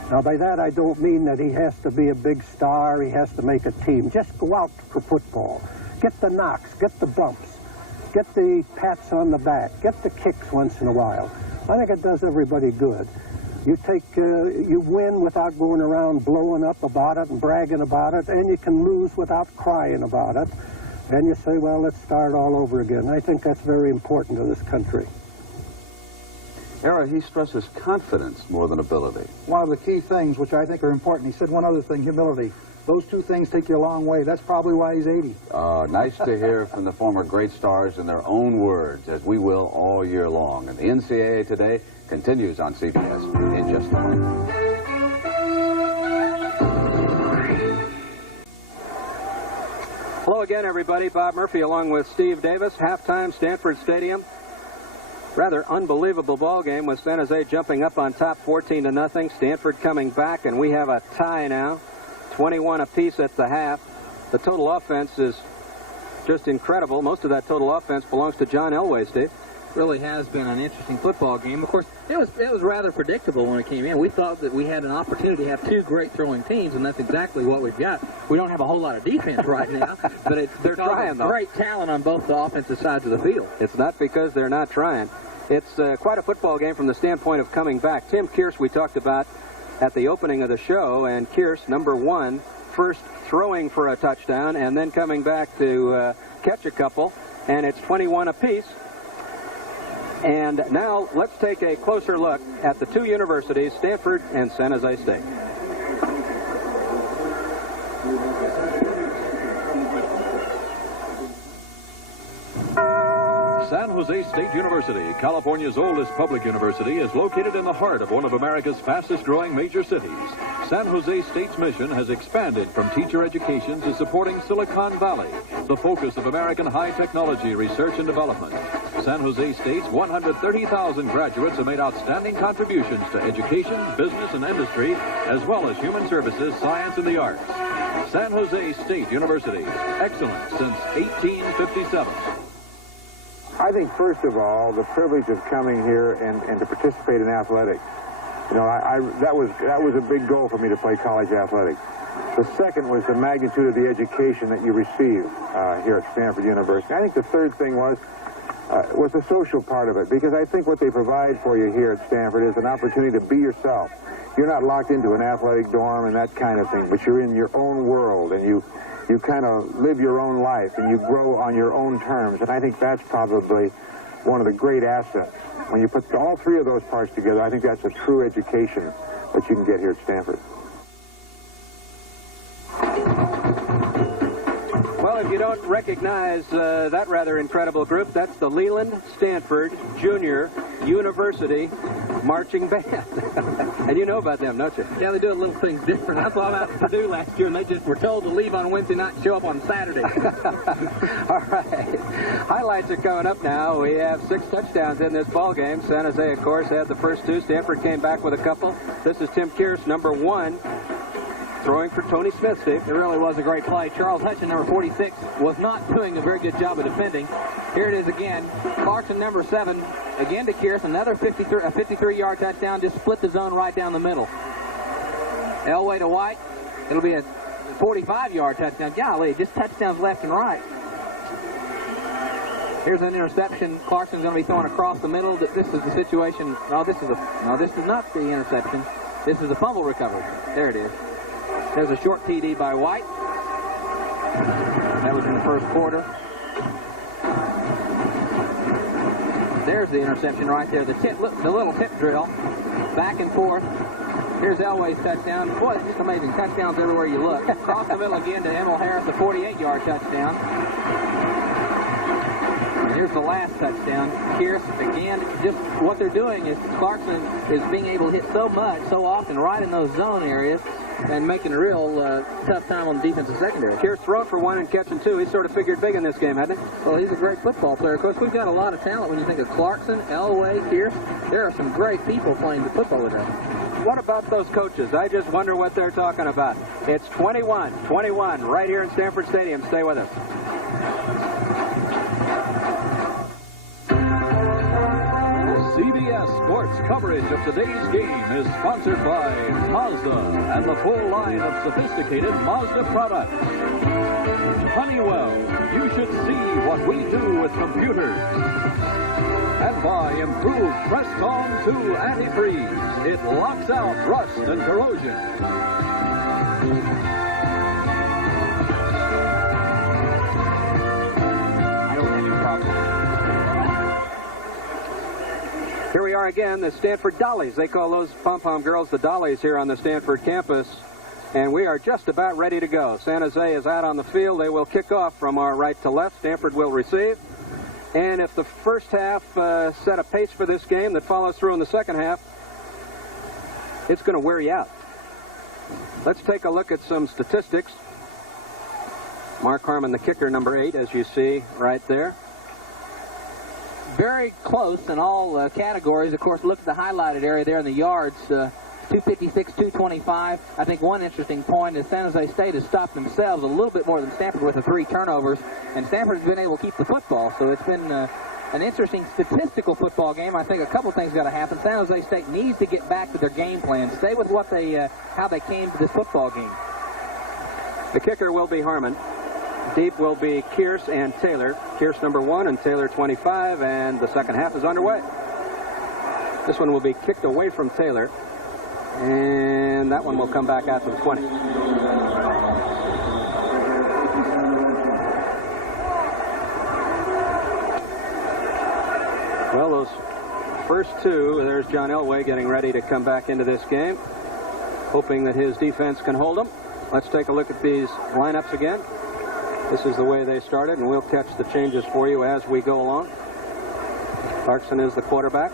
Now, by that, I don't mean that he has to be a big star, he has to make a team. Just go out for football. Get the knocks, get the bumps, get the pats on the back, get the kicks once in a while. I think it does everybody good. You win without going around blowing up about it and bragging about it, and you can lose without crying about it. And you say, well, let's start all over again. I think that's very important to this country. Era, he stresses confidence more than ability. One of the key things which I think are important, he said one other thing, humility. Those two things take you a long way. That's probably why he's 80. Nice to hear from the former great stars in their own words, as we will all year long. And the NCAA Today continues on CBS in just a moment. Hello again, everybody. Bob Murphy along with Steve Davis. Halftime, Stanford Stadium. Rather unbelievable ball game with San Jose jumping up on top 14-0. Stanford coming back, and we have a tie now. 21 apiece at the half. The total offense is just incredible. Most of that total offense belongs to John Elway, Steve. Really has been an interesting football game. Of course, it was rather predictable when it came in. We thought that we had an opportunity to have two great throwing teams, and that's exactly what we've got. We don't have a whole lot of defense right now, but they're trying, though. Great talent on both the offensive sides of the field. It's not because they're not trying. It's quite a football game from the standpoint of coming back. Tim Kearse we talked about at the opening of the show, and Kearse, number 1, first throwing for a touchdown and then coming back to catch a couple, and it's 21 apiece. And now let's take a closer look at the two universities, Stanford and San Jose State. San Jose State University, California's oldest public university, is located in the heart of one of America's fastest-growing major cities. San Jose State's mission has expanded from teacher education to supporting Silicon Valley, the focus of American high-technology research and development. San Jose State's 130,000 graduates have made outstanding contributions to education, business, and industry, as well as human services, science, and the arts. San Jose State University, excellent since 1857. I think, first of all, the privilege of coming here and to participate in athletics. You know, that was a big goal for me to play college athletics. The second was the magnitude of the education that you receive here at Stanford University. I think the third thing was the social part of it, because I think what they provide for you here at Stanford is an opportunity to be yourself. You're not locked into an athletic dorm and that kind of thing, but you're in your own world, and you kind of live your own life, and you grow on your own terms. And I think that's probably one of the great assets. When you put all three of those parts together, I think that's a true education that you can get here at Stanford. Well, if you don't recognize that rather incredible group, that's the Leland Stanford Junior University Marching Band. And you know about them, don't you? Yeah, they do little things different. That's what I was to do last year, and they just were told to leave on Wednesday night and show up on Saturday. All right. Highlights are coming up now. We have 6 touchdowns in this ball game. San Jose, of course, had the first 2. Stanford came back with a couple. This is Tim Kearse, number 1. Throwing for Tony Smith, Steve. It really was a great play. Charles Hutchin, number 46, was not doing a very good job of defending. Here it is again. Clarkson, number 7, again to Kearse. Another 53-yard touchdown. Just split the zone right down the middle. Elway to White. It'll be a 45-yard touchdown. Golly, just touchdowns left and right. Here's an interception. Clarkson's going to be throwing across the middle. This is the situation. No, this is not the interception. This is a fumble recovery. There it is. There's a short TD by White. That was in the first quarter. There's the interception right there. The little tip drill. Back and forth. Here's Elway's touchdown. Boy, it's just amazing. Touchdowns everywhere you look. Across the middle again to Emil Harris, a 48-yard touchdown. And here's the last touchdown. Kearse, again, just what they're doing is Clarkson is being able to hit so much, so often, right in those zone areas, and making a real tough time on the defensive secondary. Kearse throwing for 1 and catching 2. He sort of figured big in this game, hasn't he? Well, he's a great football player. Of course, we've got a lot of talent when you think of Clarkson, Elway, Kearse. There are some great people playing the football with us. What about those coaches? I just wonder what they're talking about. It's 21-21 right here in Stanford Stadium. Stay with us. CBS Sports coverage of today's game is sponsored by Mazda and the full line of sophisticated Mazda products. Honeywell, you should see what we do with computers. And by improved Press-On 2 antifreeze. It locks out rust and corrosion. I don't have any problem. Here we are again, the Stanford Dollies. They call those pom-pom girls the Dollies here on the Stanford campus. And we are just about ready to go. San Jose is out on the field. They will kick off from our right to left. Stanford will receive. And if the first half set a pace for this game that follows through in the second half, it's going to wear you out. Let's take a look at some statistics. Mark Harmon, the kicker, number 8, as you see right there. Very close in all categories. Of course, look at the highlighted area there in the yards. 256, 225. I think one interesting point is San Jose State has stopped themselves a little bit more than Stanford with the 3 turnovers, and Stanford has been able to keep the football. So it's been an interesting statistical football game. I think a couple things got to happen. San Jose State needs to get back to their game plan, stay with what they, how they came to this football game. The kicker will be Harmon. Deep will be Kearse and Taylor. Kearse number 1 and Taylor 25, and the second half is underway. This one will be kicked away from Taylor, and that one will come back out to the 20. Well, those first 2, there's John Elway getting ready to come back into this game, hoping that his defense can hold him. Let's take a look at these lineups again. This is the way they started, and we'll catch the changes for you as we go along. Clarkson is the quarterback.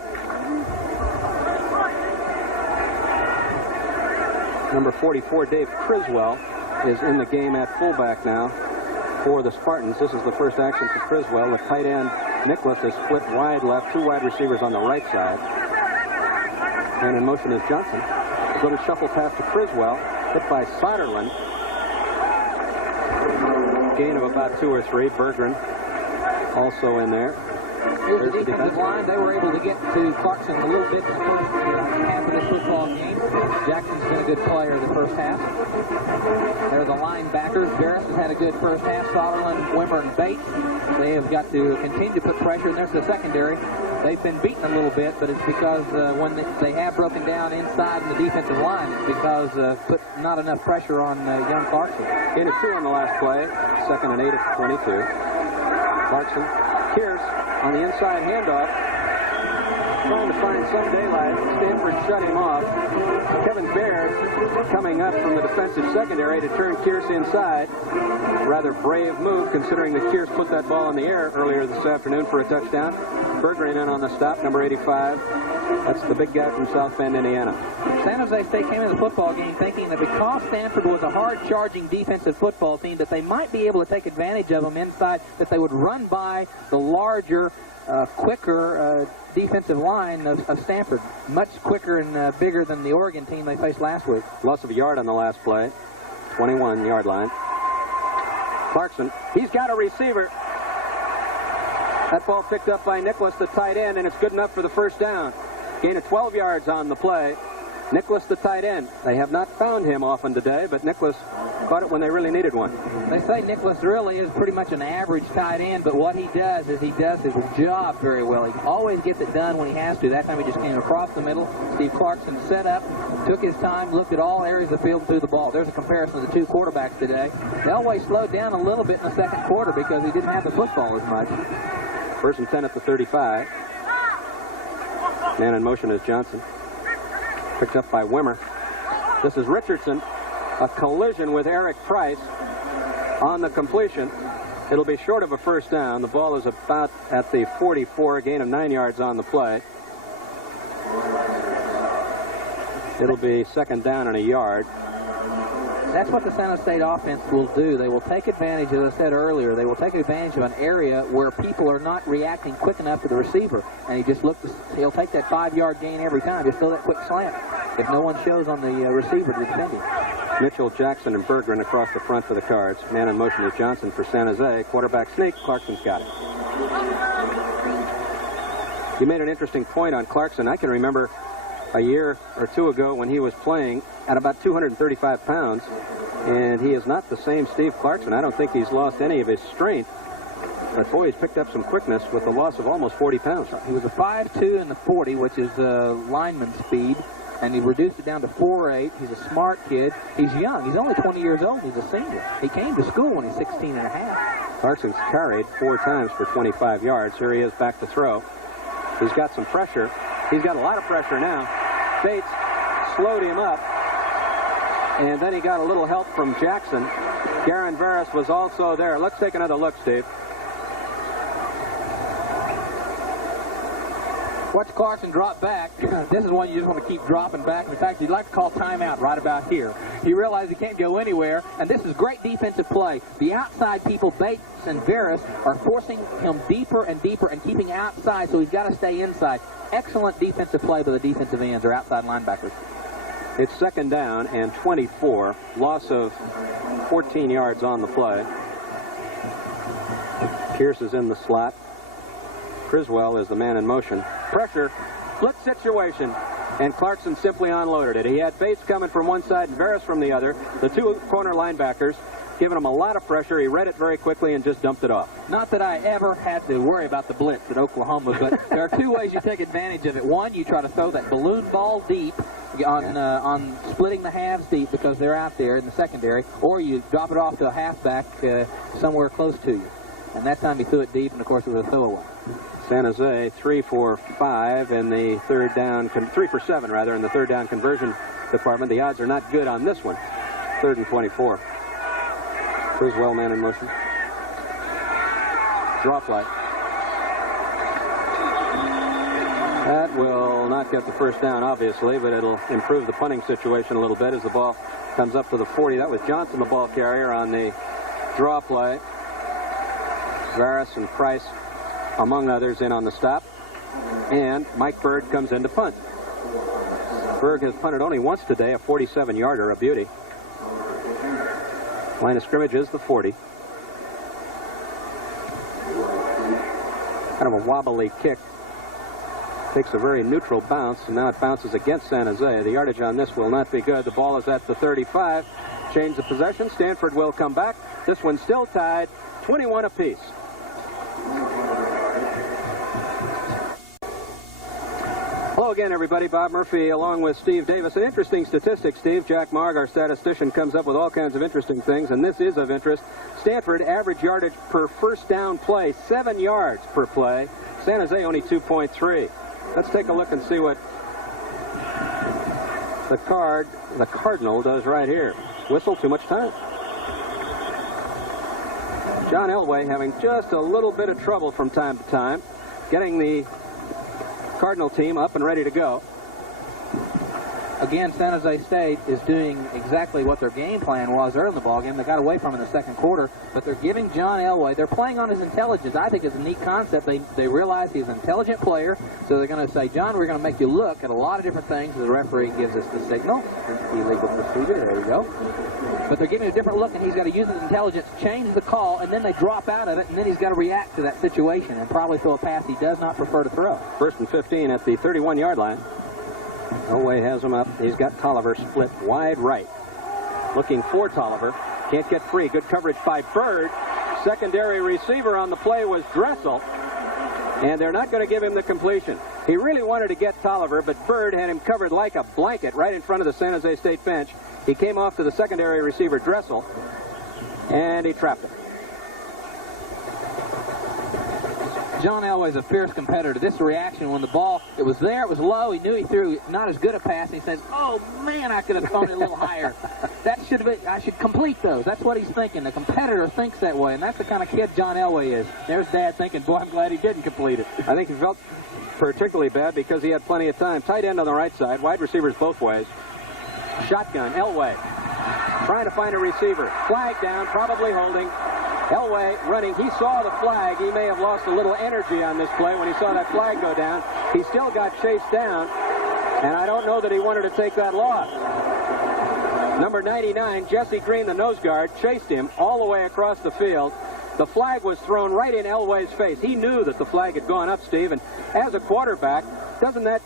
Number 44, Dave Criswell, is in the game at fullback now for the Spartans. This is the first action for Criswell. The tight end, Nicholas, is split wide left, 2 wide receivers on the right side. And in motion is Johnson. A little shuffle pass to Criswell, hit by Soderlund. Gain of about 2 or 3. Berggren also in there. Here's the defensive line. They were able to get to Clarkson a little bit in the first half of this football game. Jackson's been a good player in the first half. They're the linebackers. Barris has had a good first half. Soderlund, Wimmer, and Bates. They have got to continue to put pressure, and there's the secondary. They've been beaten a little bit, but it's because when they have broken down inside in the defensive line, it's because put not enough pressure on young Clarkson. Gain of 2 on the last play. 2nd and 8 at the 22. Clarkson, Kearse on the inside handoff, trying to find some daylight. Stanford shut him off. Kevin Baird coming up from the defensive secondary to turn Kearse inside. Rather brave move, considering that Kearse put that ball in the air earlier this afternoon for a touchdown. Berggren in on the stop, number 85. That's the big guy from South Bend, Indiana. San Jose State came into the football game thinking that because Stanford was a hard-charging defensive football team, that they might be able to take advantage of them inside, that they would run by the larger, quicker defensive line of Stanford. Much quicker and bigger than the Oregon team they faced last week. Loss of a yard on the last play. 21-yard line. Clarkson, he's got a receiver. That ball picked up by Nicholas, the tight end, and it's good enough for the first down. Gain of 12 yards on the play. Nicholas, the tight end. They have not found him often today, but Nicholas caught it when they really needed one. They say Nicholas really is pretty much an average tight end, but what he does is he does his job very well. He always gets it done when he has to. That time he just came across the middle. Steve Clarkson set up, took his time, looked at all areas of the field and threw the ball. There's a comparison of the 2 quarterbacks today. Elway slowed down a little bit in the second quarter because he didn't have the football as much. 1st and 10 at the 35. Man in motion is Johnson. Picked up by Wimmer. This is Richardson. A collision with Eric Price on the completion. It'll be short of a first down. The ball is about at the 44, a gain of 9 yards on the play. It'll be 2nd down and a yard. That's what the San Jose State offense will do. They will take advantage, as I said earlier, they will take advantage of an area where people are not reacting quick enough to the receiver. And he just he'll take that 5-yard gain every time, just throw that quick slant. If no one shows on the receiver to defend him. Mitchell, Jackson, and Berggren across the front for the Cards. Man in motion is Johnson for San Jose. Quarterback sneak. Clarkson's got it. You made an interesting point on Clarkson. I can remember a year or 2 ago when he was playing at about 235 pounds, and he is not the same Steve Clarkson. I don't think he's lost any of his strength, but boy, he's picked up some quickness with the loss of almost 40 pounds. He was a 5'2" in the 40, which is lineman speed, and he reduced it down to 4'8". He's a smart kid. He's young. He's only 20 years old. He's a senior. He came to school when he's 16 and a half. Clarkson's carried 4 times for 25 yards. Here he is back to throw. He's got some pressure. He's got a lot of pressure now. Bates slowed him up. And then he got a little help from Jackson. Garen Veras was also there. Let's take another look, Steve. Watch Clarkson drop back. This is one you just want to keep dropping back. In fact, you'd like to call timeout right about here. He realized he can't go anywhere, and this is great defensive play. The outside people, Bates and Veras, are forcing him deeper and deeper and keeping outside, so he's got to stay inside. Excellent defensive play by the defensive ends or outside linebackers. It's 2nd down and 24. Loss of 14 yards on the play. Pierce is in the slot. Criswell is the man in motion. Pressure, split situation, and Clarkson simply unloaded it. He had Bates coming from one side and Veras from the other. The two corner linebackers giving him a lot of pressure. He read it very quickly and just dumped it off. Not that I ever had to worry about the blitz at Oklahoma, but there are two ways you take advantage of it. One, you try to throw that balloon ball deep on splitting the halves deep because they're out there in the secondary, or you drop it off to a halfback somewhere close to you. And that time he threw it deep, and of course it was a throwaway. San Jose 3 for 5 in the 3rd down, 3 for 7 rather, in the 3rd down conversion department. The odds are not good on this one. 3rd and 24. Criswell, man in motion. Draw play. That will not get the first down, obviously, but it'll improve the punting situation a little bit as the ball comes up to the 40. That was Johnson, the ball carrier, on the draw play. Veras and Price, among others, in on the stop. And Mike Berg comes in to punt. Berg has punted only once today, a 47-yarder, a beauty. Line of scrimmage is the 40. Kind of a wobbly kick. Takes a very neutral bounce, and now it bounces against San Jose. The yardage on this will not be good. The ball is at the 35. Change of possession. Stanford will come back. This one's still tied, 21 apiece. Hello again, everybody. Bob Murphy along with Steve Davis. An interesting statistic, Steve. Jack Marg, our statistician, comes up with all kinds of interesting things, and this is of interest. Stanford, average yardage per first down play, 7 yards per play. San Jose only 2.3. Let's take a look and see what the Cardinal does right here. Whistle, too much time. John Elway having just a little bit of trouble from time to time getting the Cardinal team up and ready to go. Again, San Jose State is doing exactly what their game plan was early in the ballgame. They got away from him in the second quarter, but they're giving John Elway, they're playing on his intelligence. I think it's a neat concept. They realize he's an intelligent player, so they're going to say, John, we're going to make you look at a lot of different things. The referee gives us the signal. Illegal procedure, there you go. But they're giving a different look, and he's got to use his intelligence, change the call, and then they drop out of it, and then he's got to react to that situation and probably throw a pass he does not prefer to throw. 1st and 15 at the 31-yard line. Elway has him up. He's got Tolliver split wide right. Looking for Tolliver. Can't get free. Good coverage by Bird. Secondary receiver on the play was Dressel. And they're not going to give him the completion. He really wanted to get Tolliver, but Bird had him covered like a blanket right in front of the San Jose State bench. He came off to the secondary receiver, Dressel, and he trapped him. John Elway's a fierce competitor. This reaction when the ball, it was there, it was low, he knew he threw not as good a pass, and he says, oh man, I could have thrown it a little higher. That should have been, I should complete those. That's what he's thinking. The competitor thinks that way, and that's the kind of kid John Elway is. There's Dad thinking, boy, I'm glad he didn't complete it. I think he felt particularly bad because he had plenty of time. Tight end on the right side, wide receivers both ways. Shotgun, Elway trying to find a receiver. Flag down, probably holding. Elway running. He saw the flag. He may have lost a little energy on this play when he saw that flag go down. He still got chased down, and I don't know that he wanted to take that loss. Number 99, Jesse Green, the nose guard, chased him all the way across the field. The flag was thrown right in Elway's face. He knew that the flag had gone up, Steve, and as a quarterback, doesn't that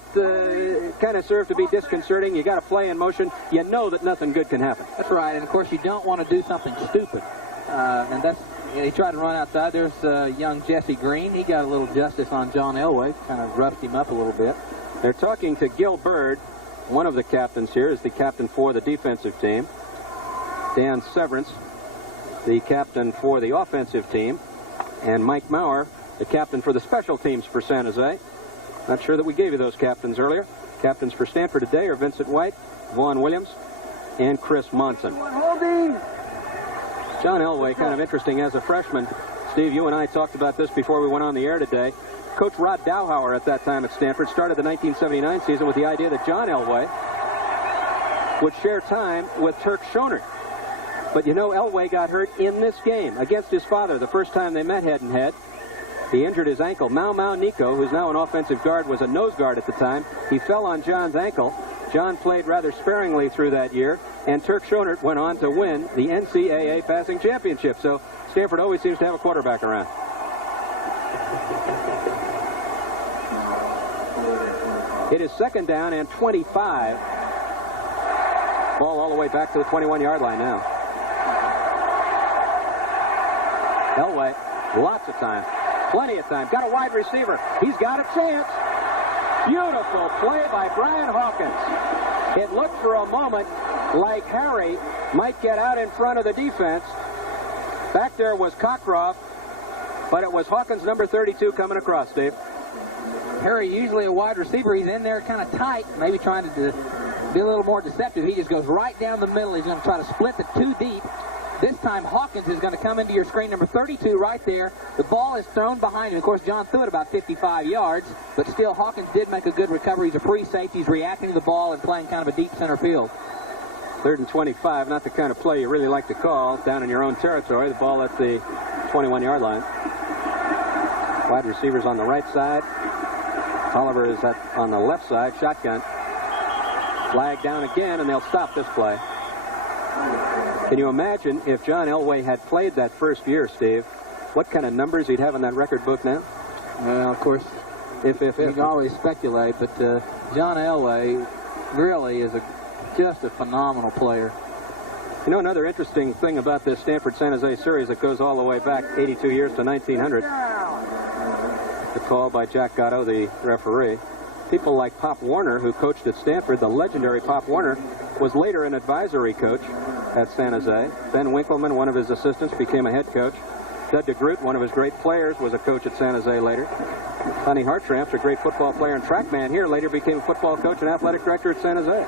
kind of serve to be disconcerting? You got a play in motion. You know that nothing good can happen. That's right, and of course you don't want to do something stupid. And that's, he tried to run outside. There's young Jesse Green. He got a little justice on John Elway, kind of roughed him up a little bit. They're talking to Gil Bird. One of the captains here is the captain for the defensive team. Dan Severance, the captain for the offensive team. And Mike Maurer, the captain for the special teams for San Jose. Not sure that we gave you those captains earlier. Captains for Stanford today are Vincent White, Vaughn Williams, and Chris Monson. John Elway, kind of interesting as a freshman. Steve, you and I talked about this before we went on the air today. Coach Rod Dowhauer at that time at Stanford started the 1979 season with the idea that John Elway would share time with Turk Schonert. But you know, Elway got hurt in this game against his father the first time they met head-and-head. He injured his ankle. Mau Nico, who's now an offensive guard, was a nose guard at the time. He fell on John's ankle. John played rather sparingly through that year, and Turk Schonert went on to win the NCAA passing championship. So Stanford always seems to have a quarterback around. It is second down and 25. Ball all the way back to the 21-yard line now. Elway, lots of time, plenty of time. Got a wide receiver. He's got a chance. Beautiful play by Brian Hawkins. It looked for a moment like Harry might get out in front of the defense. Back there was Cockcroft, but it was Hawkins, number 32, coming across, Steve. Harry, usually a wide receiver, he's in there kind of tight, maybe trying to be a little more deceptive. He just goes right down the middle. He's going to try to split the two deep. This time Hawkins is going to come into your screen, number 32 right there. The ball is thrown behind him. Of course, John threw it about 55 yards, but still Hawkins did make a good recovery. He's a free safety. He's reacting to the ball and playing kind of a deep center field. 3rd and 25, not the kind of play you really like to call down in your own territory. The ball at the 21-yard line. Wide receivers on the right side. Oliver is on the left side, shotgun. Flag down again, and they'll stop this play. Can you imagine if John Elway had played that first year, Steve, what kind of numbers he'd have in that record book now? Well, of course, if you can always speculate, but John Elway really is just a phenomenal player. You know, another interesting thing about this Stanford-San Jose series that goes all the way back 82 years to 1900. The call by Jack Gatto, the referee. People like Pop Warner, who coached at Stanford, the legendary Pop Warner, was later an advisory coach at San Jose. Ben Winkleman, one of his assistants, became a head coach. Ted DeGroot, one of his great players, was a coach at San Jose later. Sonny Hartramp, a great football player and track man here, later became a football coach and athletic director at San Jose.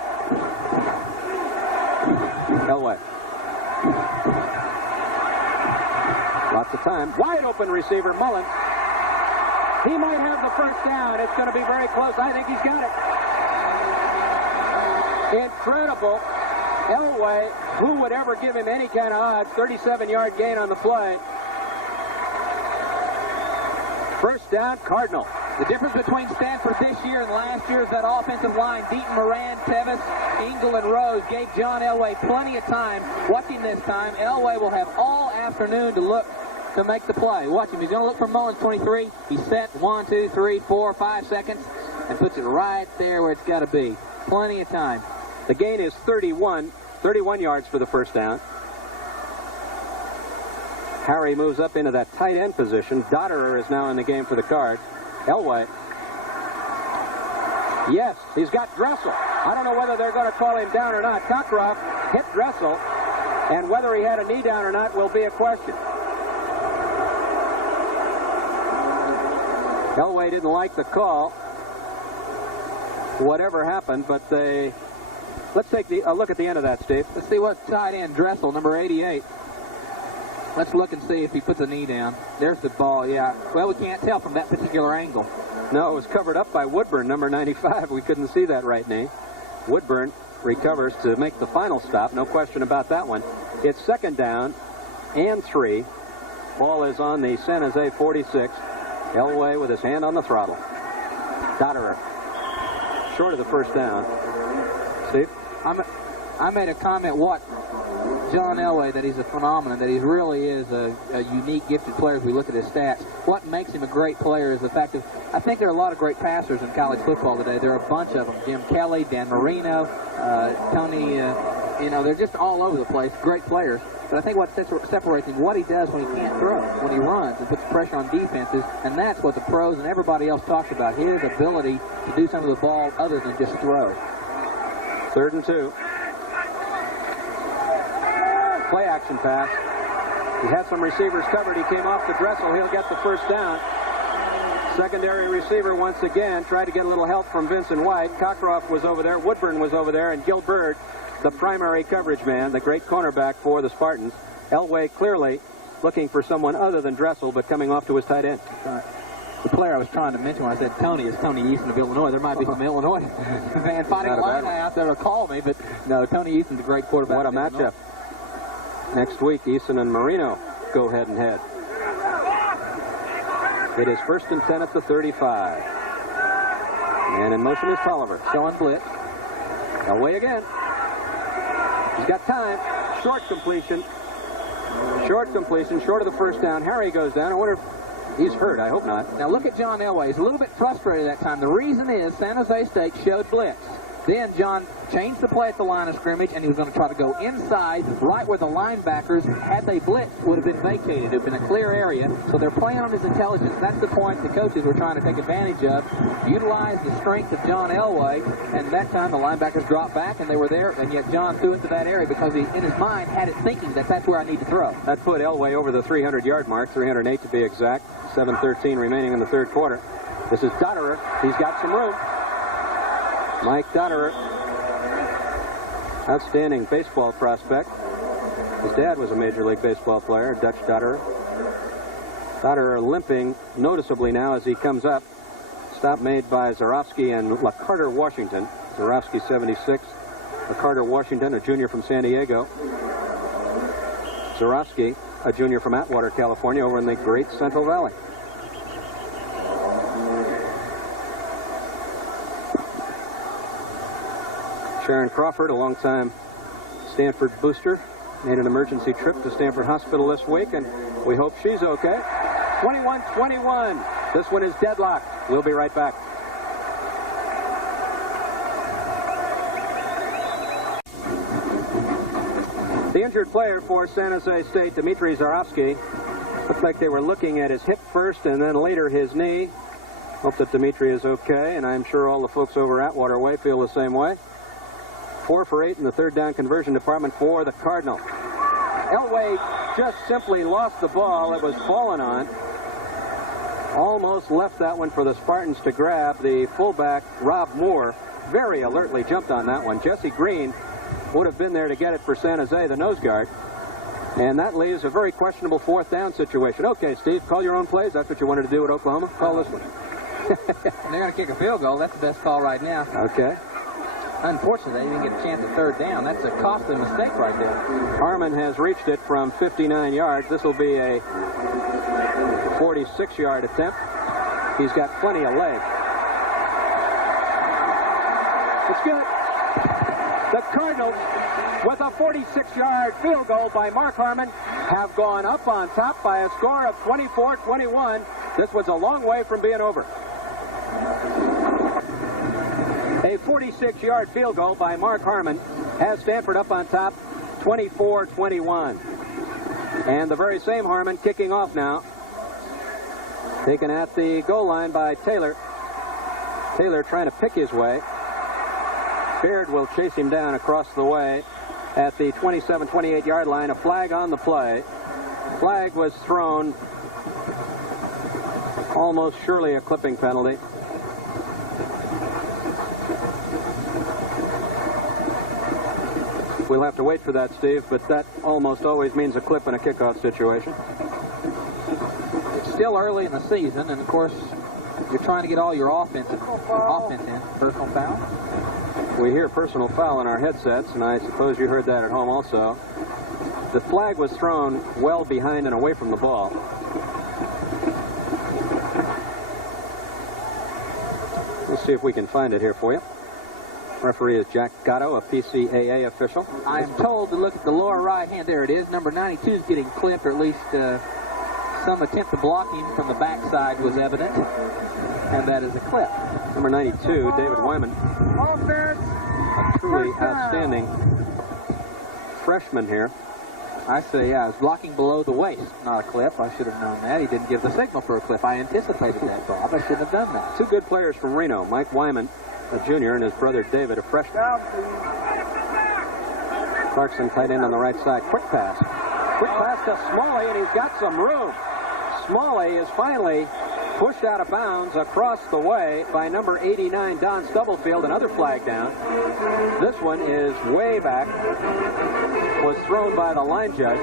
Elway. Lots of time. Wide open receiver, Mullins. He might have the first down. It's going to be very close. I think he's got it. Incredible. Elway, who would ever give him any kind of odds? 37-yard gain on the play. First down, Cardinal. The difference between Stanford this year and last year is that offensive line. Deaton, Moran, Tevis, Engel, and Rose gave John Elway plenty of time. Watch him this time. Elway will have all afternoon to look to make the play. Watch him. He's going to look for Mullins, 23. He's set 1, 2, 3, 4, 5 seconds and puts it right there where it's got to be. Plenty of time. The gain is 31 yards for the first down. Harry moves up into that tight end position. Dotterer is now in the game for the Cards. Elway. Yes, he's got Dressel. I don't know whether they're going to call him down or not. Cockcroft hit Dressel, and whether he had a knee down or not will be a question. Elway didn't like the call, whatever happened, but let's take a look at the end of that, Steve. Let's see what tight end Dressel, number 88. Let's look and see if he puts a knee down. There's the ball, yeah. Well, we can't tell from that particular angle. No, it was covered up by Woodburn, number 95. We couldn't see that right knee. Woodburn recovers to make the final stop. No question about that one. It's second down and 3. Ball is on the San Jose 46. Elway with his hand on the throttle. Dotterer. Short of the first down. Steve? I made a comment, John Elway, that he's a phenomenon, that he really is a unique, gifted player as we look at his stats. What makes him a great player is the fact that I think there are a lot of great passers in college football today. There are a bunch of them. Jim Kelly, Dan Marino, Tony, they're just all over the place, great players. But I think what separates him, what he does when he can't throw, when he runs and puts pressure on defenses, and that's what the pros and everybody else talks about, his ability to do something with the ball other than just throw. 3rd and 2. Play action pass. He had some receivers covered. He came off to Dressel. He'll get the first down. Secondary receiver once again tried to get a little help from Vincent White. Cockcroft was over there, Woodburn was over there, and Gil Byrd, the primary coverage man, the great cornerback for the Spartans. Elway clearly looking for someone other than Dressel, but coming off to his tight end. The player I was trying to mention when I said Tony is Tony Easton of Illinois. There might be some Illinois fan fighting a line out there to call me, but no, Tony Easton's a great quarterback. What a matchup. Next week, Easton and Marino go head and head. It is 1st and 10 at the 35. And in motion is Tolliver. Showing blitz. Away again. He's got time. Short completion. Short completion. Short of the first down. Harry goes down. I wonder if he's hurt. I hope not. Now look at John Elway. He's a little bit frustrated that time. The reason is San Jose State showed blitz. Then John changed the play at the line of scrimmage, and he was going to try to go inside, right where the linebackers, had they blitzed, would have been vacated. It would have been a clear area. So they're playing on his intelligence. That's the point the coaches were trying to take advantage of. Utilize the strength of John Elway, and that time the linebackers dropped back, and they were there, and yet John threw into that area because he, in his mind, had it thinking that that's where I need to throw. That put Elway over the 300-yard mark, 308 to be exact. 7:13 remaining in the third quarter. This is Dotterer. He's got some room. Mike Dotterer, outstanding baseball prospect. His dad was a Major League Baseball player, Dutch Dotterer. Dotterer limping noticeably now as he comes up. Stop made by Zarofsky and LaCarter Washington. Zarofsky 76, LaCarter Washington, a junior from San Diego. Zarofsky, a junior from Atwater, California, over in the great Central Valley. Sharon Crawford, a longtime Stanford booster, made an emergency trip to Stanford Hospital this week, and we hope she's okay. 21-21. This one is deadlocked. We'll be right back. The injured player for San Jose State, Dmitry Zarofsky, looked like they were looking at his hip first and then later his knee. Hope that Dmitry is okay, and I'm sure all the folks over at Atwater Way feel the same way. 4 for 8 in the third down conversion department for the Cardinal. Elway just simply lost the ball. It was fallen on. Almost left that one for the Spartans to grab. The fullback, Rob Moore, very alertly jumped on that one. Jesse Green would have been there to get it for San Jose, the nose guard. And that leaves a very questionable fourth down situation. Okay, Steve, call your own plays. That's what you wanted to do at Oklahoma. Call this one. They're going to kick a field goal. That's the best call right now. Okay. Unfortunately, they didn't get a chance at third down. That's a costly mistake right there. Harmon has reached it from 59 yards. This will be a 46-yard attempt. He's got plenty of leg. It's good. The Cardinals, with a 46-yard field goal by Mark Harmon, have gone up on top by a score of 24-21. This was a long way from being over. A 46-yard field goal by Mark Harmon has Stanford up on top, 24-21. And the very same Harmon kicking off now. Taken at the goal line by Taylor. Taylor trying to pick his way. Baird will chase him down across the way at the 27-28 line. A flag on the play. Flag was thrown. Almost surely a clipping penalty. We'll have to wait for that, Steve, but that almost always means a clip in a kickoff situation. It's still early in the season, and of course, you're trying to get all your offense in. Personal foul? We hear personal foul in our headsets, and I suppose you heard that at home also. The flag was thrown well behind and away from the ball. Let's see if we can find it here for you. Referee is Jack Gatto, a PCAA official. I am told to look at the lower right hand. There it is. Number 92 is getting clipped, or at least some attempt to block him from the backside was evident. And that is a clip. Number 92, David Wyman. A truly outstanding freshman here. I say, yeah, it's blocking below the waist, not a clip. I should have known that. He didn't give the signal for a clip. I anticipated that, Bob. I shouldn't have done that. Two good players from Reno, Mike Wyman, a junior, and his brother David, a freshman. Clarkson tight end on the right side. Quick pass. Quick pass to Smalley, and he's got some room. Smalley is finally Pushed out of bounds across the way by number 89, Don Stubblefield, another flag down. This one is way back. Was thrown by the line judge.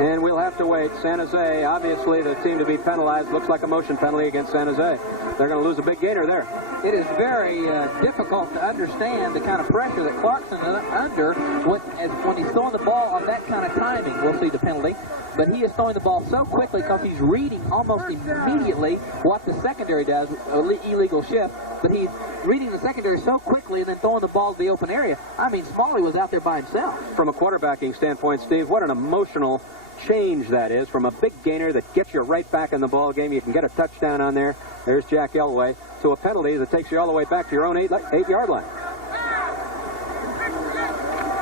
And we'll have to wait. San Jose, obviously the team to be penalized. Looks like a motion penalty against San Jose. They're going to lose a big gainer there. It is very difficult to understand the kind of pressure that Clarkson is under when he's throwing the ball on that kind of timing. We'll see the penalty. But he is throwing the ball so quickly because he's reading almost immediately what the secondary does, illegal shift. But he's reading the secondary so quickly and then throwing the ball to the open area. I mean, Smalley was out there by himself. From a quarterbacking standpoint, Steve, what an emotional change that is from a big gainer that gets you right back in the ball game. You can get a touchdown on there. There's Jack Elway. To a penalty that takes you all the way back to your own 8-yard line.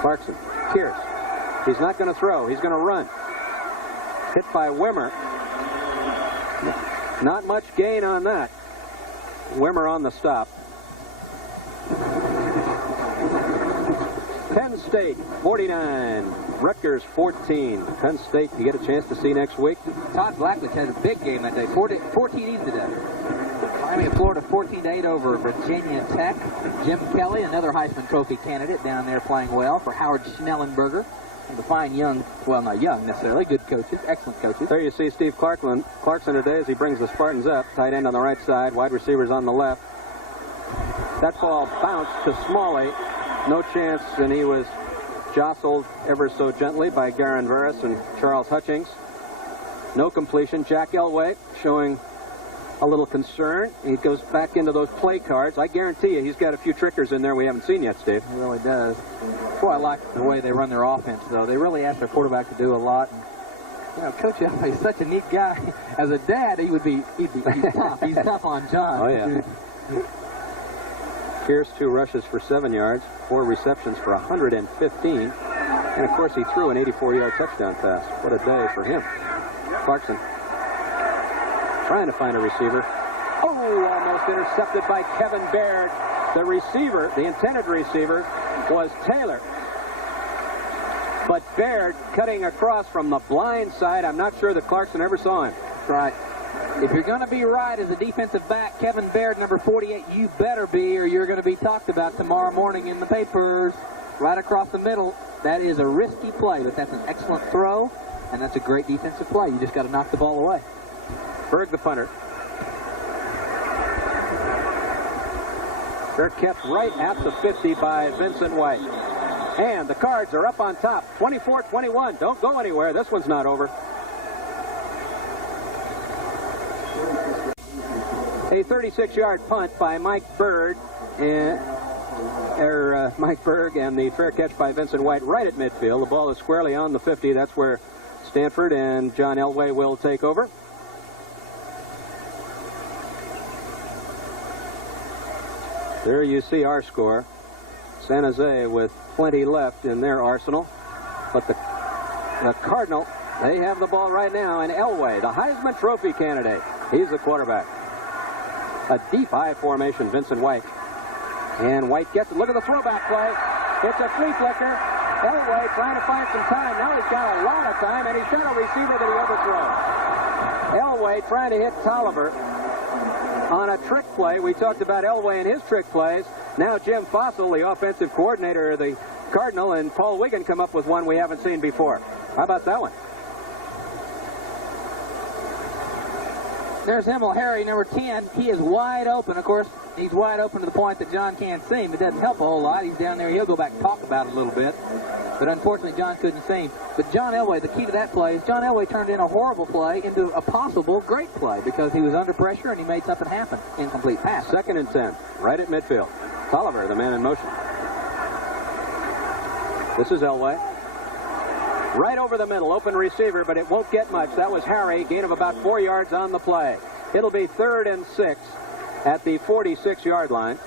Clarkson, Pierce. He's not going to throw. He's going to run. Hit by Wimmer. Not much gain on that. Wimmer on the stop. Penn State, 49. Rutgers, 14. Penn State, you get a chance to see next week. Todd Blackledge had a big game that day. 14 TDs today. Miami of Florida, 14-8 over Virginia Tech. Jim Kelly, another Heisman Trophy candidate down there playing well for Howard Schnellenberger. The fine young, well, not young necessarily, good coaches, excellent coaches. There you see Steve Clarkson today as he brings the Spartans up. Tight end on the right side, wide receivers on the left. That ball bounced to Smalley. No chance, and he was jostled ever so gently by Garin Veras and Charles Hutchings. No completion. Jack Elway showing a little concern. He goes back into those play cards. I guarantee you he's got a few trickers in there we haven't seen yet, Steve. He really does. Boy, I like the way they run their offense, though. They really ask their quarterback to do a lot. And, you know, Coach Elway's such a neat guy. As a dad, he'd be tough. He's tough on John. Oh, yeah. Pierce, 2 rushes for 7 yards, 4 receptions for 115. And, of course, he threw an 84-yard touchdown pass. What a day for him. Clarkson trying to find a receiver. Oh, almost intercepted by Kevin Baird. The receiver, the intended receiver, was Taylor. But Baird cutting across from the blind side. I'm not sure that Clarkson ever saw him. Right. If you're going to be right as a defensive back, Kevin Baird, number 48, you better be, or you're going to be talked about tomorrow morning in the papers. Right across the middle. That is a risky play, but that's an excellent throw, and that's a great defensive play. You just got to knock the ball away. Berg, the punter. They're kept right at the 50 by Vincent White. And the Cards are up on top, 24-21. Don't go anywhere. This one's not over. A 36-yard punt by Mike Berg, and Mike Berg, and the fair catch by Vincent White right at midfield. The ball is squarely on the 50. That's where Stanford and John Elway will take over. There you see our score. San Jose with plenty left in their arsenal. But the Cardinal, they have the ball right now. And Elway, the Heisman Trophy candidate, he's the quarterback. A deep I formation, Vincent White. And White gets it. Look at the throwback play. It's a flea flicker. Elway trying to find some time. Now he's got a lot of time, and he's got a receiver that he overthrows. Elway trying to hit Tolliver on a trick play. We talked about Elway and his trick plays. Now Jim Fossil, the offensive coordinator of the Cardinal, and Paul Wiggin come up with one we haven't seen before. How about that one? There's Emil Harry, number 10. He is wide open. Of course, he's wide open to the point that John can't see him. It doesn't help a whole lot. He's down there. He'll go back and talk about it a little bit. But unfortunately, John couldn't see him. But John Elway, the key to that play is John Elway turned in a horrible play into a possible great play because he was under pressure and he made something happen. Incomplete pass. 2nd and 10, right at midfield. Tolliver, the man in motion. This is Elway. Right over the middle, open receiver, but it won't get much. That was Harry, gain of about 4 yards on the play. It'll be 3rd and 6 at the 46-yard line.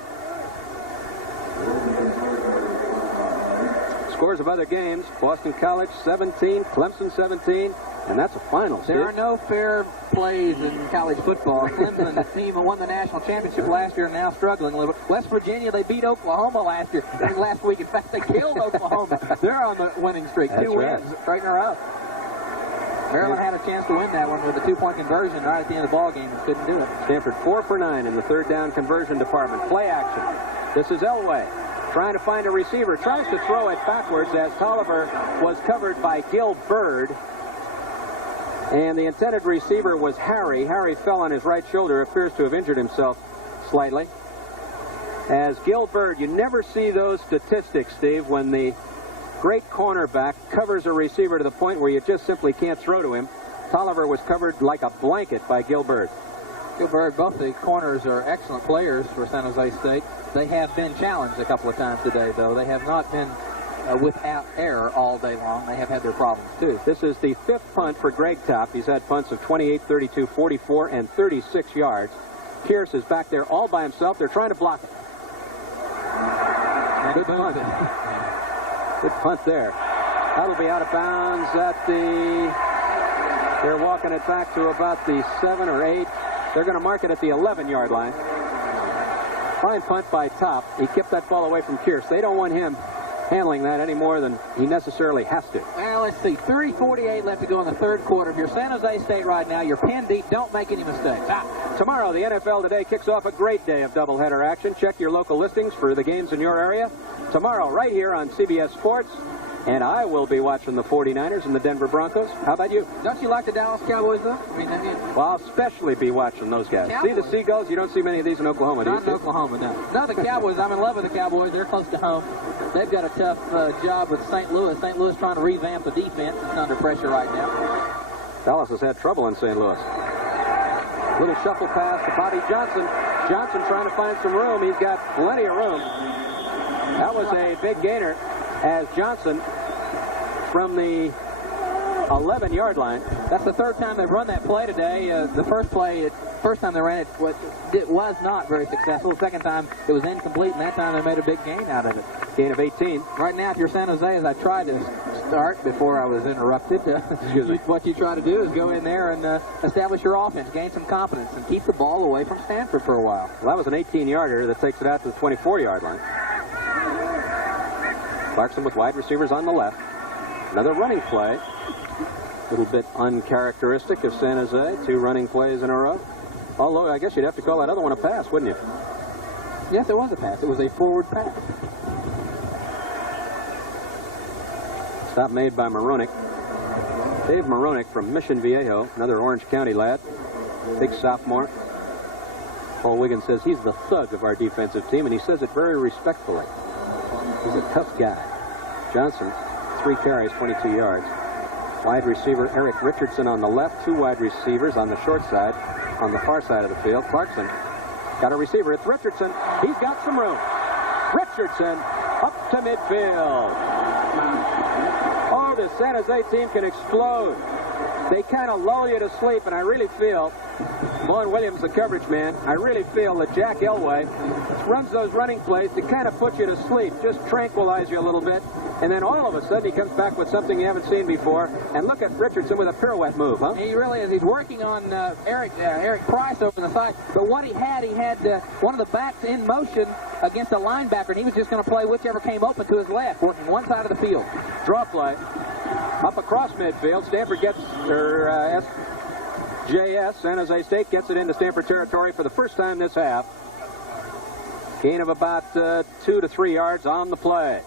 Scores of other games, Boston College 17, Clemson 17, and that's a final. There are no fair plays in college football. Clemson, the team that won the national championship last year, now struggling a little bit. West Virginia, they beat Oklahoma last week. In fact, they killed Oklahoma. They're on the winning streak. That's 2 wins, right in a row. Maryland had a chance to win that one with a 2-point conversion right at the end of the ball game and couldn't do it. Stanford 4 for 9 in the third down conversion department. Play action. This is Elway trying to find a receiver. Tries to throw it backwards as Tolliver was covered by Gil Bird. And the intended receiver was Harry. Harry fell on his right shoulder, appears to have injured himself slightly. As Gil Bird, you never see those statistics, Steve, when the great cornerback covers a receiver to the point where you just simply can't throw to him. Tolliver was covered like a blanket by Gil Bird. Gil Bird, both the corners are excellent players for San Jose State. They have been challenged a couple of times today, though. They have not been without error all day long. They have had their problems, too. This is the 5th punt for Greg Topp. He's had punts of 28, 32, 44, and 36 yards. Pierce is back there all by himself. They're trying to block it. Good punt. Good punt there. That'll be out of bounds at the... They're walking it back to about the 7 or 8. They're going to mark it at the 11-yard line. Fine punt by Topp. He kept that ball away from Pierce. They don't want him handling that any more than he necessarily has to. Well, let's see. 30-48 left to go in the third quarter. If you're San Jose State right now, you're pinned deep. Don't make any mistakes. Tomorrow, the NFL Today kicks off a great day of doubleheader action. Check your local listings for the games in your area. Tomorrow, right here on CBS Sports. And I will be watching the 49ers and the Denver Broncos. How about you? Don't you like the Dallas Cowboys, though? Well, I'll especially be watching those guys. Cowboys. See the Seagulls? You don't see many of these in Oklahoma, do you? Not in Oklahoma, no. No, the Cowboys, I'm in love with the Cowboys. They're close to home. They've got a tough job with St. Louis. St. Louis trying to revamp the defense. It's under pressure right now. Dallas has had trouble in St. Louis. Little shuffle pass to Bobby Johnson. Johnson trying to find some room. He's got plenty of room. That was a big gainer as Johnson from the 11-yard line. That's the third time they've run that play today. The first time they ran it was not very successful. The second time it was incomplete, and that time they made a big gain out of it. Gain of 18. Right now, if you're San Jose, as I tried to start before I was interrupted, what you try to do is go in there and establish your offense, gain some confidence, and keep the ball away from Stanford for a while. Well, that was an 18-yarder that takes it out to the 24-yard line. Clarkson with wide receivers on the left. Another running play. A little bit uncharacteristic of San Jose. 2 running plays in a row. Although, I guess you'd have to call that other one a pass, wouldn't you? Yes, it was a pass. It was a forward pass. Stop made by Moronic. Dave Moronic from Mission Viejo, another Orange County lad. Big sophomore. Paul Wiggins says he's the thug of our defensive team, and he says it very respectfully. He's a tough guy. Johnson, 3 carries, 22 yards. Wide receiver Eric Richardson on the left, 2 wide receivers on the short side, on the far side of the field. Clarkson got a receiver. It's Richardson. He's got some room. Richardson up to midfield. Oh, the San Jose team can explode. They kind of lull you to sleep, and I really feel, Vaughn Williams, the coverage man, I really feel that Jack Elway runs those running plays to kind of put you to sleep, just tranquilize you a little bit, and then all of a sudden he comes back with something you haven't seen before, and look at Richardson with a pirouette move, huh? He really is. He's working on Eric Price over the side, but what he had one of the backs in motion against a linebacker, and he was just going to play whichever came open to his left, working one side of the field. Draw play. Up across midfield, Stanford gets their SJS, San Jose State gets it into Stanford territory for the first time this half. Gain of about 2 to 3 yards on the play.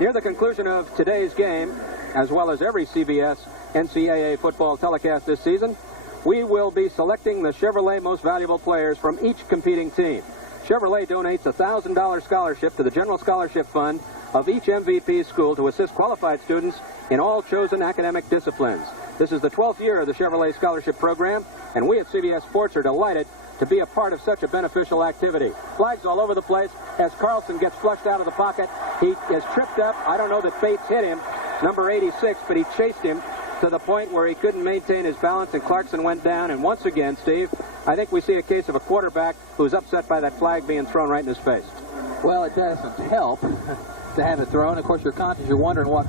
Near the conclusion of today's game, as well as every CBS NCAA football telecast this season, we will be selecting the Chevrolet most valuable players from each competing team. Chevrolet donates a $1,000 scholarship to the General Scholarship Fund of each MVP school to assist qualified students in all chosen academic disciplines. This is the 12th year of the Chevrolet Scholarship Program, and we at CBS Sports are delighted to be a part of such a beneficial activity. Flags all over the place as Carlson gets flushed out of the pocket. He is tripped up. I don't know that Bates hit him, number 86, but he chased him to the point where he couldn't maintain his balance, and Clarkson went down. And once again, Steve, I think we see a case of a quarterback who's upset by that flag being thrown right in his face. Well, it doesn't help to have it thrown. Of course, you're conscious. You're wondering what...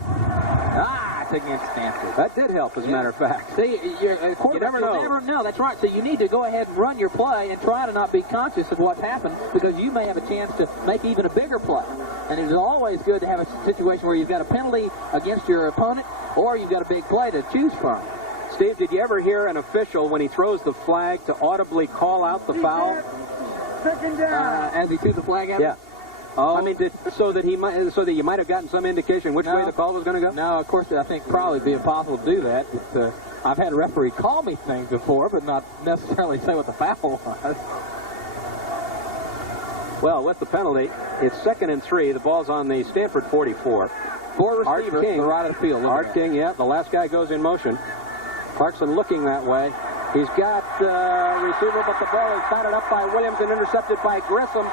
points against Stanford. That did help, as a matter of fact. See, you never know. Never know. That's right. So you need to go ahead and run your play and try to not be conscious of what's happened, because you may have a chance to make even a bigger play. And it is always good to have a situation where you've got a penalty against your opponent, or you've got a big play to choose from. Steve, did you ever hear an official, when he throws the flag, to audibly call out the foul? Second down. As he threw the flag at Yeah. Oh. I mean, so that you might have gotten some indication which way the call was going to go? No, of course, I think probably be impossible to do that. I've had a referee call me things before, but not necessarily say what the foul was. Well, with the penalty, it's 2nd and 3. The ball's on the Stanford 44. 4 receivers to the right of the field. Art King, yeah, the last guy goes in motion. Clarkson looking that way. He's got receiver, but the ball is batted up by Williams and intercepted by Grissom.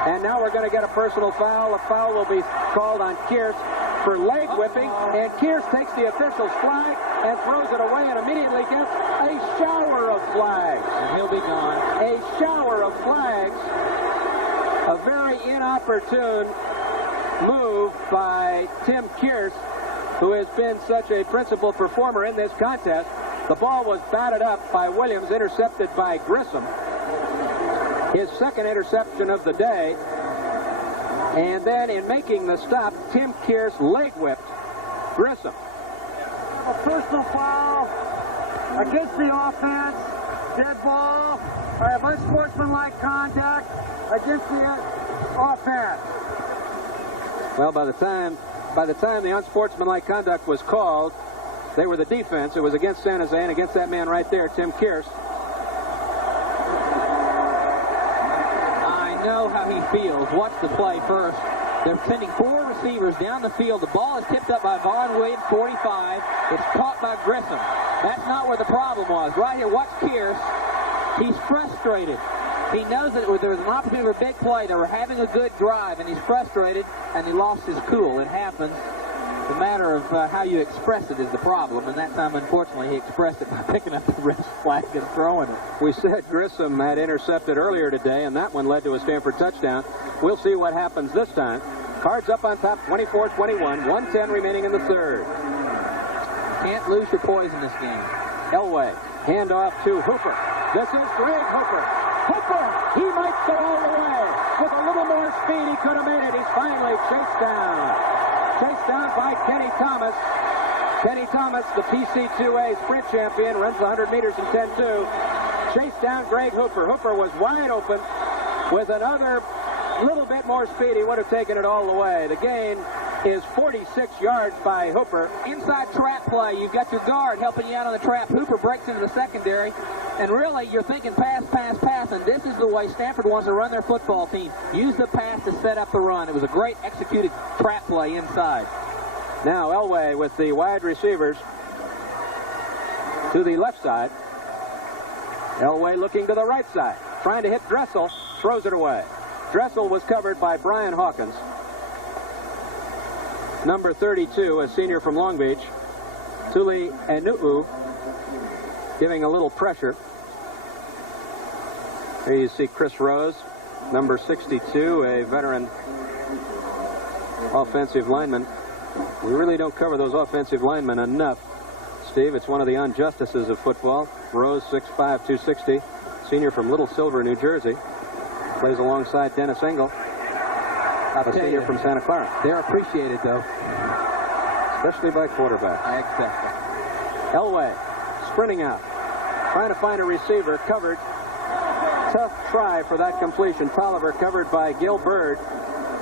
And now we're going to get a personal foul. A foul will be called on Kearse for leg whipping. And Kearse takes the official's flag and throws it away and immediately gets a shower of flags. And he'll be gone. A shower of flags. A very inopportune move by Tim Kearse, who has been such a principal performer in this contest. The ball was batted up by Williams, intercepted by Grissom. His 2nd interception of the day. And then in making the stop, Tim Kearse leg whipped Grissom. A personal foul against the offense. Dead ball. I have unsportsmanlike contact against the offense. Well, by the time the unsportsmanlike conduct was called, they were the defense. It was against San Jose and against that man right there, Tim Kearse. I know how he feels. Watch the play first. They're sending 4 receivers down the field. The ball is tipped up by Vaughn Williams, 45. It's caught by Grissom. That's not where the problem was. Right here, watch Kearse. He's frustrated. He knows that there was an opportunity for a big play. They were having a good drive, and he's frustrated, and he lost his cool. It happens. The matter of how you express it is the problem, and that time, unfortunately, he expressed it by picking up the red flag and throwing it. We said Grissom had intercepted earlier today, and that one led to a Stanford touchdown. We'll see what happens this time. Cards up on top, 24-21, 1:10 remaining in the 3rd. Can't lose your poise in this game. Elway, handoff to Hooper. This is Greg Hooper. Hooper, he might go all the way. With a little more speed, he could have made it. He's finally chased down. Chased down by Kenny Thomas. Kenny Thomas, the PC2A sprint champion, runs 100 meters in 10.2. Chased down Greg Hooper. Hooper was wide open. With another little bit more speed, he would have taken it all the way. The gain is 46 yards by Hooper. Inside trap play. You've got your guard helping you out on the trap. Hooper breaks into the secondary. And really, you're thinking pass, pass, pass. And this is the way Stanford wants to run their football team. Use the pass to set up the run. It was a great executed trap play inside. Now Elway with the wide receivers to the left side. Elway looking to the right side. Trying to hit Dressel. Throws it away. Dressel was covered by Brian Hawkins. Number 32, a senior from Long Beach. Tuli Anu'u giving a little pressure. Here you see Chris Rose, number 62, a veteran offensive lineman. We really don't cover those offensive linemen enough, Steve. It's one of the injustices of football. Rose, 6'5", 260, senior from Little Silver, New Jersey. Plays alongside Dennis Engel, a senior from Santa Clara. They're appreciated, though. Especially by quarterbacks. Exactly. Elway sprinting out, trying to find a receiver, covered. Tough try for that completion. Tolliver covered by Gil Bird.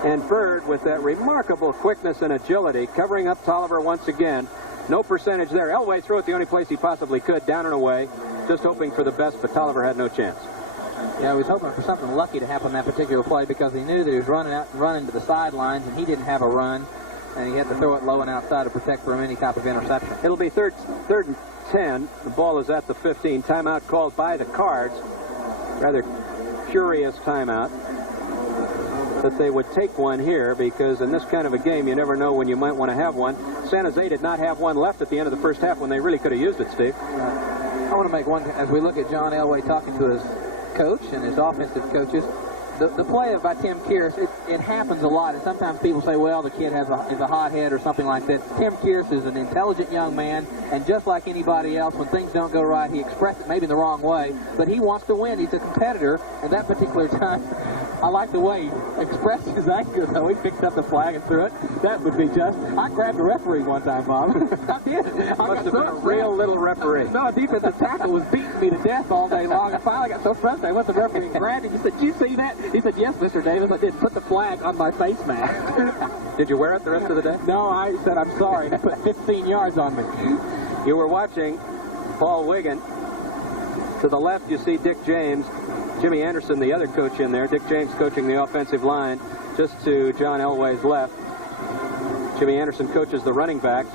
And Bird, with that remarkable quickness and agility, covering up Tolliver once again. No percentage there. Elway threw it the only place he possibly could, down and away. Just hoping for the best, but Tolliver had no chance. Yeah, he was hoping for something lucky to happen on that particular play, because he knew that he was running out and running to the sidelines, and he didn't have a run, and he had to throw it low and outside to protect from any type of interception. It'll be third and 10. The ball is at the 15. Timeout called by the Cards. Rather curious timeout. That they would take one here, because in this kind of a game, you never know when you might want to have one. San Jose did not have one left at the end of the first half when they really could have used it, Steve. I want to make one, as we look at John Elway talking to his coach and his offensive coaches, the play by Tim Kearse, it happens a lot, and sometimes people say, well, the kid is a hot head or something like that. Tim Kearse is an intelligent young man, and just like anybody else, when things don't go right, he expresses it maybe the wrong way, but he wants to win. He's a competitor, and that particular time, I like the way he expressed his anger, though. He picked up the flag and threw it. That would be just. I grabbed a referee one time, Bob. I did. I got so upset. Real little referee. No, a defensive tackle was beating me to death all day long. I finally got so frustrated. I went to the referee and grabbed him. He said, "Did you see that?" He said, "Yes, Mr. Davis, I did. Put the flag on my face mask." Did you wear it the rest of the day? No, I said, "I'm sorry." He put 15 yards on me. You were watching Paul Wiggin. To the left, you see Dick James. Jimmy Anderson, the other coach in there. Dick James coaching the offensive line. Just to John Elway's left. Jimmy Anderson coaches the running backs.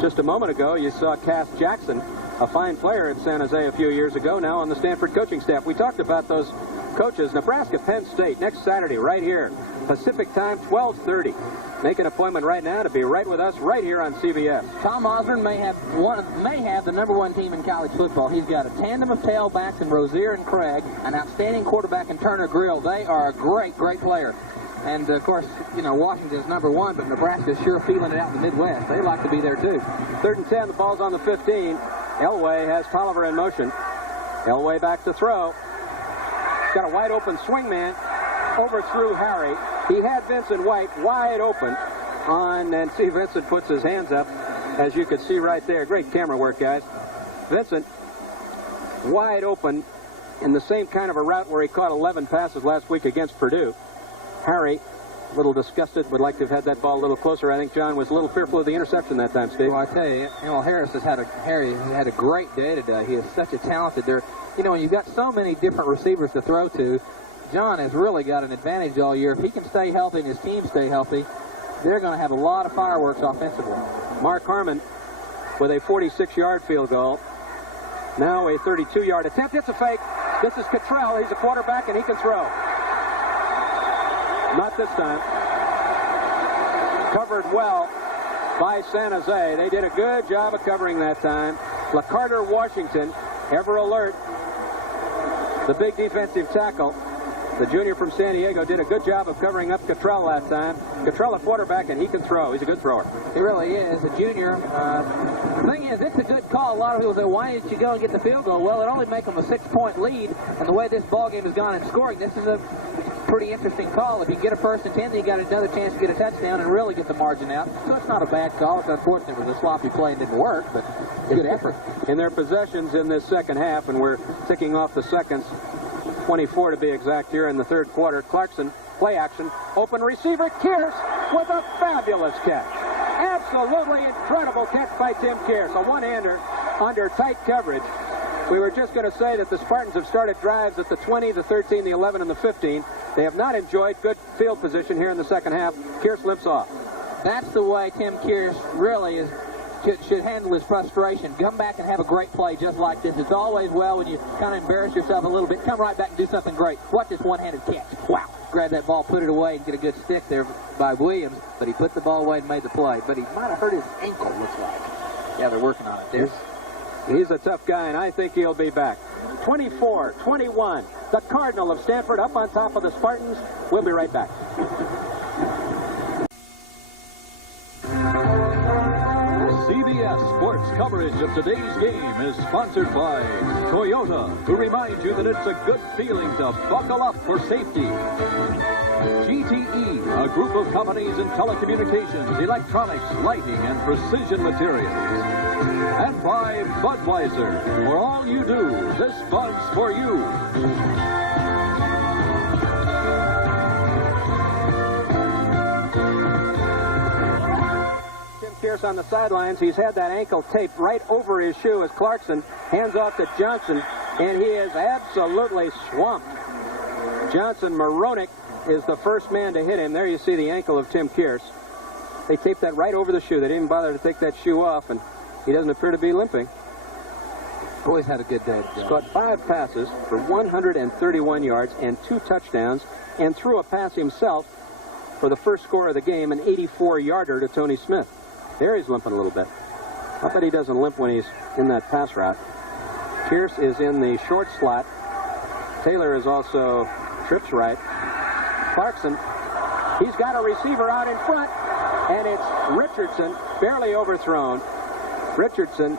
Just a moment ago, you saw Cass Jackson, a fine player at San Jose a few years ago, now on the Stanford coaching staff. We talked about those coaches. Nebraska, Penn State, next Saturday, right here. Pacific time, 12:30. Make an appointment right now to be right with us right here on CBS. Tom Osborne may have the #1 team in college football. He's got a tandem of tailbacks in Rozier and Craig, an outstanding quarterback in Turner Grill. They are a great, great player. And, of course, you know, Washington's #1, but Nebraska's sure feeling it out in the Midwest. They like to be there, too. 3rd and 10, the ball's on the 15. Elway has Tolliver in motion. Elway back to throw. He's got a wide-open swing man. Overthrew Harry. He had Vincent White wide open and see Vincent puts his hands up, as you can see right there. Great camera work, guys. Vincent wide open in the same kind of a route where he caught 11 passes last week against Purdue. Harry, a little disgusted, would like to have had that ball a little closer. I think John was a little fearful of the interception that time, Steve. Well, I tell you, Harry has had a great day today. He is such a talented. When you've got so many different receivers to throw to, John has really got an advantage all year. If he can stay healthy and his team stay healthy, they're going to have a lot of fireworks offensively. Mark Harmon with a 46-yard field goal. Now a 32-yard attempt. It's a fake. This is Cottrell. He's a quarterback, and he can throw. Not this time. Covered well by San Jose. They did a good job of covering that time. LaCarter Washington, ever alert. The big defensive tackle. The junior from San Diego did a good job of covering up Cottrell last time. Cottrell a quarterback, and he can throw. He's a good thrower. He really is. A junior. The thing is, it's a good call. A lot of people say, why didn't you go and get the field goal? Well, it only make them a 6-point lead. And the way this ball game has gone in scoring, this is a pretty interesting call. If you get a 1st and 10, then you got another chance to get a touchdown and really get the margin out. So it's not a bad call. It's unfortunate it was a sloppy play and didn't work, but good effort. In their possessions in this second half, and we're ticking off the seconds, 24 to be exact here in the 3rd quarter. Clarkson, play action, open receiver, Kearse with a fabulous catch. Absolutely incredible catch by Tim Kearse. A one-hander under tight coverage. We were just going to say that the Spartans have started drives at the 20, the 13, the 11, and the 15. They have not enjoyed good field position here in the second half. Kearse limps off. That's the way Tim Kearse really should handle his frustration. Come back and have a great play just like this. It's always well when you kind of embarrass yourself a little bit. Come right back and do something great. Watch this one-handed catch. Wow. Grab that ball, put it away, and get a good stick there by Williams. But he put the ball away and made the play. But he might have hurt his ankle, looks like. Yeah, they're working on it there. He's a tough guy, and I think he'll be back. 24-21. The Cardinal of Stanford up on top of the Spartans. We'll be right back. CBS Sports coverage of today's game is sponsored by Toyota, who remind you that it's a good feeling to buckle up for safety. GTE, a group of companies in telecommunications, electronics, lighting, and precision materials. And by Budweiser, for all you do, this Bud's for you. Kearse on the sidelines. He's had that ankle taped right over his shoe as Clarkson hands off to Johnson, and he is absolutely swamped. Johnson Moronic is the first man to hit him. There you see the ankle of Tim Kearse. They taped that right over the shoe. They didn't bother to take that shoe off, and he doesn't appear to be limping. Boy's had a good day. He's caught 5 passes for 131 yards and 2 touchdowns, and threw a pass himself for the first score of the game, an 84-yarder to Tony Smith. There he's limping a little bit. I bet he doesn't limp when he's in that pass route. Kearse is in the short slot. Taylor is also trips right. Clarkson, he's got a receiver out in front, and it's Richardson, barely overthrown. Richardson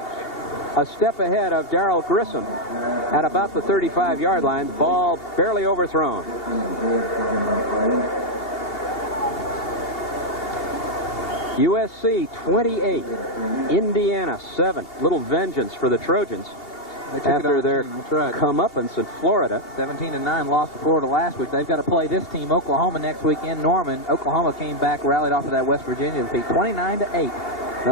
a step ahead of Darrell Grissom at about the 35-yard line. Ball barely overthrown. USC 28, Indiana 7. Little vengeance for the Trojans after their comeuppance in Florida. 17-9 lost to Florida last week. They've got to play this team, Oklahoma, next week in Norman. Oklahoma came back, rallied off of that West Virginia defeat, 29-8.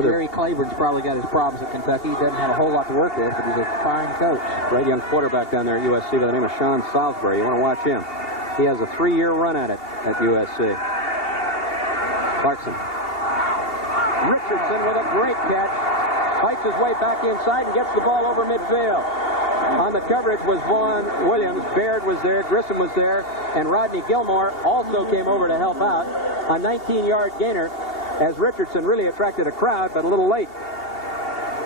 Jerry Claiborne's probably got his problems at Kentucky. He doesn't have a whole lot to work with, but he's a fine coach. Great young quarterback down there at USC by the name of Sean Salisbury. You want to watch him. He has a 3-year run at it at USC. Clarkson. Richardson with a great catch. Fights his way back inside and gets the ball over midfield. On the coverage was Vaughn Williams. Baird was there. Grissom was there. And Rodney Gilmore also came over to help out. A 19-yard gainer, as Richardson really attracted a crowd, but a little late.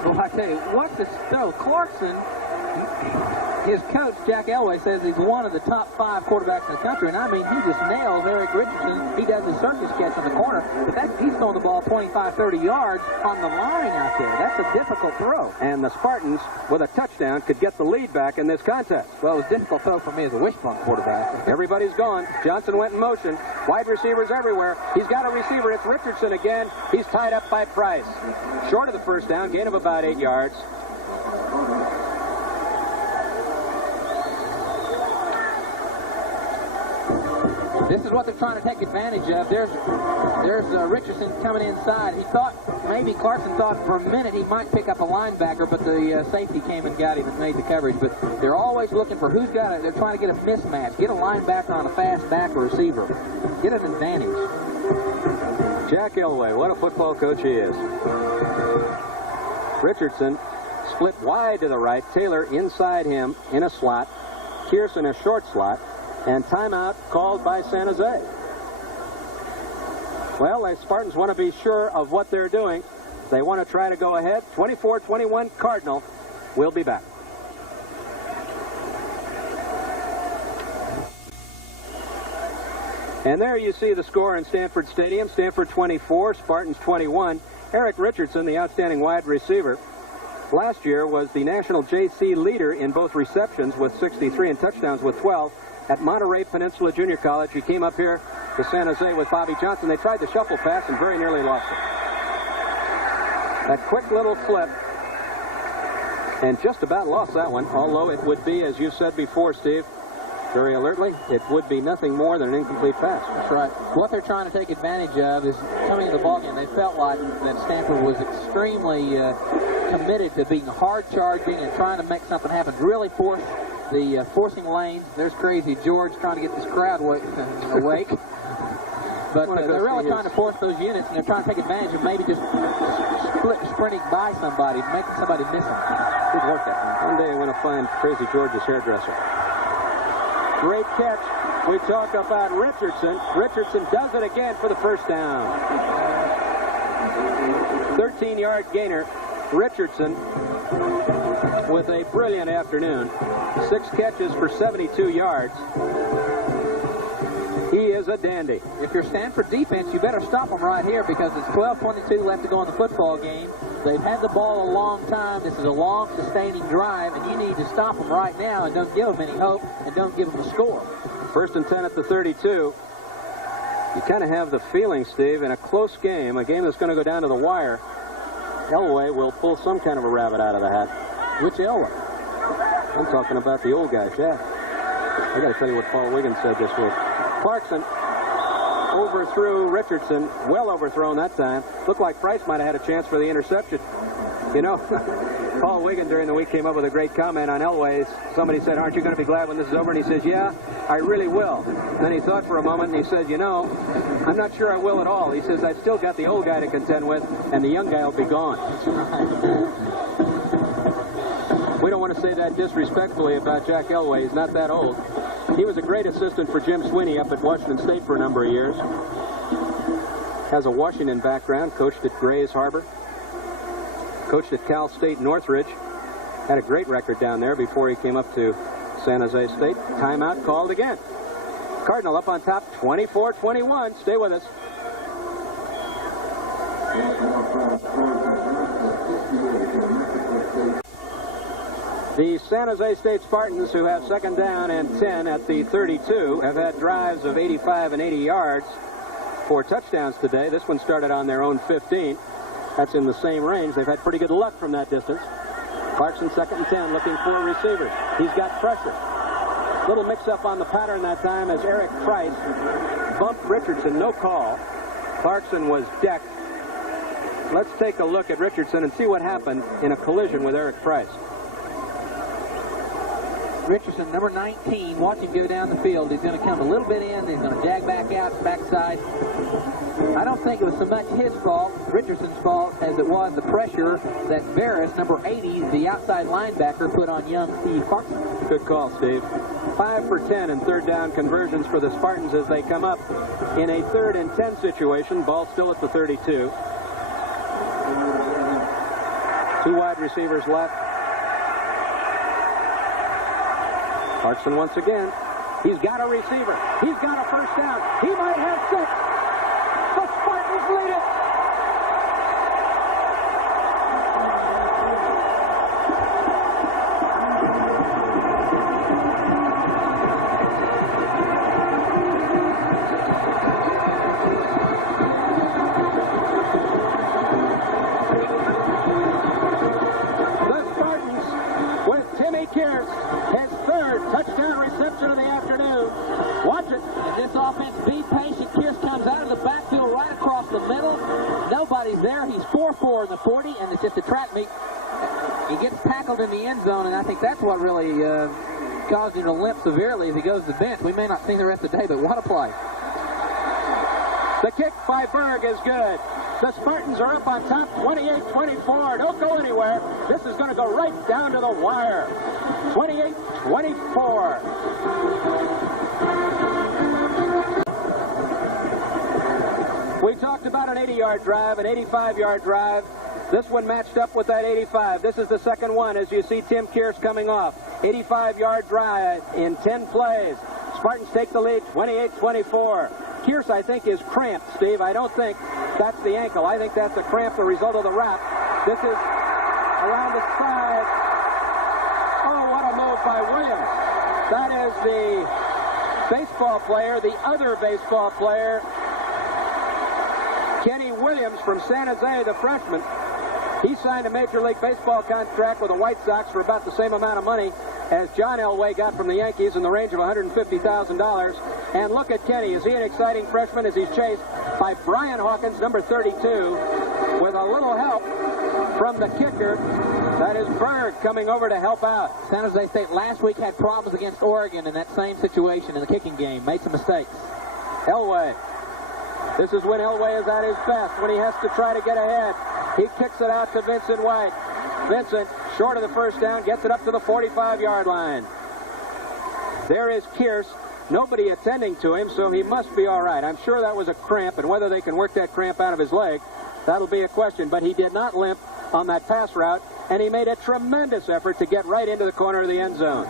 Well, I tell you, watch this throw. Clarkson, his coach, Jack Elway, says he's one of the top 5 quarterbacks in the country, and I mean, he just nails Eric Richardson. He does the circus catch in the corner, but he's throwing the ball 25, 30 yards on the line out there. That's a difficult throw. And the Spartans, with a touchdown, could get the lead back in this contest. Well, it was a difficult throw for me as a wishbone quarterback. Everybody's gone. Johnson went in motion. Wide receivers everywhere. He's got a receiver. It's Richardson again. He's tied up by Price. Short of the first down, gain of about 8 yards. This is what they're trying to take advantage of. There's Richardson coming inside. He thought, maybe Clarkson thought for a minute he might pick up a linebacker, but the safety came and got him and made the coverage. But they're always looking for who's got it. They're trying to get a mismatch. Get a linebacker on a fast back or receiver. Get an advantage. Jack Elway, what a football coach he is. Richardson split wide to the right. Taylor inside him in a slot. Kearse in a short slot. And timeout called by San Jose. Well, the Spartans want to be sure of what they're doing. They want to try to go ahead. 24-21 Cardinal. We'll be back. And there you see the score in Stanford Stadium. Stanford 24, Spartans 21. Eric Richardson, the outstanding wide receiver, last year was the national JC leader in both receptions with 63 and touchdowns with 12. At Monterey Peninsula Junior College, he came up here to San Jose with Bobby Johnson. They tried the shuffle pass and very nearly lost it. That quick little flip, and just about lost that one, although it would be, as you said before, Steve, very alertly, it would be nothing more than an incomplete pass. That's right. What they're trying to take advantage of is coming into the ballgame. They felt like that Stanford was extremely committed to being hard charging and trying to make something happen, really force the forcing lanes. There's Crazy George trying to get this crowd awake. But they're really trying to force those units, and they're trying to take advantage of maybe just sprinting by somebody, making somebody miss them. Good work that time. One day I'm going to find Crazy George's hairdresser. Great catch. We talk about Richardson. Richardson does it again for the first down. 13-yard gainer. Richardson with a brilliant afternoon. 6 catches for 72 yards. He is a dandy. If you're Stanford defense, you better stop them right here because it's 12:22 left to go in the football game. They've had the ball a long time. This is a long, sustaining drive, and you need to stop them right now and don't give them any hope and don't give them a score. 1st and 10 at the 32. You kind of have the feeling, Steve, in a close game, a game that's going to go down to the wire, Elway will pull some kind of a rabbit out of the hat. Which Elway? I'm talking about the old guy, Shaq. I got to tell you what Paul Wiggins said this week. Clarkson overthrew Richardson, well overthrown that time. Looked like Price might have had a chance for the interception. You know, Paul Wiggins during the week came up with a great comment on Elway's. Somebody said, "Aren't you going to be glad when this is over?" And he says, "Yeah, I really will." Then he thought for a moment and he said, "You know, I'm not sure I will at all." He says, "I've still got the old guy to contend with, and the young guy will be gone." We don't want to say that disrespectfully about Jack Elway. He's not that old. He was a great assistant for Jim Sweeney up at Washington State for a number of years. Has a Washington background, coached at Grays Harbor. Coached at Cal State Northridge. Had a great record down there before he came up to San Jose State. Timeout called again. Cardinal up on top, 24-21. Stay with us. The San Jose State Spartans, who have second down and 10 at the 32, have had drives of 85 and 80 yards for touchdowns today. This one started on their own 15. That's in the same range. They've had pretty good luck from that distance. Clarkson, second and 10, looking for a receiver. He's got pressure. Little mix-up on the pattern that time as Eric Price bumped Richardson. No call. Clarkson was decked. Let's take a look at Richardson and see what happened in a collision with Eric Price. Richardson, number 19, watch him go down the field. He's going to come a little bit in, he's going to jag back out, backside. I don't think it was so much his fault, Richardson's fault, as it was the pressure that Varys, number 80, the outside linebacker, put on young Steve Clarkson. Good call, Steve. 5 for 10 in third down conversions for the Spartans as they come up in a 3rd and 10 situation. Ball still at the 32. 2 wide receivers left. Clarkson once again. He's got a receiver. He's got a first down. He might have 6. The Spartans lead it. The Spartans with Timmy Kearse, his 3rd touchdown reception of the afternoon. Watch it. If this offense be patient, Kearse comes out of the backfield right across the middle. Nobody's there. He's 4-4 in the 40, and it's just a trap meet. He gets tackled in the end zone, and I think that's what really caused him to limp severely as he goes to the bench. We may not see the rest of the day, but what a play. The kick by Berg is good. The Spartans are up on top, 28-24. Don't go anywhere. This is going to go right down to the wire. 28-24. We talked about an 80-yard drive, an 85-yard drive. This one matched up with that 85. This is the second one as you see Tim Kearse coming off. 85-yard drive in 10 plays. Spartans take the lead, 28-24. Kearse, I think, is cramped, Steve. I don't think that's the ankle. I think that's a cramp, the result of the wrap. This is around the side. Oh, what a move by Williams. That is the baseball player, the other baseball player, Kenny Williams from San Jose, the freshman. He signed a Major League Baseball contract with the White Sox for about the same amount of money as John Elway got from the Yankees in the range of $150,000. And look at Kenny. Is he an exciting freshman as he's chased by Brian Hawkins, number 32, with a little help from the kicker. That is Berg coming over to help out. San Jose State last week had problems against Oregon in that same situation in the kicking game. Made some mistakes. Elway. This is when Elway is at his best, when he has to try to get ahead. He kicks it out to Vincent White. Vincent, short of the first down, gets it up to the 45-yard line. There is Kearse. Nobody attending to him, so he must be all right. I'm sure that was a cramp, and whether they can work that cramp out of his leg, that'll be a question. But he did not limp on that pass route, and he made a tremendous effort to get right into the corner of the end zone.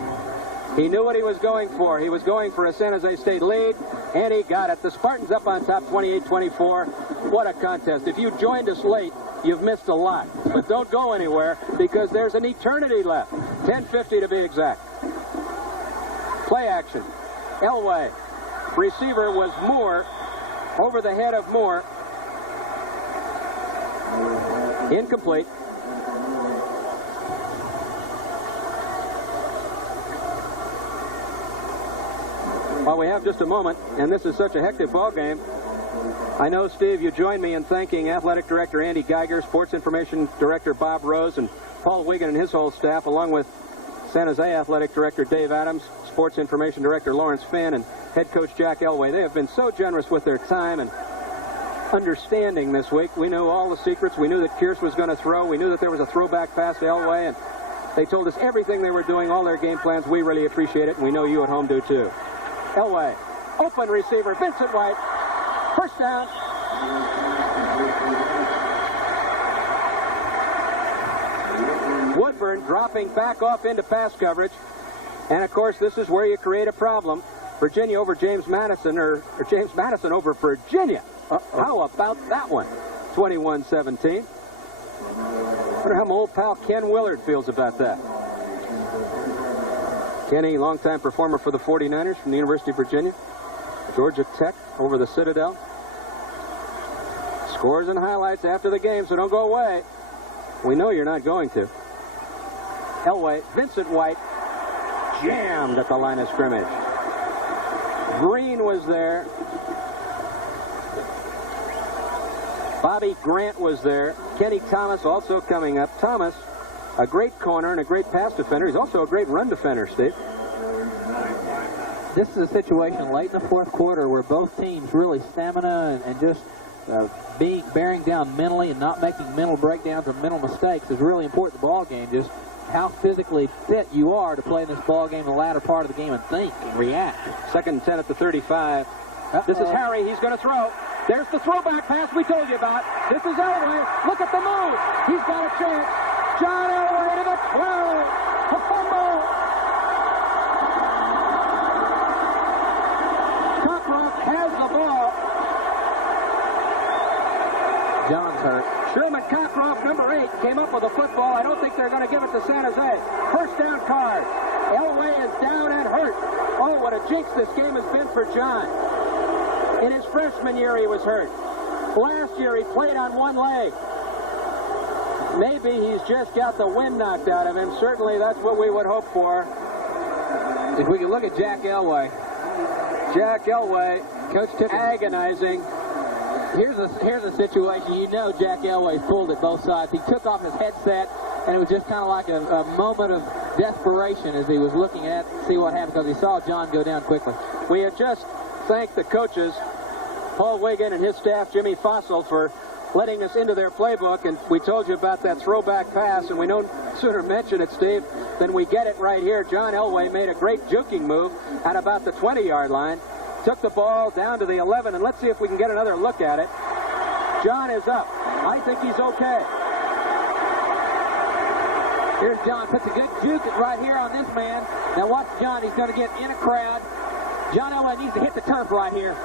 He knew what he was going for. He was going for a San Jose State lead, and he got it. The Spartans up on top, 28-24. What a contest. If you joined us late, you've missed a lot. But don't go anywhere, because there's an eternity left. 10:50 to be exact. Play action. Elway. Receiver was Moore. Over the head of Moore. Incomplete. Well, we have just a moment, and this is such a hectic ball game. I know, Steve, you join me in thanking Athletic Director Andy Geiger, Sports Information Director Bob Rose, and Paul Wiggin and his whole staff, along with San Jose Athletic Director Dave Adams, Sports Information Director Lawrence Finn, and Head Coach Jack Elway. They have been so generous with their time and understanding this week. We knew all the secrets. We knew that Kearse was going to throw. We knew that there was a throwback pass to Elway, and they told us everything they were doing, all their game plans. We really appreciate it, and we know you at home do too. Elway, open receiver, Vincent White, first down. Woodburn dropping back off into pass coverage. And, of course, this is where you create a problem. Virginia over James Madison, or James Madison over Virginia. How about that one? 21-17. Wonder how my old pal Ken Willard feels about that. Kenny, longtime performer for the 49ers from the University of Virginia. Georgia Tech over the Citadel. Scores and highlights after the game, so don't go away. We know you're not going to. Elway, Vincent White, jammed at the line of scrimmage. Green was there. Bobby Grant was there. Kenny Thomas also coming up. Thomas, a great corner and a great pass defender. He's also a great run defender, Steve. This is a situation late in the fourth quarter where both teams really stamina and just bearing down mentally and not making mental breakdowns or mental mistakes is really important in the ball game. Just how physically fit you are to play in this ball game in the latter part of the game and think and react. 2nd and 10 at the 35. This is Harry. He's going to throw. There's the throwback pass we told you about. This is Elway. Look at the move. He's got a chance. John Elway to the 12. A fumble. Cockroft has the ball. John's hurt. Sherman Cockroft, number 8, came up with a football. I don't think they're going to give it to San Jose. First down card. Elway is down and hurt. Oh, what a jinx this game has been for John. In his freshman year, he was hurt. Last year, he played on one leg. Maybe he's just got the wind knocked out of him. Certainly, that's what we would hope for. If we can look at Jack Elway. Jack Elway, Coach Tippett, agonizing. Here's a situation. You know Jack Elway's pulled at both sides. He took off his headset, and it was just kind of like a moment of desperation as he was looking at it to see what happened because he saw John go down quickly. We had just thanked the coaches, Paul Wiggin and his staff, Jimmy Fossil, for letting us into their playbook, and we told you about that throwback pass, and we no sooner mention it, Steve, than we get it right here. John Elway made a great juking move at about the 20-yard line. Took the ball down to the 11, and let's see if we can get another look at it. John is up. I think he's okay. Here's John. Puts a good juke right here on this man. Now watch John. He's going to get in a crowd. John Elway needs to hit the turf right here.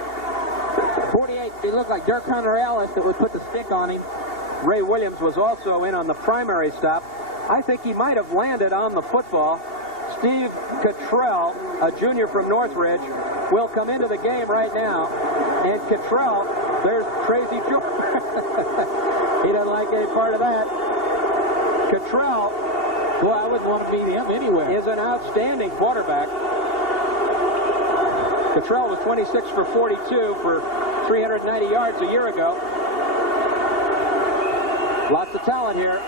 48, he looked like Dirk Hunter Ellis that would put the stick on him. Ray Williams was also in on the primary stop. I think he might have landed on the football. Steve Cottrell, a junior from Northridge, will come into the game right now. And Cottrell, there's Tracy George. He doesn't like any part of that. Cottrell, boy, I wouldn't want to beat him anywhere, is an outstanding quarterback. Cottrell was 26 for 42 for 390 yards a year ago. Lots of talent here.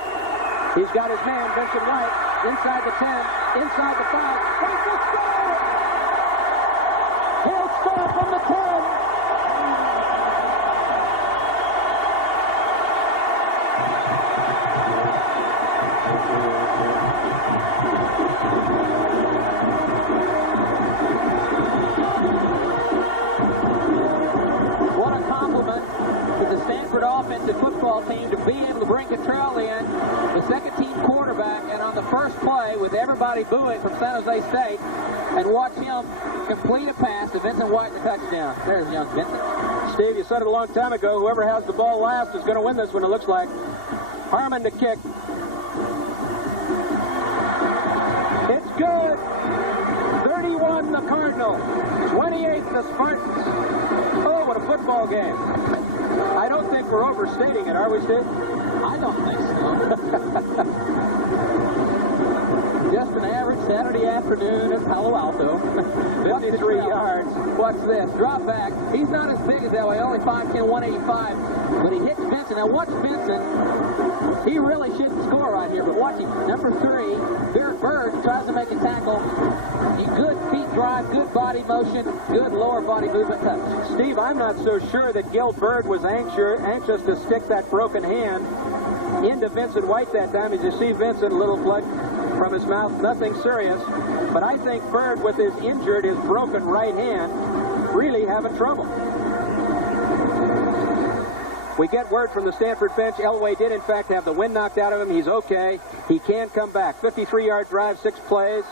He's got his man, Vincent White, inside the 10, inside the 5. He'll score from the 10. What a compliment to the Stanford offensive football team to be able to bring Cottrell in, the second-team quarterback, and on the first play with everybody booing from San Jose State, and watch him complete a pass to Vincent White the touchdown. There's young Vincent. Steve, you said it a long time ago, whoever has the ball last is going to win this one, it looks like. Harmon to kick. It's good. 31 the Cardinals, 28 the Spartans. Oh, what a football game. I don't think we're overstating it, are we, Steve? I don't think so. Just an average Saturday afternoon in Palo Alto. 53 yards. Watch this. Drop back. He's not as big as that way, only 5'10", 185. But he hits Vincent. Now watch Vincent. He really shouldn't score right here, but watch him. Number 3, Bird tries to make a tackle. Good feet drive, good body motion, good lower body movement touch. Steve, I'm not so sure that Gil Bird was anxious to stick that broken hand into Vincent White that time. As you see Vincent, a little blood from his mouth, nothing serious. But I think Bird, with his broken right hand, really having trouble. We get word from the Stanford bench. Elway did, in fact, have the wind knocked out of him. He's okay. He can come back. 53-yard drive, 6 plays.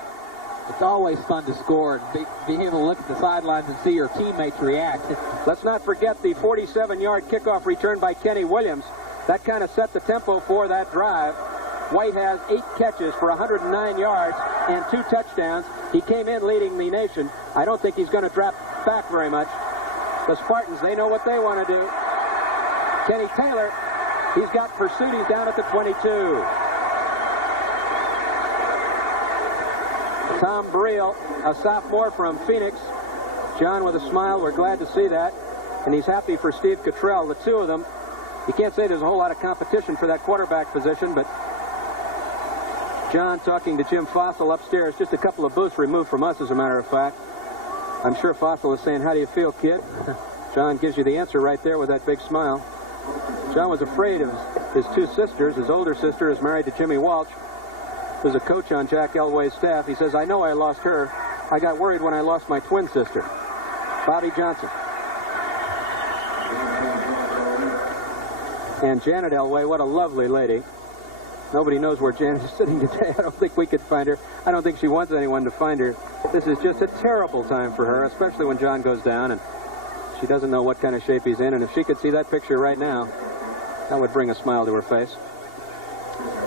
It's always fun to score and be able to look at the sidelines and see your teammates react. Let's not forget the 47-yard kickoff return by Kenny Williams. That kind of set the tempo for that drive. White has 8 catches for 109 yards and 2 touchdowns. He came in leading the nation. I don't think he's going to drop back very much. The Spartans, they know what they want to do. Kenny Taylor, he's got pursuit. He's down at the 22. Tom Breel, a sophomore from Phoenix. John with a smile, we're glad to see that. And he's happy for Steve Cottrell. The two of them, you can't say there's a whole lot of competition for that quarterback position, but John talking to Jim Fossil upstairs, just a couple of booths removed from us, as a matter of fact. I'm sure Fossil is saying, how do you feel, kid? John gives you the answer right there with that big smile. John was afraid of his 2 sisters. His older sister is married to Jimmy Walsh, who's a coach on Jack Elway's staff. He says, I know I lost her. I got worried when I lost my twin sister, Bobby Johnson. And Janet Elway, what a lovely lady. Nobody knows where Janet is sitting today. I don't think we could find her. I don't think she wants anyone to find her. This is just a terrible time for her, especially when John goes down and she doesn't know what kind of shape he's in. And if she could see that picture right now, that would bring a smile to her face.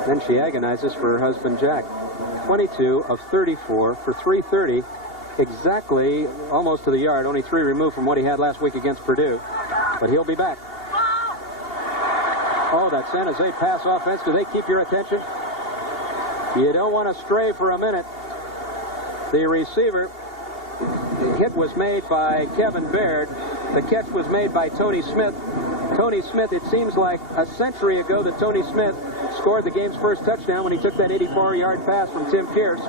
Then she agonizes for her husband, Jack. 22 of 34 for 330, exactly almost to the yard, only 3 removed from what he had last week against Purdue. But he'll be back. Oh, that San Jose pass offense, do they keep your attention? You don't want to stray for a minute. The receiver, the hit was made by Kevin Baird. The catch was made by Tony Smith. Tony Smith, it seems like a century ago that Tony Smith scored the game's first touchdown when he took that 84-yard pass from Tim Pierce.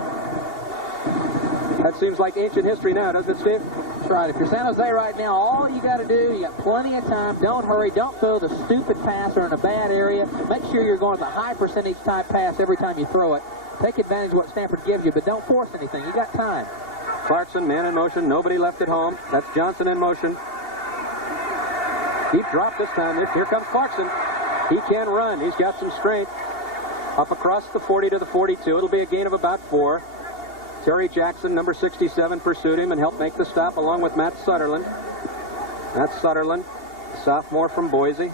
That seems like ancient history now, doesn't it, Steve? That's right. If you're San Jose right now, all you got to do, you got plenty of time. Don't hurry. Don't throw the stupid pass or in a bad area. Make sure you're going with a high percentage type pass every time you throw it. Take advantage of what Stanford gives you, but don't force anything. You got time. Clarkson, man in motion. Nobody left at home. That's Johnson in motion. Deep drop this time. Here comes Clarkson. He can run. He's got some strength. Up across the 40 to the 42. It'll be a gain of about 4. Terry Jackson, number 67, pursued him and helped make the stop along with Matt Sutherland. Matt Sutherland, sophomore from Boise.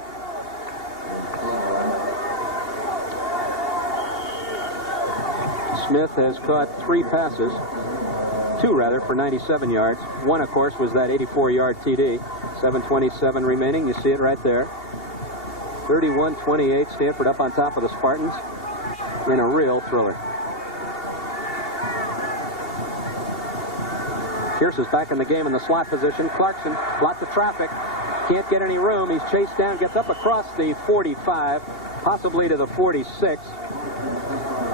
Smith has caught 3 passes, 2 rather, for 97 yards. One, of course, was that 84-yard TD. 7:27 remaining. You see it right there. 31-28. Stanford up on top of the Spartans in a real thriller. Pierce is back in the game in the slot position. Clarkson, lots of traffic. Can't get any room. He's chased down, gets up across the 45, possibly to the 46,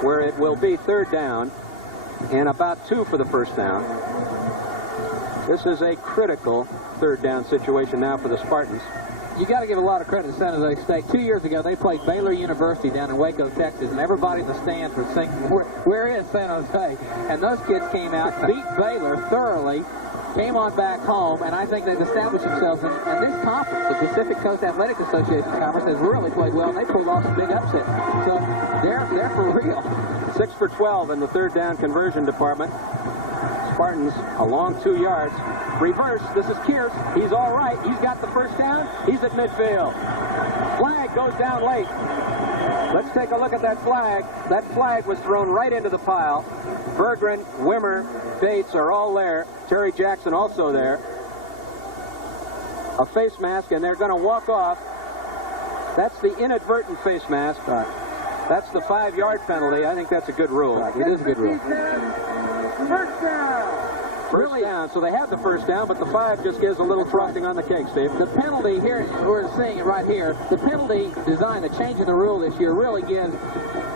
where it will be 3rd down and about 2 for the first down. This is a critical 3rd down situation now for the Spartans. You got to give a lot of credit to San Jose State. 2 years ago, they played Baylor University down in Waco, Texas, and everybody in the stands was saying, where is San Jose? And those kids came out, beat Baylor thoroughly, came on back home, and I think they've established themselves in this conference. The Pacific Coast Athletic Association Conference has really played well, and they pulled off some big upsets. So they're for real. 6 for 12 in the 3rd down conversion department. Spartans along 2 yards. Reverse. This is Kearse. He's all right. He's got the first down. He's at midfield. Flag goes down late. Let's take a look at that flag. That flag was thrown right into the pile. Berggren, Wimmer, Bates are all there. Terry Jackson also there. A face mask, and they're going to walk off. That's the inadvertent face mask. That's the 5-yard penalty. I think that's a good rule. It is a good rule. First down. First down, so they have the first down, but the 5 just gives a little frosting on the cake, Steve. The penalty here, we're seeing it right here, the penalty design, the change in the rule this year really gives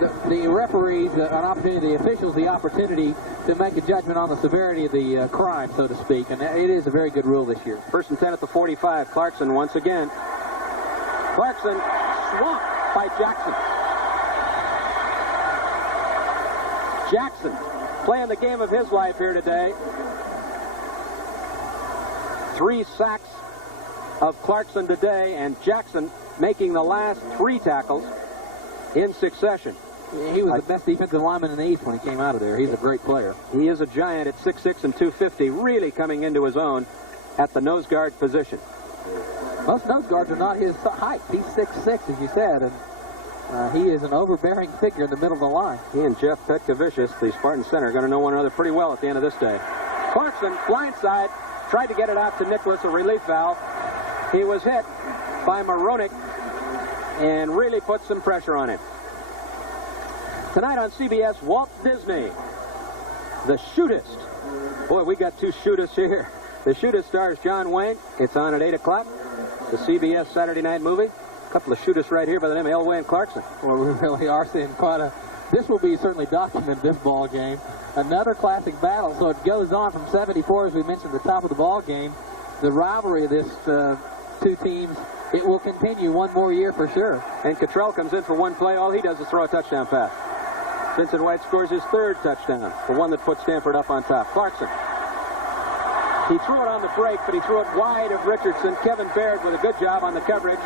the referees an opportunity, the officials the opportunity to make a judgment on the severity of the crime, so to speak, and it is a very good rule this year. 1st and 10 at the 45. Clarkson once again. Clarkson swamped by Jackson. Jackson playing the game of his life here today. 3 sacks of Clarkson today, and Jackson making the last 3 tackles in succession. He was the best defensive lineman in the East when he came out of there. He's a great player. He is a giant at 6'6" and 250, really coming into his own at the nose guard position. Most nose guards are not his height. He's 6'6", as you said, and he is an overbearing figure in the middle of the line. He and Jeff Petkevicius, the Spartan center, are going to know one another pretty well at the end of this day. Clarkson, blindside, tried to get it out to Nicholas, a relief valve. He was hit by Moronic and really put some pressure on him. Tonight on CBS, Walt Disney, The Shootist. Boy, we got two shooters here. The Shootist stars John Wayne. It's on at 8 o'clock. The CBS Saturday night movie. A couple of shooters right here by the name of Elway and Clarkson. Well, we really are seeing quite a... This will be certainly documented, this ball game. Another classic battle, so it goes on from 74, as we mentioned at the top of the ball game. The rivalry of this two teams, it will continue one more year for sure. And Cottrell comes in for one play. All he does is throw a touchdown pass. Vincent White scores his third touchdown, the one that put Stanford up on top. Clarkson. He threw it on the break, but he threw it wide of Richardson. Kevin Baird with a good job on the coverage.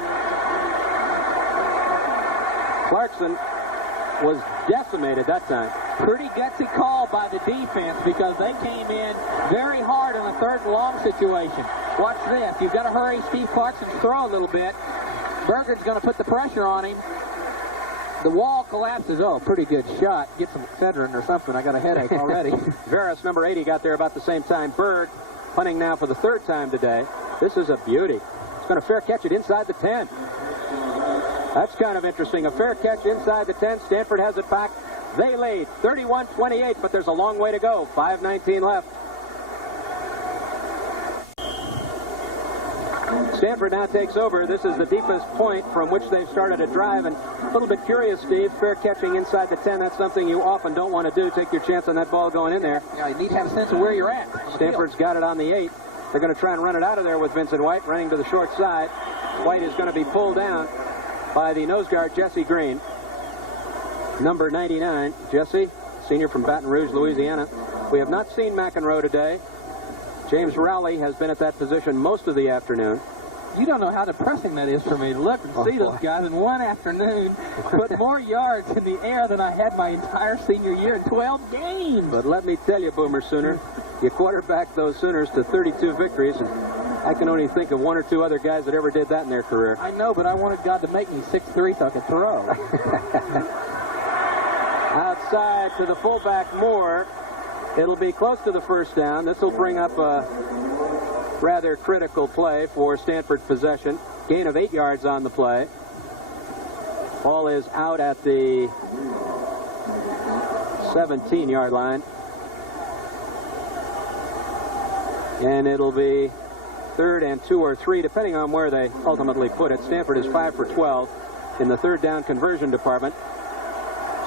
Clarkson was decimated that time. Pretty gutsy call by the defense because they came in very hard in a third and long situation. Watch this. You've got to hurry Steve Clarkson to throw a little bit. Bergen's going to put the pressure on him. The wall collapses. Oh, pretty good shot. Get some Excedrin or something. I got a headache already. Veras, number 80, got there about the same time. Berg punting now for the third time today. This is a beauty. It's going to fair catch it inside the 10. That's kind of interesting. A fair catch inside the 10. Stanford has it back. They lead 31-28, but there's a long way to go. 5:19 left. Stanford now takes over. This is the deepest point from which they've started a drive. And a little bit curious, Steve, fair catching inside the 10. That's something you often don't want to do. Take your chance on that ball going in there. Yeah, you need to have a sense of where you're at. Stanford's got it on the 8. They're going to try and run it out of there with Vincent White running to the short side. White is going to be pulled down by the nose guard, Jesse Green. Number 99, Jesse, senior from Baton Rouge, Louisiana. We have not seen McEnroe today. James Rowley has been at that position most of the afternoon. You don't know how depressing that is for me to look and see those guys in one afternoon put more yards in the air than I had my entire senior year in 12 games. But let me tell you, Boomer Sooner, you quarterbacked those Sooners to 32 victories, and I can only think of one or two other guys that ever did that in their career. I know, but I wanted God to make me 6'3" so I could throw. Outside to the fullback, Moore. It'll be close to the first down. This will bring up a rather critical play for Stanford possession. Gain of 8 yards on the play. Ball is out at the 17-yard line. And it'll be 3rd and 2 or 3, depending on where they ultimately put it. Stanford is 5 for 12 in the third down conversion department.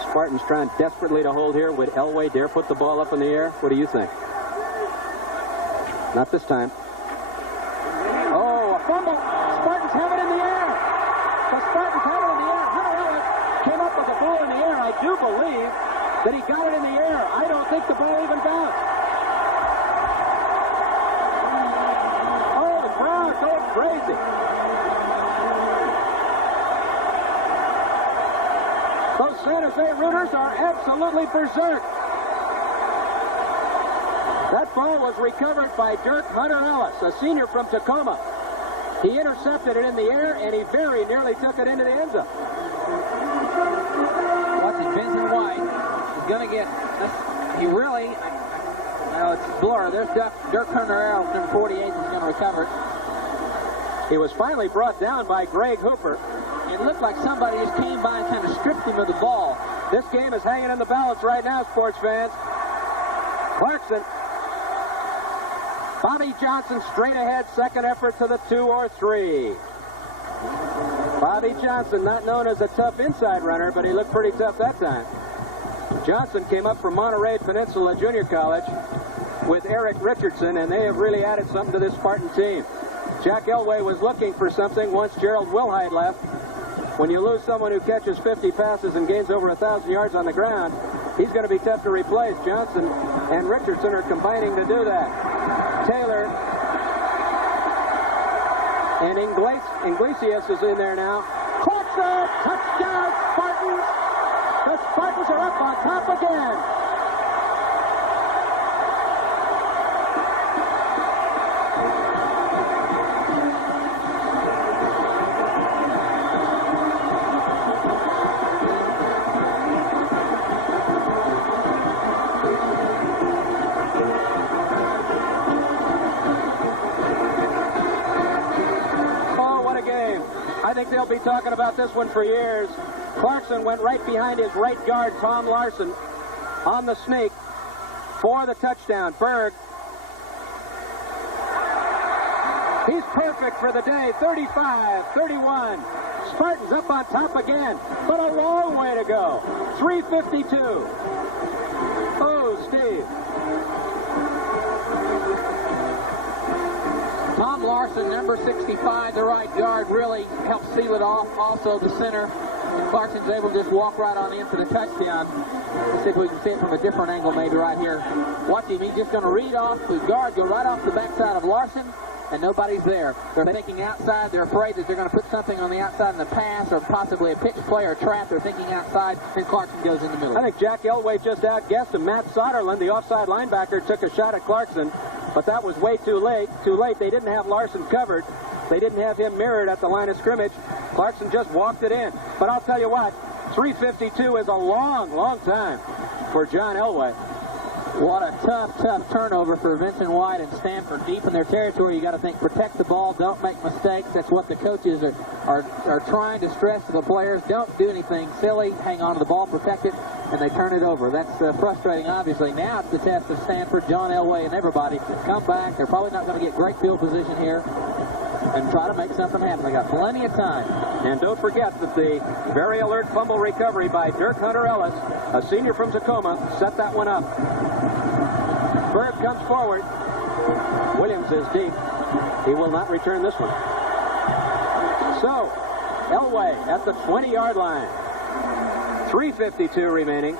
Spartans trying desperately to hold here. Would Elway dare put the ball up in the air? What do you think? Not this time. Oh, a fumble. Spartans have it in the air. The Spartans have it in the air. Hunter Ellis came up with the ball in the air. I do believe that he got it in the air. I don't think the ball even bounced. Oh, the crowd going crazy. Those San Jose Rooters are absolutely berserk. That ball was recovered by Dirk Hunter Ellis, a senior from Tacoma. He intercepted it in the air, and he very nearly took it into the end zone. Watching Vincent White. He's going to get... He really... Well, it's a blur. There's Dirk Hunter Ellis, number 48, is going to recover it. He was finally brought down by Greg Hooper. It looked like somebody just came by and kind of stripped him of the ball. This game is hanging in the balance right now, sports fans. Clarkson. Bobby Johnson straight ahead, second effort to the 2 or 3. Bobby Johnson, not known as a tough inside runner, but he looked pretty tough that time. Johnson came up from Monterey Peninsula Junior College with Eric Richardson, and they have really added something to this Spartan team. Jack Elway was looking for something once Gerald Wilhite left. When you lose someone who catches 50 passes and gains over 1,000 yards on the ground, he's going to be tough to replace. Johnson and Richardson are combining to do that. Taylor and Iglesias is in there now. Clarkson, touchdown Spartans! The Spartans are up on top again. I think they'll be talking about this one for years. Clarkson went right behind his right guard, Tom Larson, on the sneak for the touchdown. Berg, he's perfect for the day, 35-31. Spartans up on top again, but a long way to go. 3:52. Oh, Steve. Tom Larson, number 65, the right guard, really helped seal it off. Also the center. Clarkson's able to just walk right on in for the touchdown. Let's see if we can see it from a different angle maybe right here. Watch him. He's just going to read off the guard, go right off the backside of Larson, and nobody's there. They're thinking outside. They're afraid that they're going to put something on the outside in the pass or possibly a pitch play or trap. They're thinking outside, and Clarkson goes in the middle. I think Jack Elway just outguessed him. Matt Soderlund, the offside linebacker, took a shot at Clarkson, but that was way too late. They didn't have Larson covered. They didn't have him mirrored at the line of scrimmage. Clarkson just walked it in. But I'll tell you what, 3:52 is a long, long time for John Elway. What a tough turnover for Vincent White and Stanford. Deep in their territory, you got to think, protect the ball, don't make mistakes. That's what the coaches are trying to stress to the players. Don't do anything silly. Hang on to the ball, protect it, and they turn it over. That's frustrating, obviously. Now it's the test of Stanford, John Elway, and everybody. Come back. They're probably not going to get great field position here and try to make something happen. They got plenty of time. And don't forget that the very alert fumble recovery by Dirk Hunter Ellis, a senior from Tacoma, set that one up. Berg comes forward. Williams is deep. He will not return this one. So, Elway at the 20-yard line. 3:52 remaining.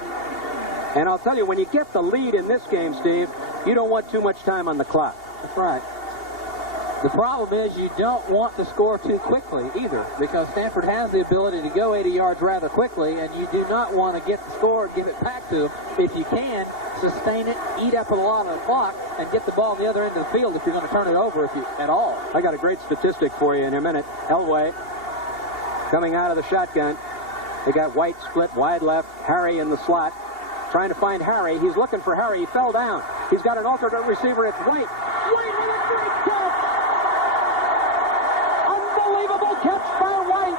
And I'll tell you, when you get the lead in this game, Steve, you don't want too much time on the clock. That's right. The problem is you don't want to score too quickly either, because Stanford has the ability to go 80 yards rather quickly, and you do not want to get the score and give it back to them. If you can, sustain it, eat up a lot of the clock, and get the ball on the other end of the field if you're going to turn it over at all. I got a great statistic for you in a minute. Elway coming out of the shotgun. They got White split wide left, Harry in the slot. Trying to find Harry. He's looking for Harry. He fell down. He's got an alternate receiver. It's White. White with a great catch. Unbelievable catch by White.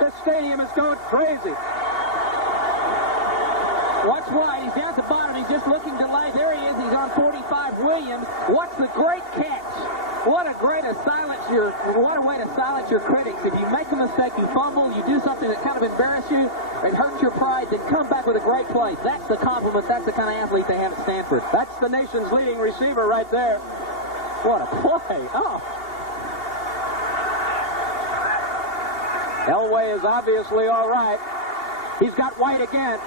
The stadium is going crazy. Watch White. He's down at the bottom. He's just looking to lay. There he is. He's on 45 Williams. Watch the great catch. What a way to silence your critics. If you make a mistake, you fumble, you do something that kind of embarrasses you, it hurts your pride, then come back with a great play. That's the compliment. That's the kind of athlete they have at Stanford. That's the nation's leading receiver right there. What a play. Oh. Elway is obviously all right. He's got White again.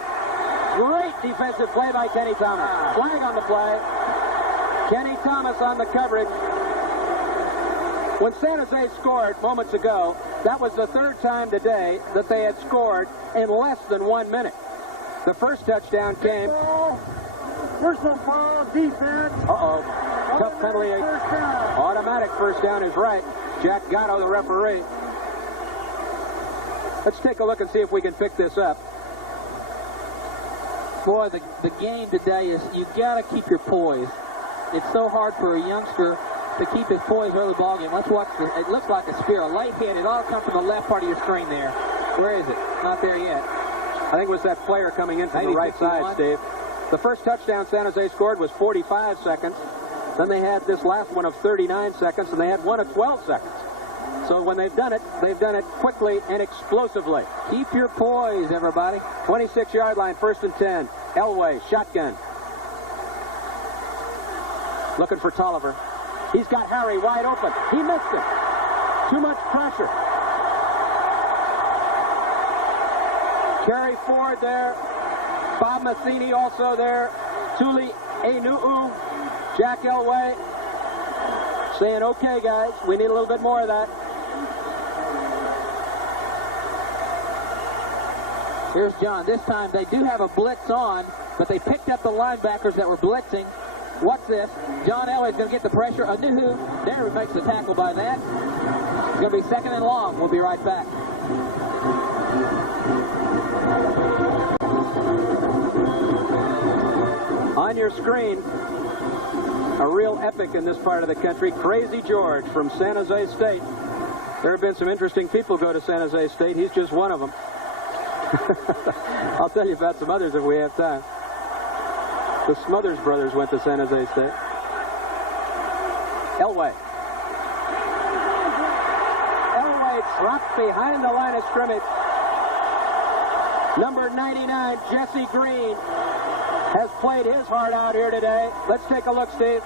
Great defensive play by Kenny Thomas. Flag on the play. Kenny Thomas on the coverage. When San Jose scored moments ago, that was the third time today that they had scored in less than 1 minute. The first touchdown came. Personal foul, defense. Uh-oh. Tough penalty. Automatic first down is right. Jack Gatto, the referee. Let's take a look and see if we can pick this up. Boy, the game today is, you got to keep your poise. It's so hard for a youngster to keep his poise early ball game. Let's watch this. It looks like a spear, a late hit. It ought to come from the left part of your screen there. Where is it? Not there yet. I think it was that player coming in from the right side, Steve. The first touchdown San Jose scored was 45 seconds. Then they had this last one of 39 seconds, and they had one of 12 seconds. So when they've done it quickly and explosively. Keep your poise, everybody. 26-yard line, 1st and 10. Elway, shotgun. Looking for Tolliver. He's got Harry wide open. He missed it. Too much pressure. Kerry Ford there. Bob Matheny also there. Tuli Enuu. Jack Elway. saying, okay, guys, we need a little bit more of that. Here's John. This time they do have a blitz on, but they picked up the linebackers that were blitzing. What's this? John Elway's going to get the pressure. Anuhu there makes the tackle by that. It's going to be second and long. We'll be right back. On your screen, a real epic in this part of the country, Crazy George from San Jose State. There have been some interesting people go to San Jose State. He's just one of them. I'll tell you about some others if we have time. The Smothers brothers went to San Jose State. Elway. Elway dropped behind the line of scrimmage. Number 99, Jesse Green, has played his heart out here today. Let's take a look, Steve.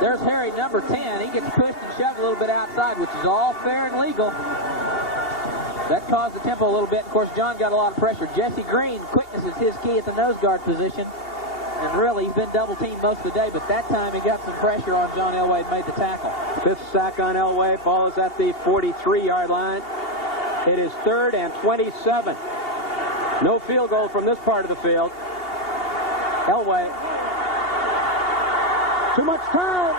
There's Harry, number 10. He gets pushed and shoved a little bit outside, which is all fair and legal. That caused the tempo a little bit. Of course, John got a lot of pressure. Jesse Green, quickness is his key at the nose guard position. And really, he's been double-teamed most of the day, but that time he got some pressure on John Elway and made the tackle. Fifth sack on Elway. Ball is at the 43-yard line. It is 3rd and 27. No field goal from this part of the field. Elway. Too much time.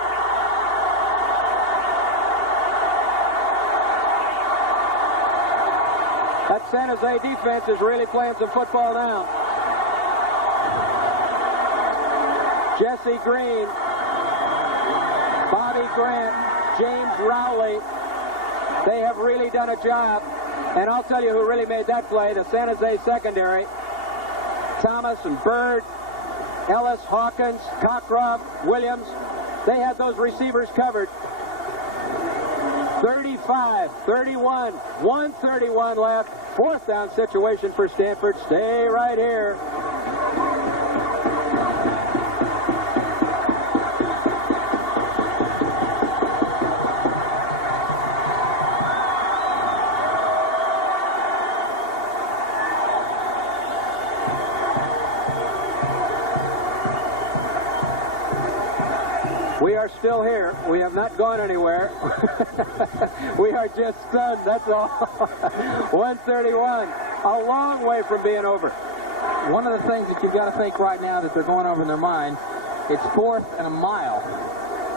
That San Jose defense is really playing some football now. Jesse Green, Bobby Grant, James Rowley, they have really done a job. And I'll tell you who really made that play, the San Jose secondary. Thomas and Bird, Ellis, Hawkins, Cockrop, Williams, they had those receivers covered. 35, 31, 1:31 left. 4th down situation for Stanford. Stay right here. We are still here. We have not gone anywhere. We are just stunned, that's all. 1:31, a long way from being over. One of the things that you've got to think right now that they're going over in their mind, it's 4th and a mile.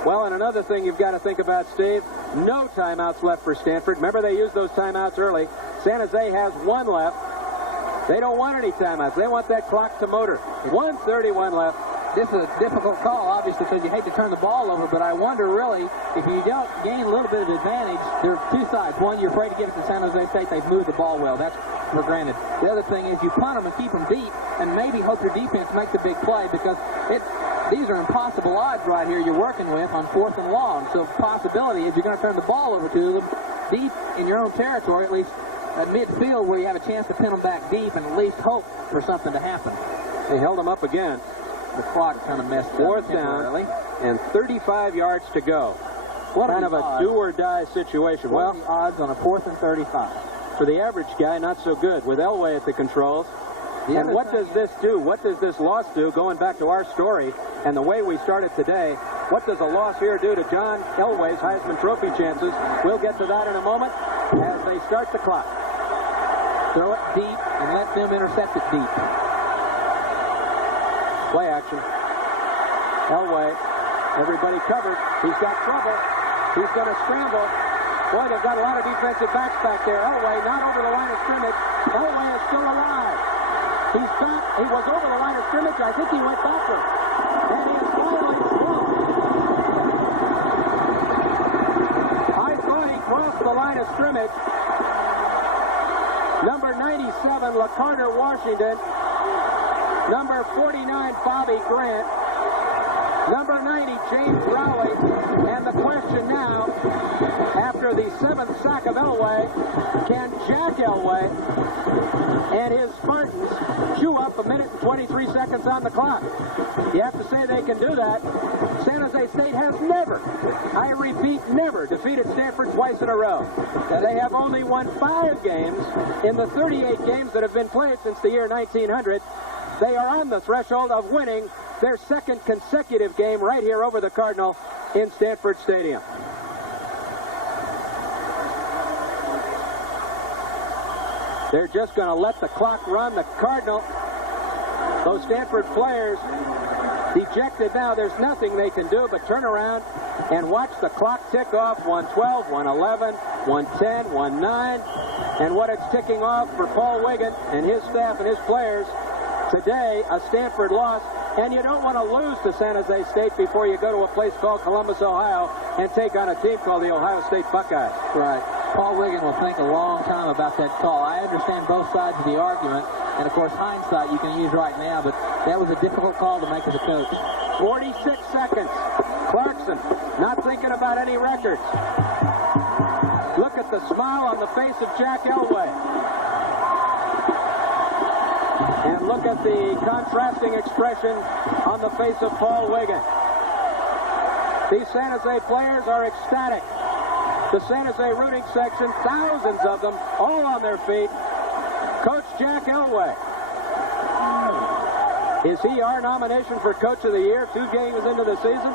Well, and another thing you've got to think about, Steve, no timeouts left for Stanford. Remember, they used those timeouts early. San Jose has 1 left. They don't want any timeouts. They want that clock to motor. 1:31 left. This is a difficult call, obviously, because you hate to turn the ball over, but I wonder, really, if you don't gain a little bit of advantage, there's two sides. One, you're afraid to give it to San Jose State. They've moved the ball well. That's for granted. The other thing is you punt them and keep them deep and maybe hope your defense makes a big play, because these are impossible odds right here you're working with on 4th and long. So possibility is you're going to turn the ball over to them deep in your own territory, at least at midfield, where you have a chance to pin them back deep and at least hope for something to happen. They held them up again. The clock kind of messed up. 4th down and 35 yards to go. What kind of a do-or-die situation? Well, the odds on a 4th and 35. For the average guy, not so good, with Elway at the controls. And what does this do? What does this loss do, going back to our story and the way we started today? What does a loss here do to John Elway's Heisman Trophy chances? We'll get to that in a moment as they start the clock. Throw it deep and let them intercept it deep. Play action. Elway, everybody covered. He's got trouble. He's going to scramble. Boy, they've got a lot of defensive backs back there. Elway not over the line of scrimmage. Elway is still alive. He's back. He was over the line of scrimmage. I think he went backward. And he is finally slumped. I thought he crossed the line of scrimmage. Number 97, LaCarter Washington. Number 49, Bobby Grant. Number 90, James Rowley. And the question now, after after the 7th sack of Elway, can Jack Elway and his Spartans chew up 1 minute and 23 seconds on the clock? You have to say they can do that. San Jose State has never, I repeat, never defeated Stanford twice in a row. They have only won 5 games in the 38 games that have been played since the year 1900. They are on the threshold of winning their 2nd consecutive game right here over the Cardinal in Stanford Stadium. They're just going to let the clock run. The Cardinal, those Stanford players, dejected now. There's nothing they can do but turn around and watch the clock tick off. 112, 111, 110, 19. And what it's ticking off for Paul Wiggin and his staff and his players today, a Stanford loss. And you don't want to lose to San Jose State before you go to a place called Columbus, Ohio, and take on a team called the Ohio State Buckeyes. Right. Paul Wiggin will think a long time about that call. I understand both sides of the argument, and of course hindsight you can use right now, but that was a difficult call to make as a coach. 46 seconds. Clarkson not thinking about any records. Look at the smile on the face of Jack Elway. And look at the contrasting expression on the face of Paul Wiggin. These San Jose players are ecstatic. The San Jose rooting section, thousands of them, all on their feet. Coach Jack Elway. Is he our nomination for Coach of the Year 2 games into the season?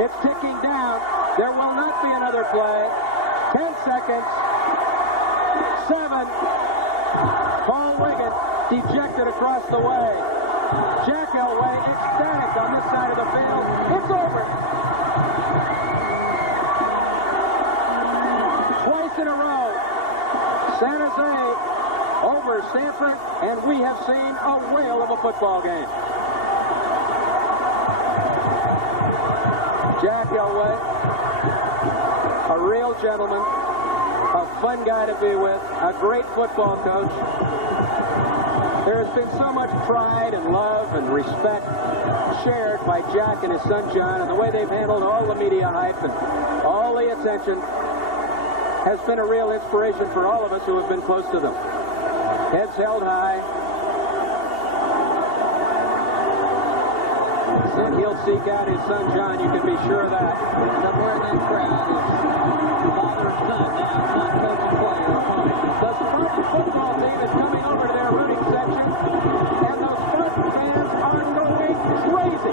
It's ticking down. There will not be another play. 10 seconds. 7. Paul Wiggin dejected across the way. Jack Elway ecstatic on this side of the field. It's over. Twice in a row. San Jose over Stanford, and we have seen a whale of a football game. Jack Elway, a real gentleman, a fun guy to be with, a great football coach. There has been so much pride and love and respect shared by Jack and his son John, and the way they've handled all the media hype and all the attention has been a real inspiration for all of us who have been close to them. Heads held high. And he'll seek out his son John, you can be sure of that. Somewhere in that crowd is father and son now, not coach and player opponent. The Spartan football team is coming over to their rooting section, and those Spartan fans are going crazy.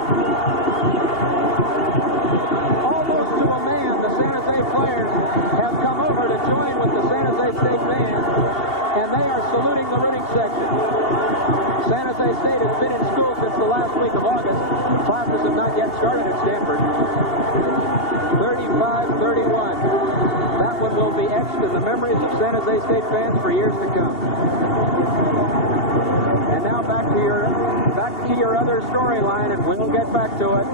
Almost to a man, the San Jose players have come over to join with the San Jose State band, and they are saluting the rooting section. San Jose State has been in school since the last week of August. Classes have not yet started at Stanford. 35-31. That one will be etched in the memories of San Jose State fans for years to come. And now back to your other storyline, and we'll get back to it.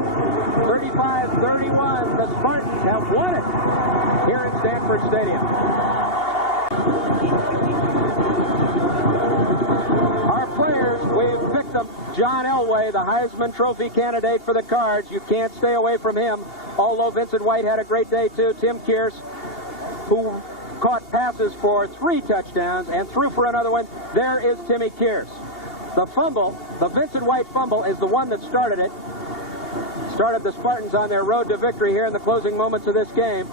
35-31. The Spartans have won it here at Stanford Stadium. Our players, we've picked up John Elway, the Heisman Trophy candidate for the Cards. You can't stay away from him, although Vincent White had a great day too. Tim Kearse, who caught passes for 3 touchdowns and threw for another one. There is Timmy Kearse. The fumble, the Vincent White fumble, is the one that started it. Started the Spartans on their road to victory here in the closing moments of this game.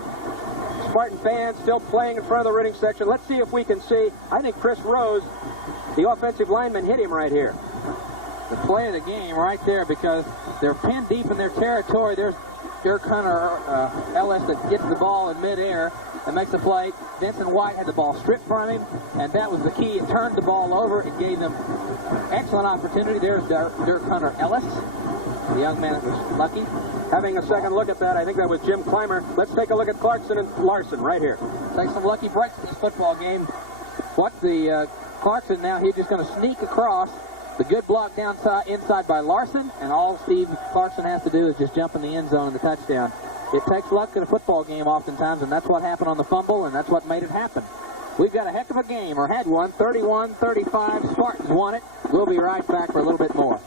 Spartan fans still playing in front of the rooting section. Let's see if we can see. I think Chris Rose, the offensive lineman, hit him right here. The play of the game right there, because they're pinned deep in their territory. There's Dirk Hunter, Ellis, that gets the ball in midair and makes a play. Vincent White had the ball stripped from him, and that was the key. It turned the ball over. It gave them excellent opportunity. There's Dirk Hunter Ellis, the young man that was lucky. Having a second look at that, I think that was Jim Clymer. Let's take a look at Clarkson and Larson right here. Take some lucky breaks this football game. What the Clarkson now, he's just going to sneak across. The good block inside by Larson, and all Steve Clarkson has to do is just jump in the end zone and the touchdown. It takes luck in a football game oftentimes, and that's what happened on the fumble, and that's what made it happen. We've got a heck of a game, or had one, 31-35. Spartans won it. We'll be right back for a little bit more.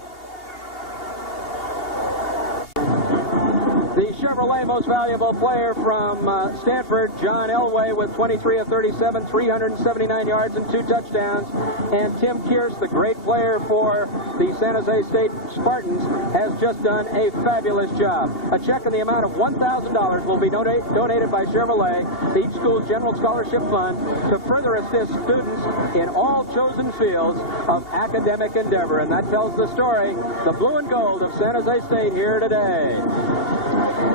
The show Chevrolet Most Valuable Player from Stanford, John Elway, with 23 of 37, 379 yards and 2 touchdowns. And Tim Kearse, the great player for the San Jose State Spartans, has just done a fabulous job. A check in the amount of $1,000 will be donated by Chevrolet to each school's general scholarship fund to further assist students in all chosen fields of academic endeavor. And that tells the story, the blue and gold of San Jose State here today.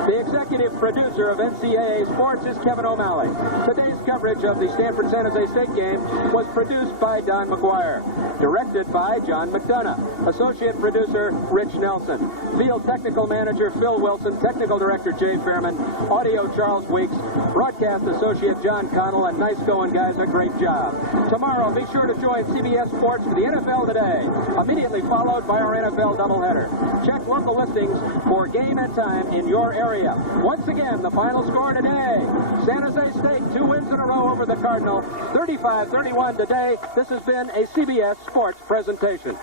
The executive producer of NCAA Sports is Kevin O'Malley. Today's coverage of the Stanford-San Jose State game was produced by Don McGuire. Directed by John McDonough. Associate producer Rich Nelson. Field technical manager Phil Wilson. Technical director Jay Fairman. Audio Charles Weeks. Broadcast associate John Connell. And nice going, guys. A great job. Tomorrow, be sure to join CBS Sports for the NFL Today. Immediately followed by our NFL doubleheader. Check local listings for game and time in your area. Once again, the final score today. San Jose State, 2 wins in a row over the Cardinal. 35-31 today. This has been a CBS Sports presentation.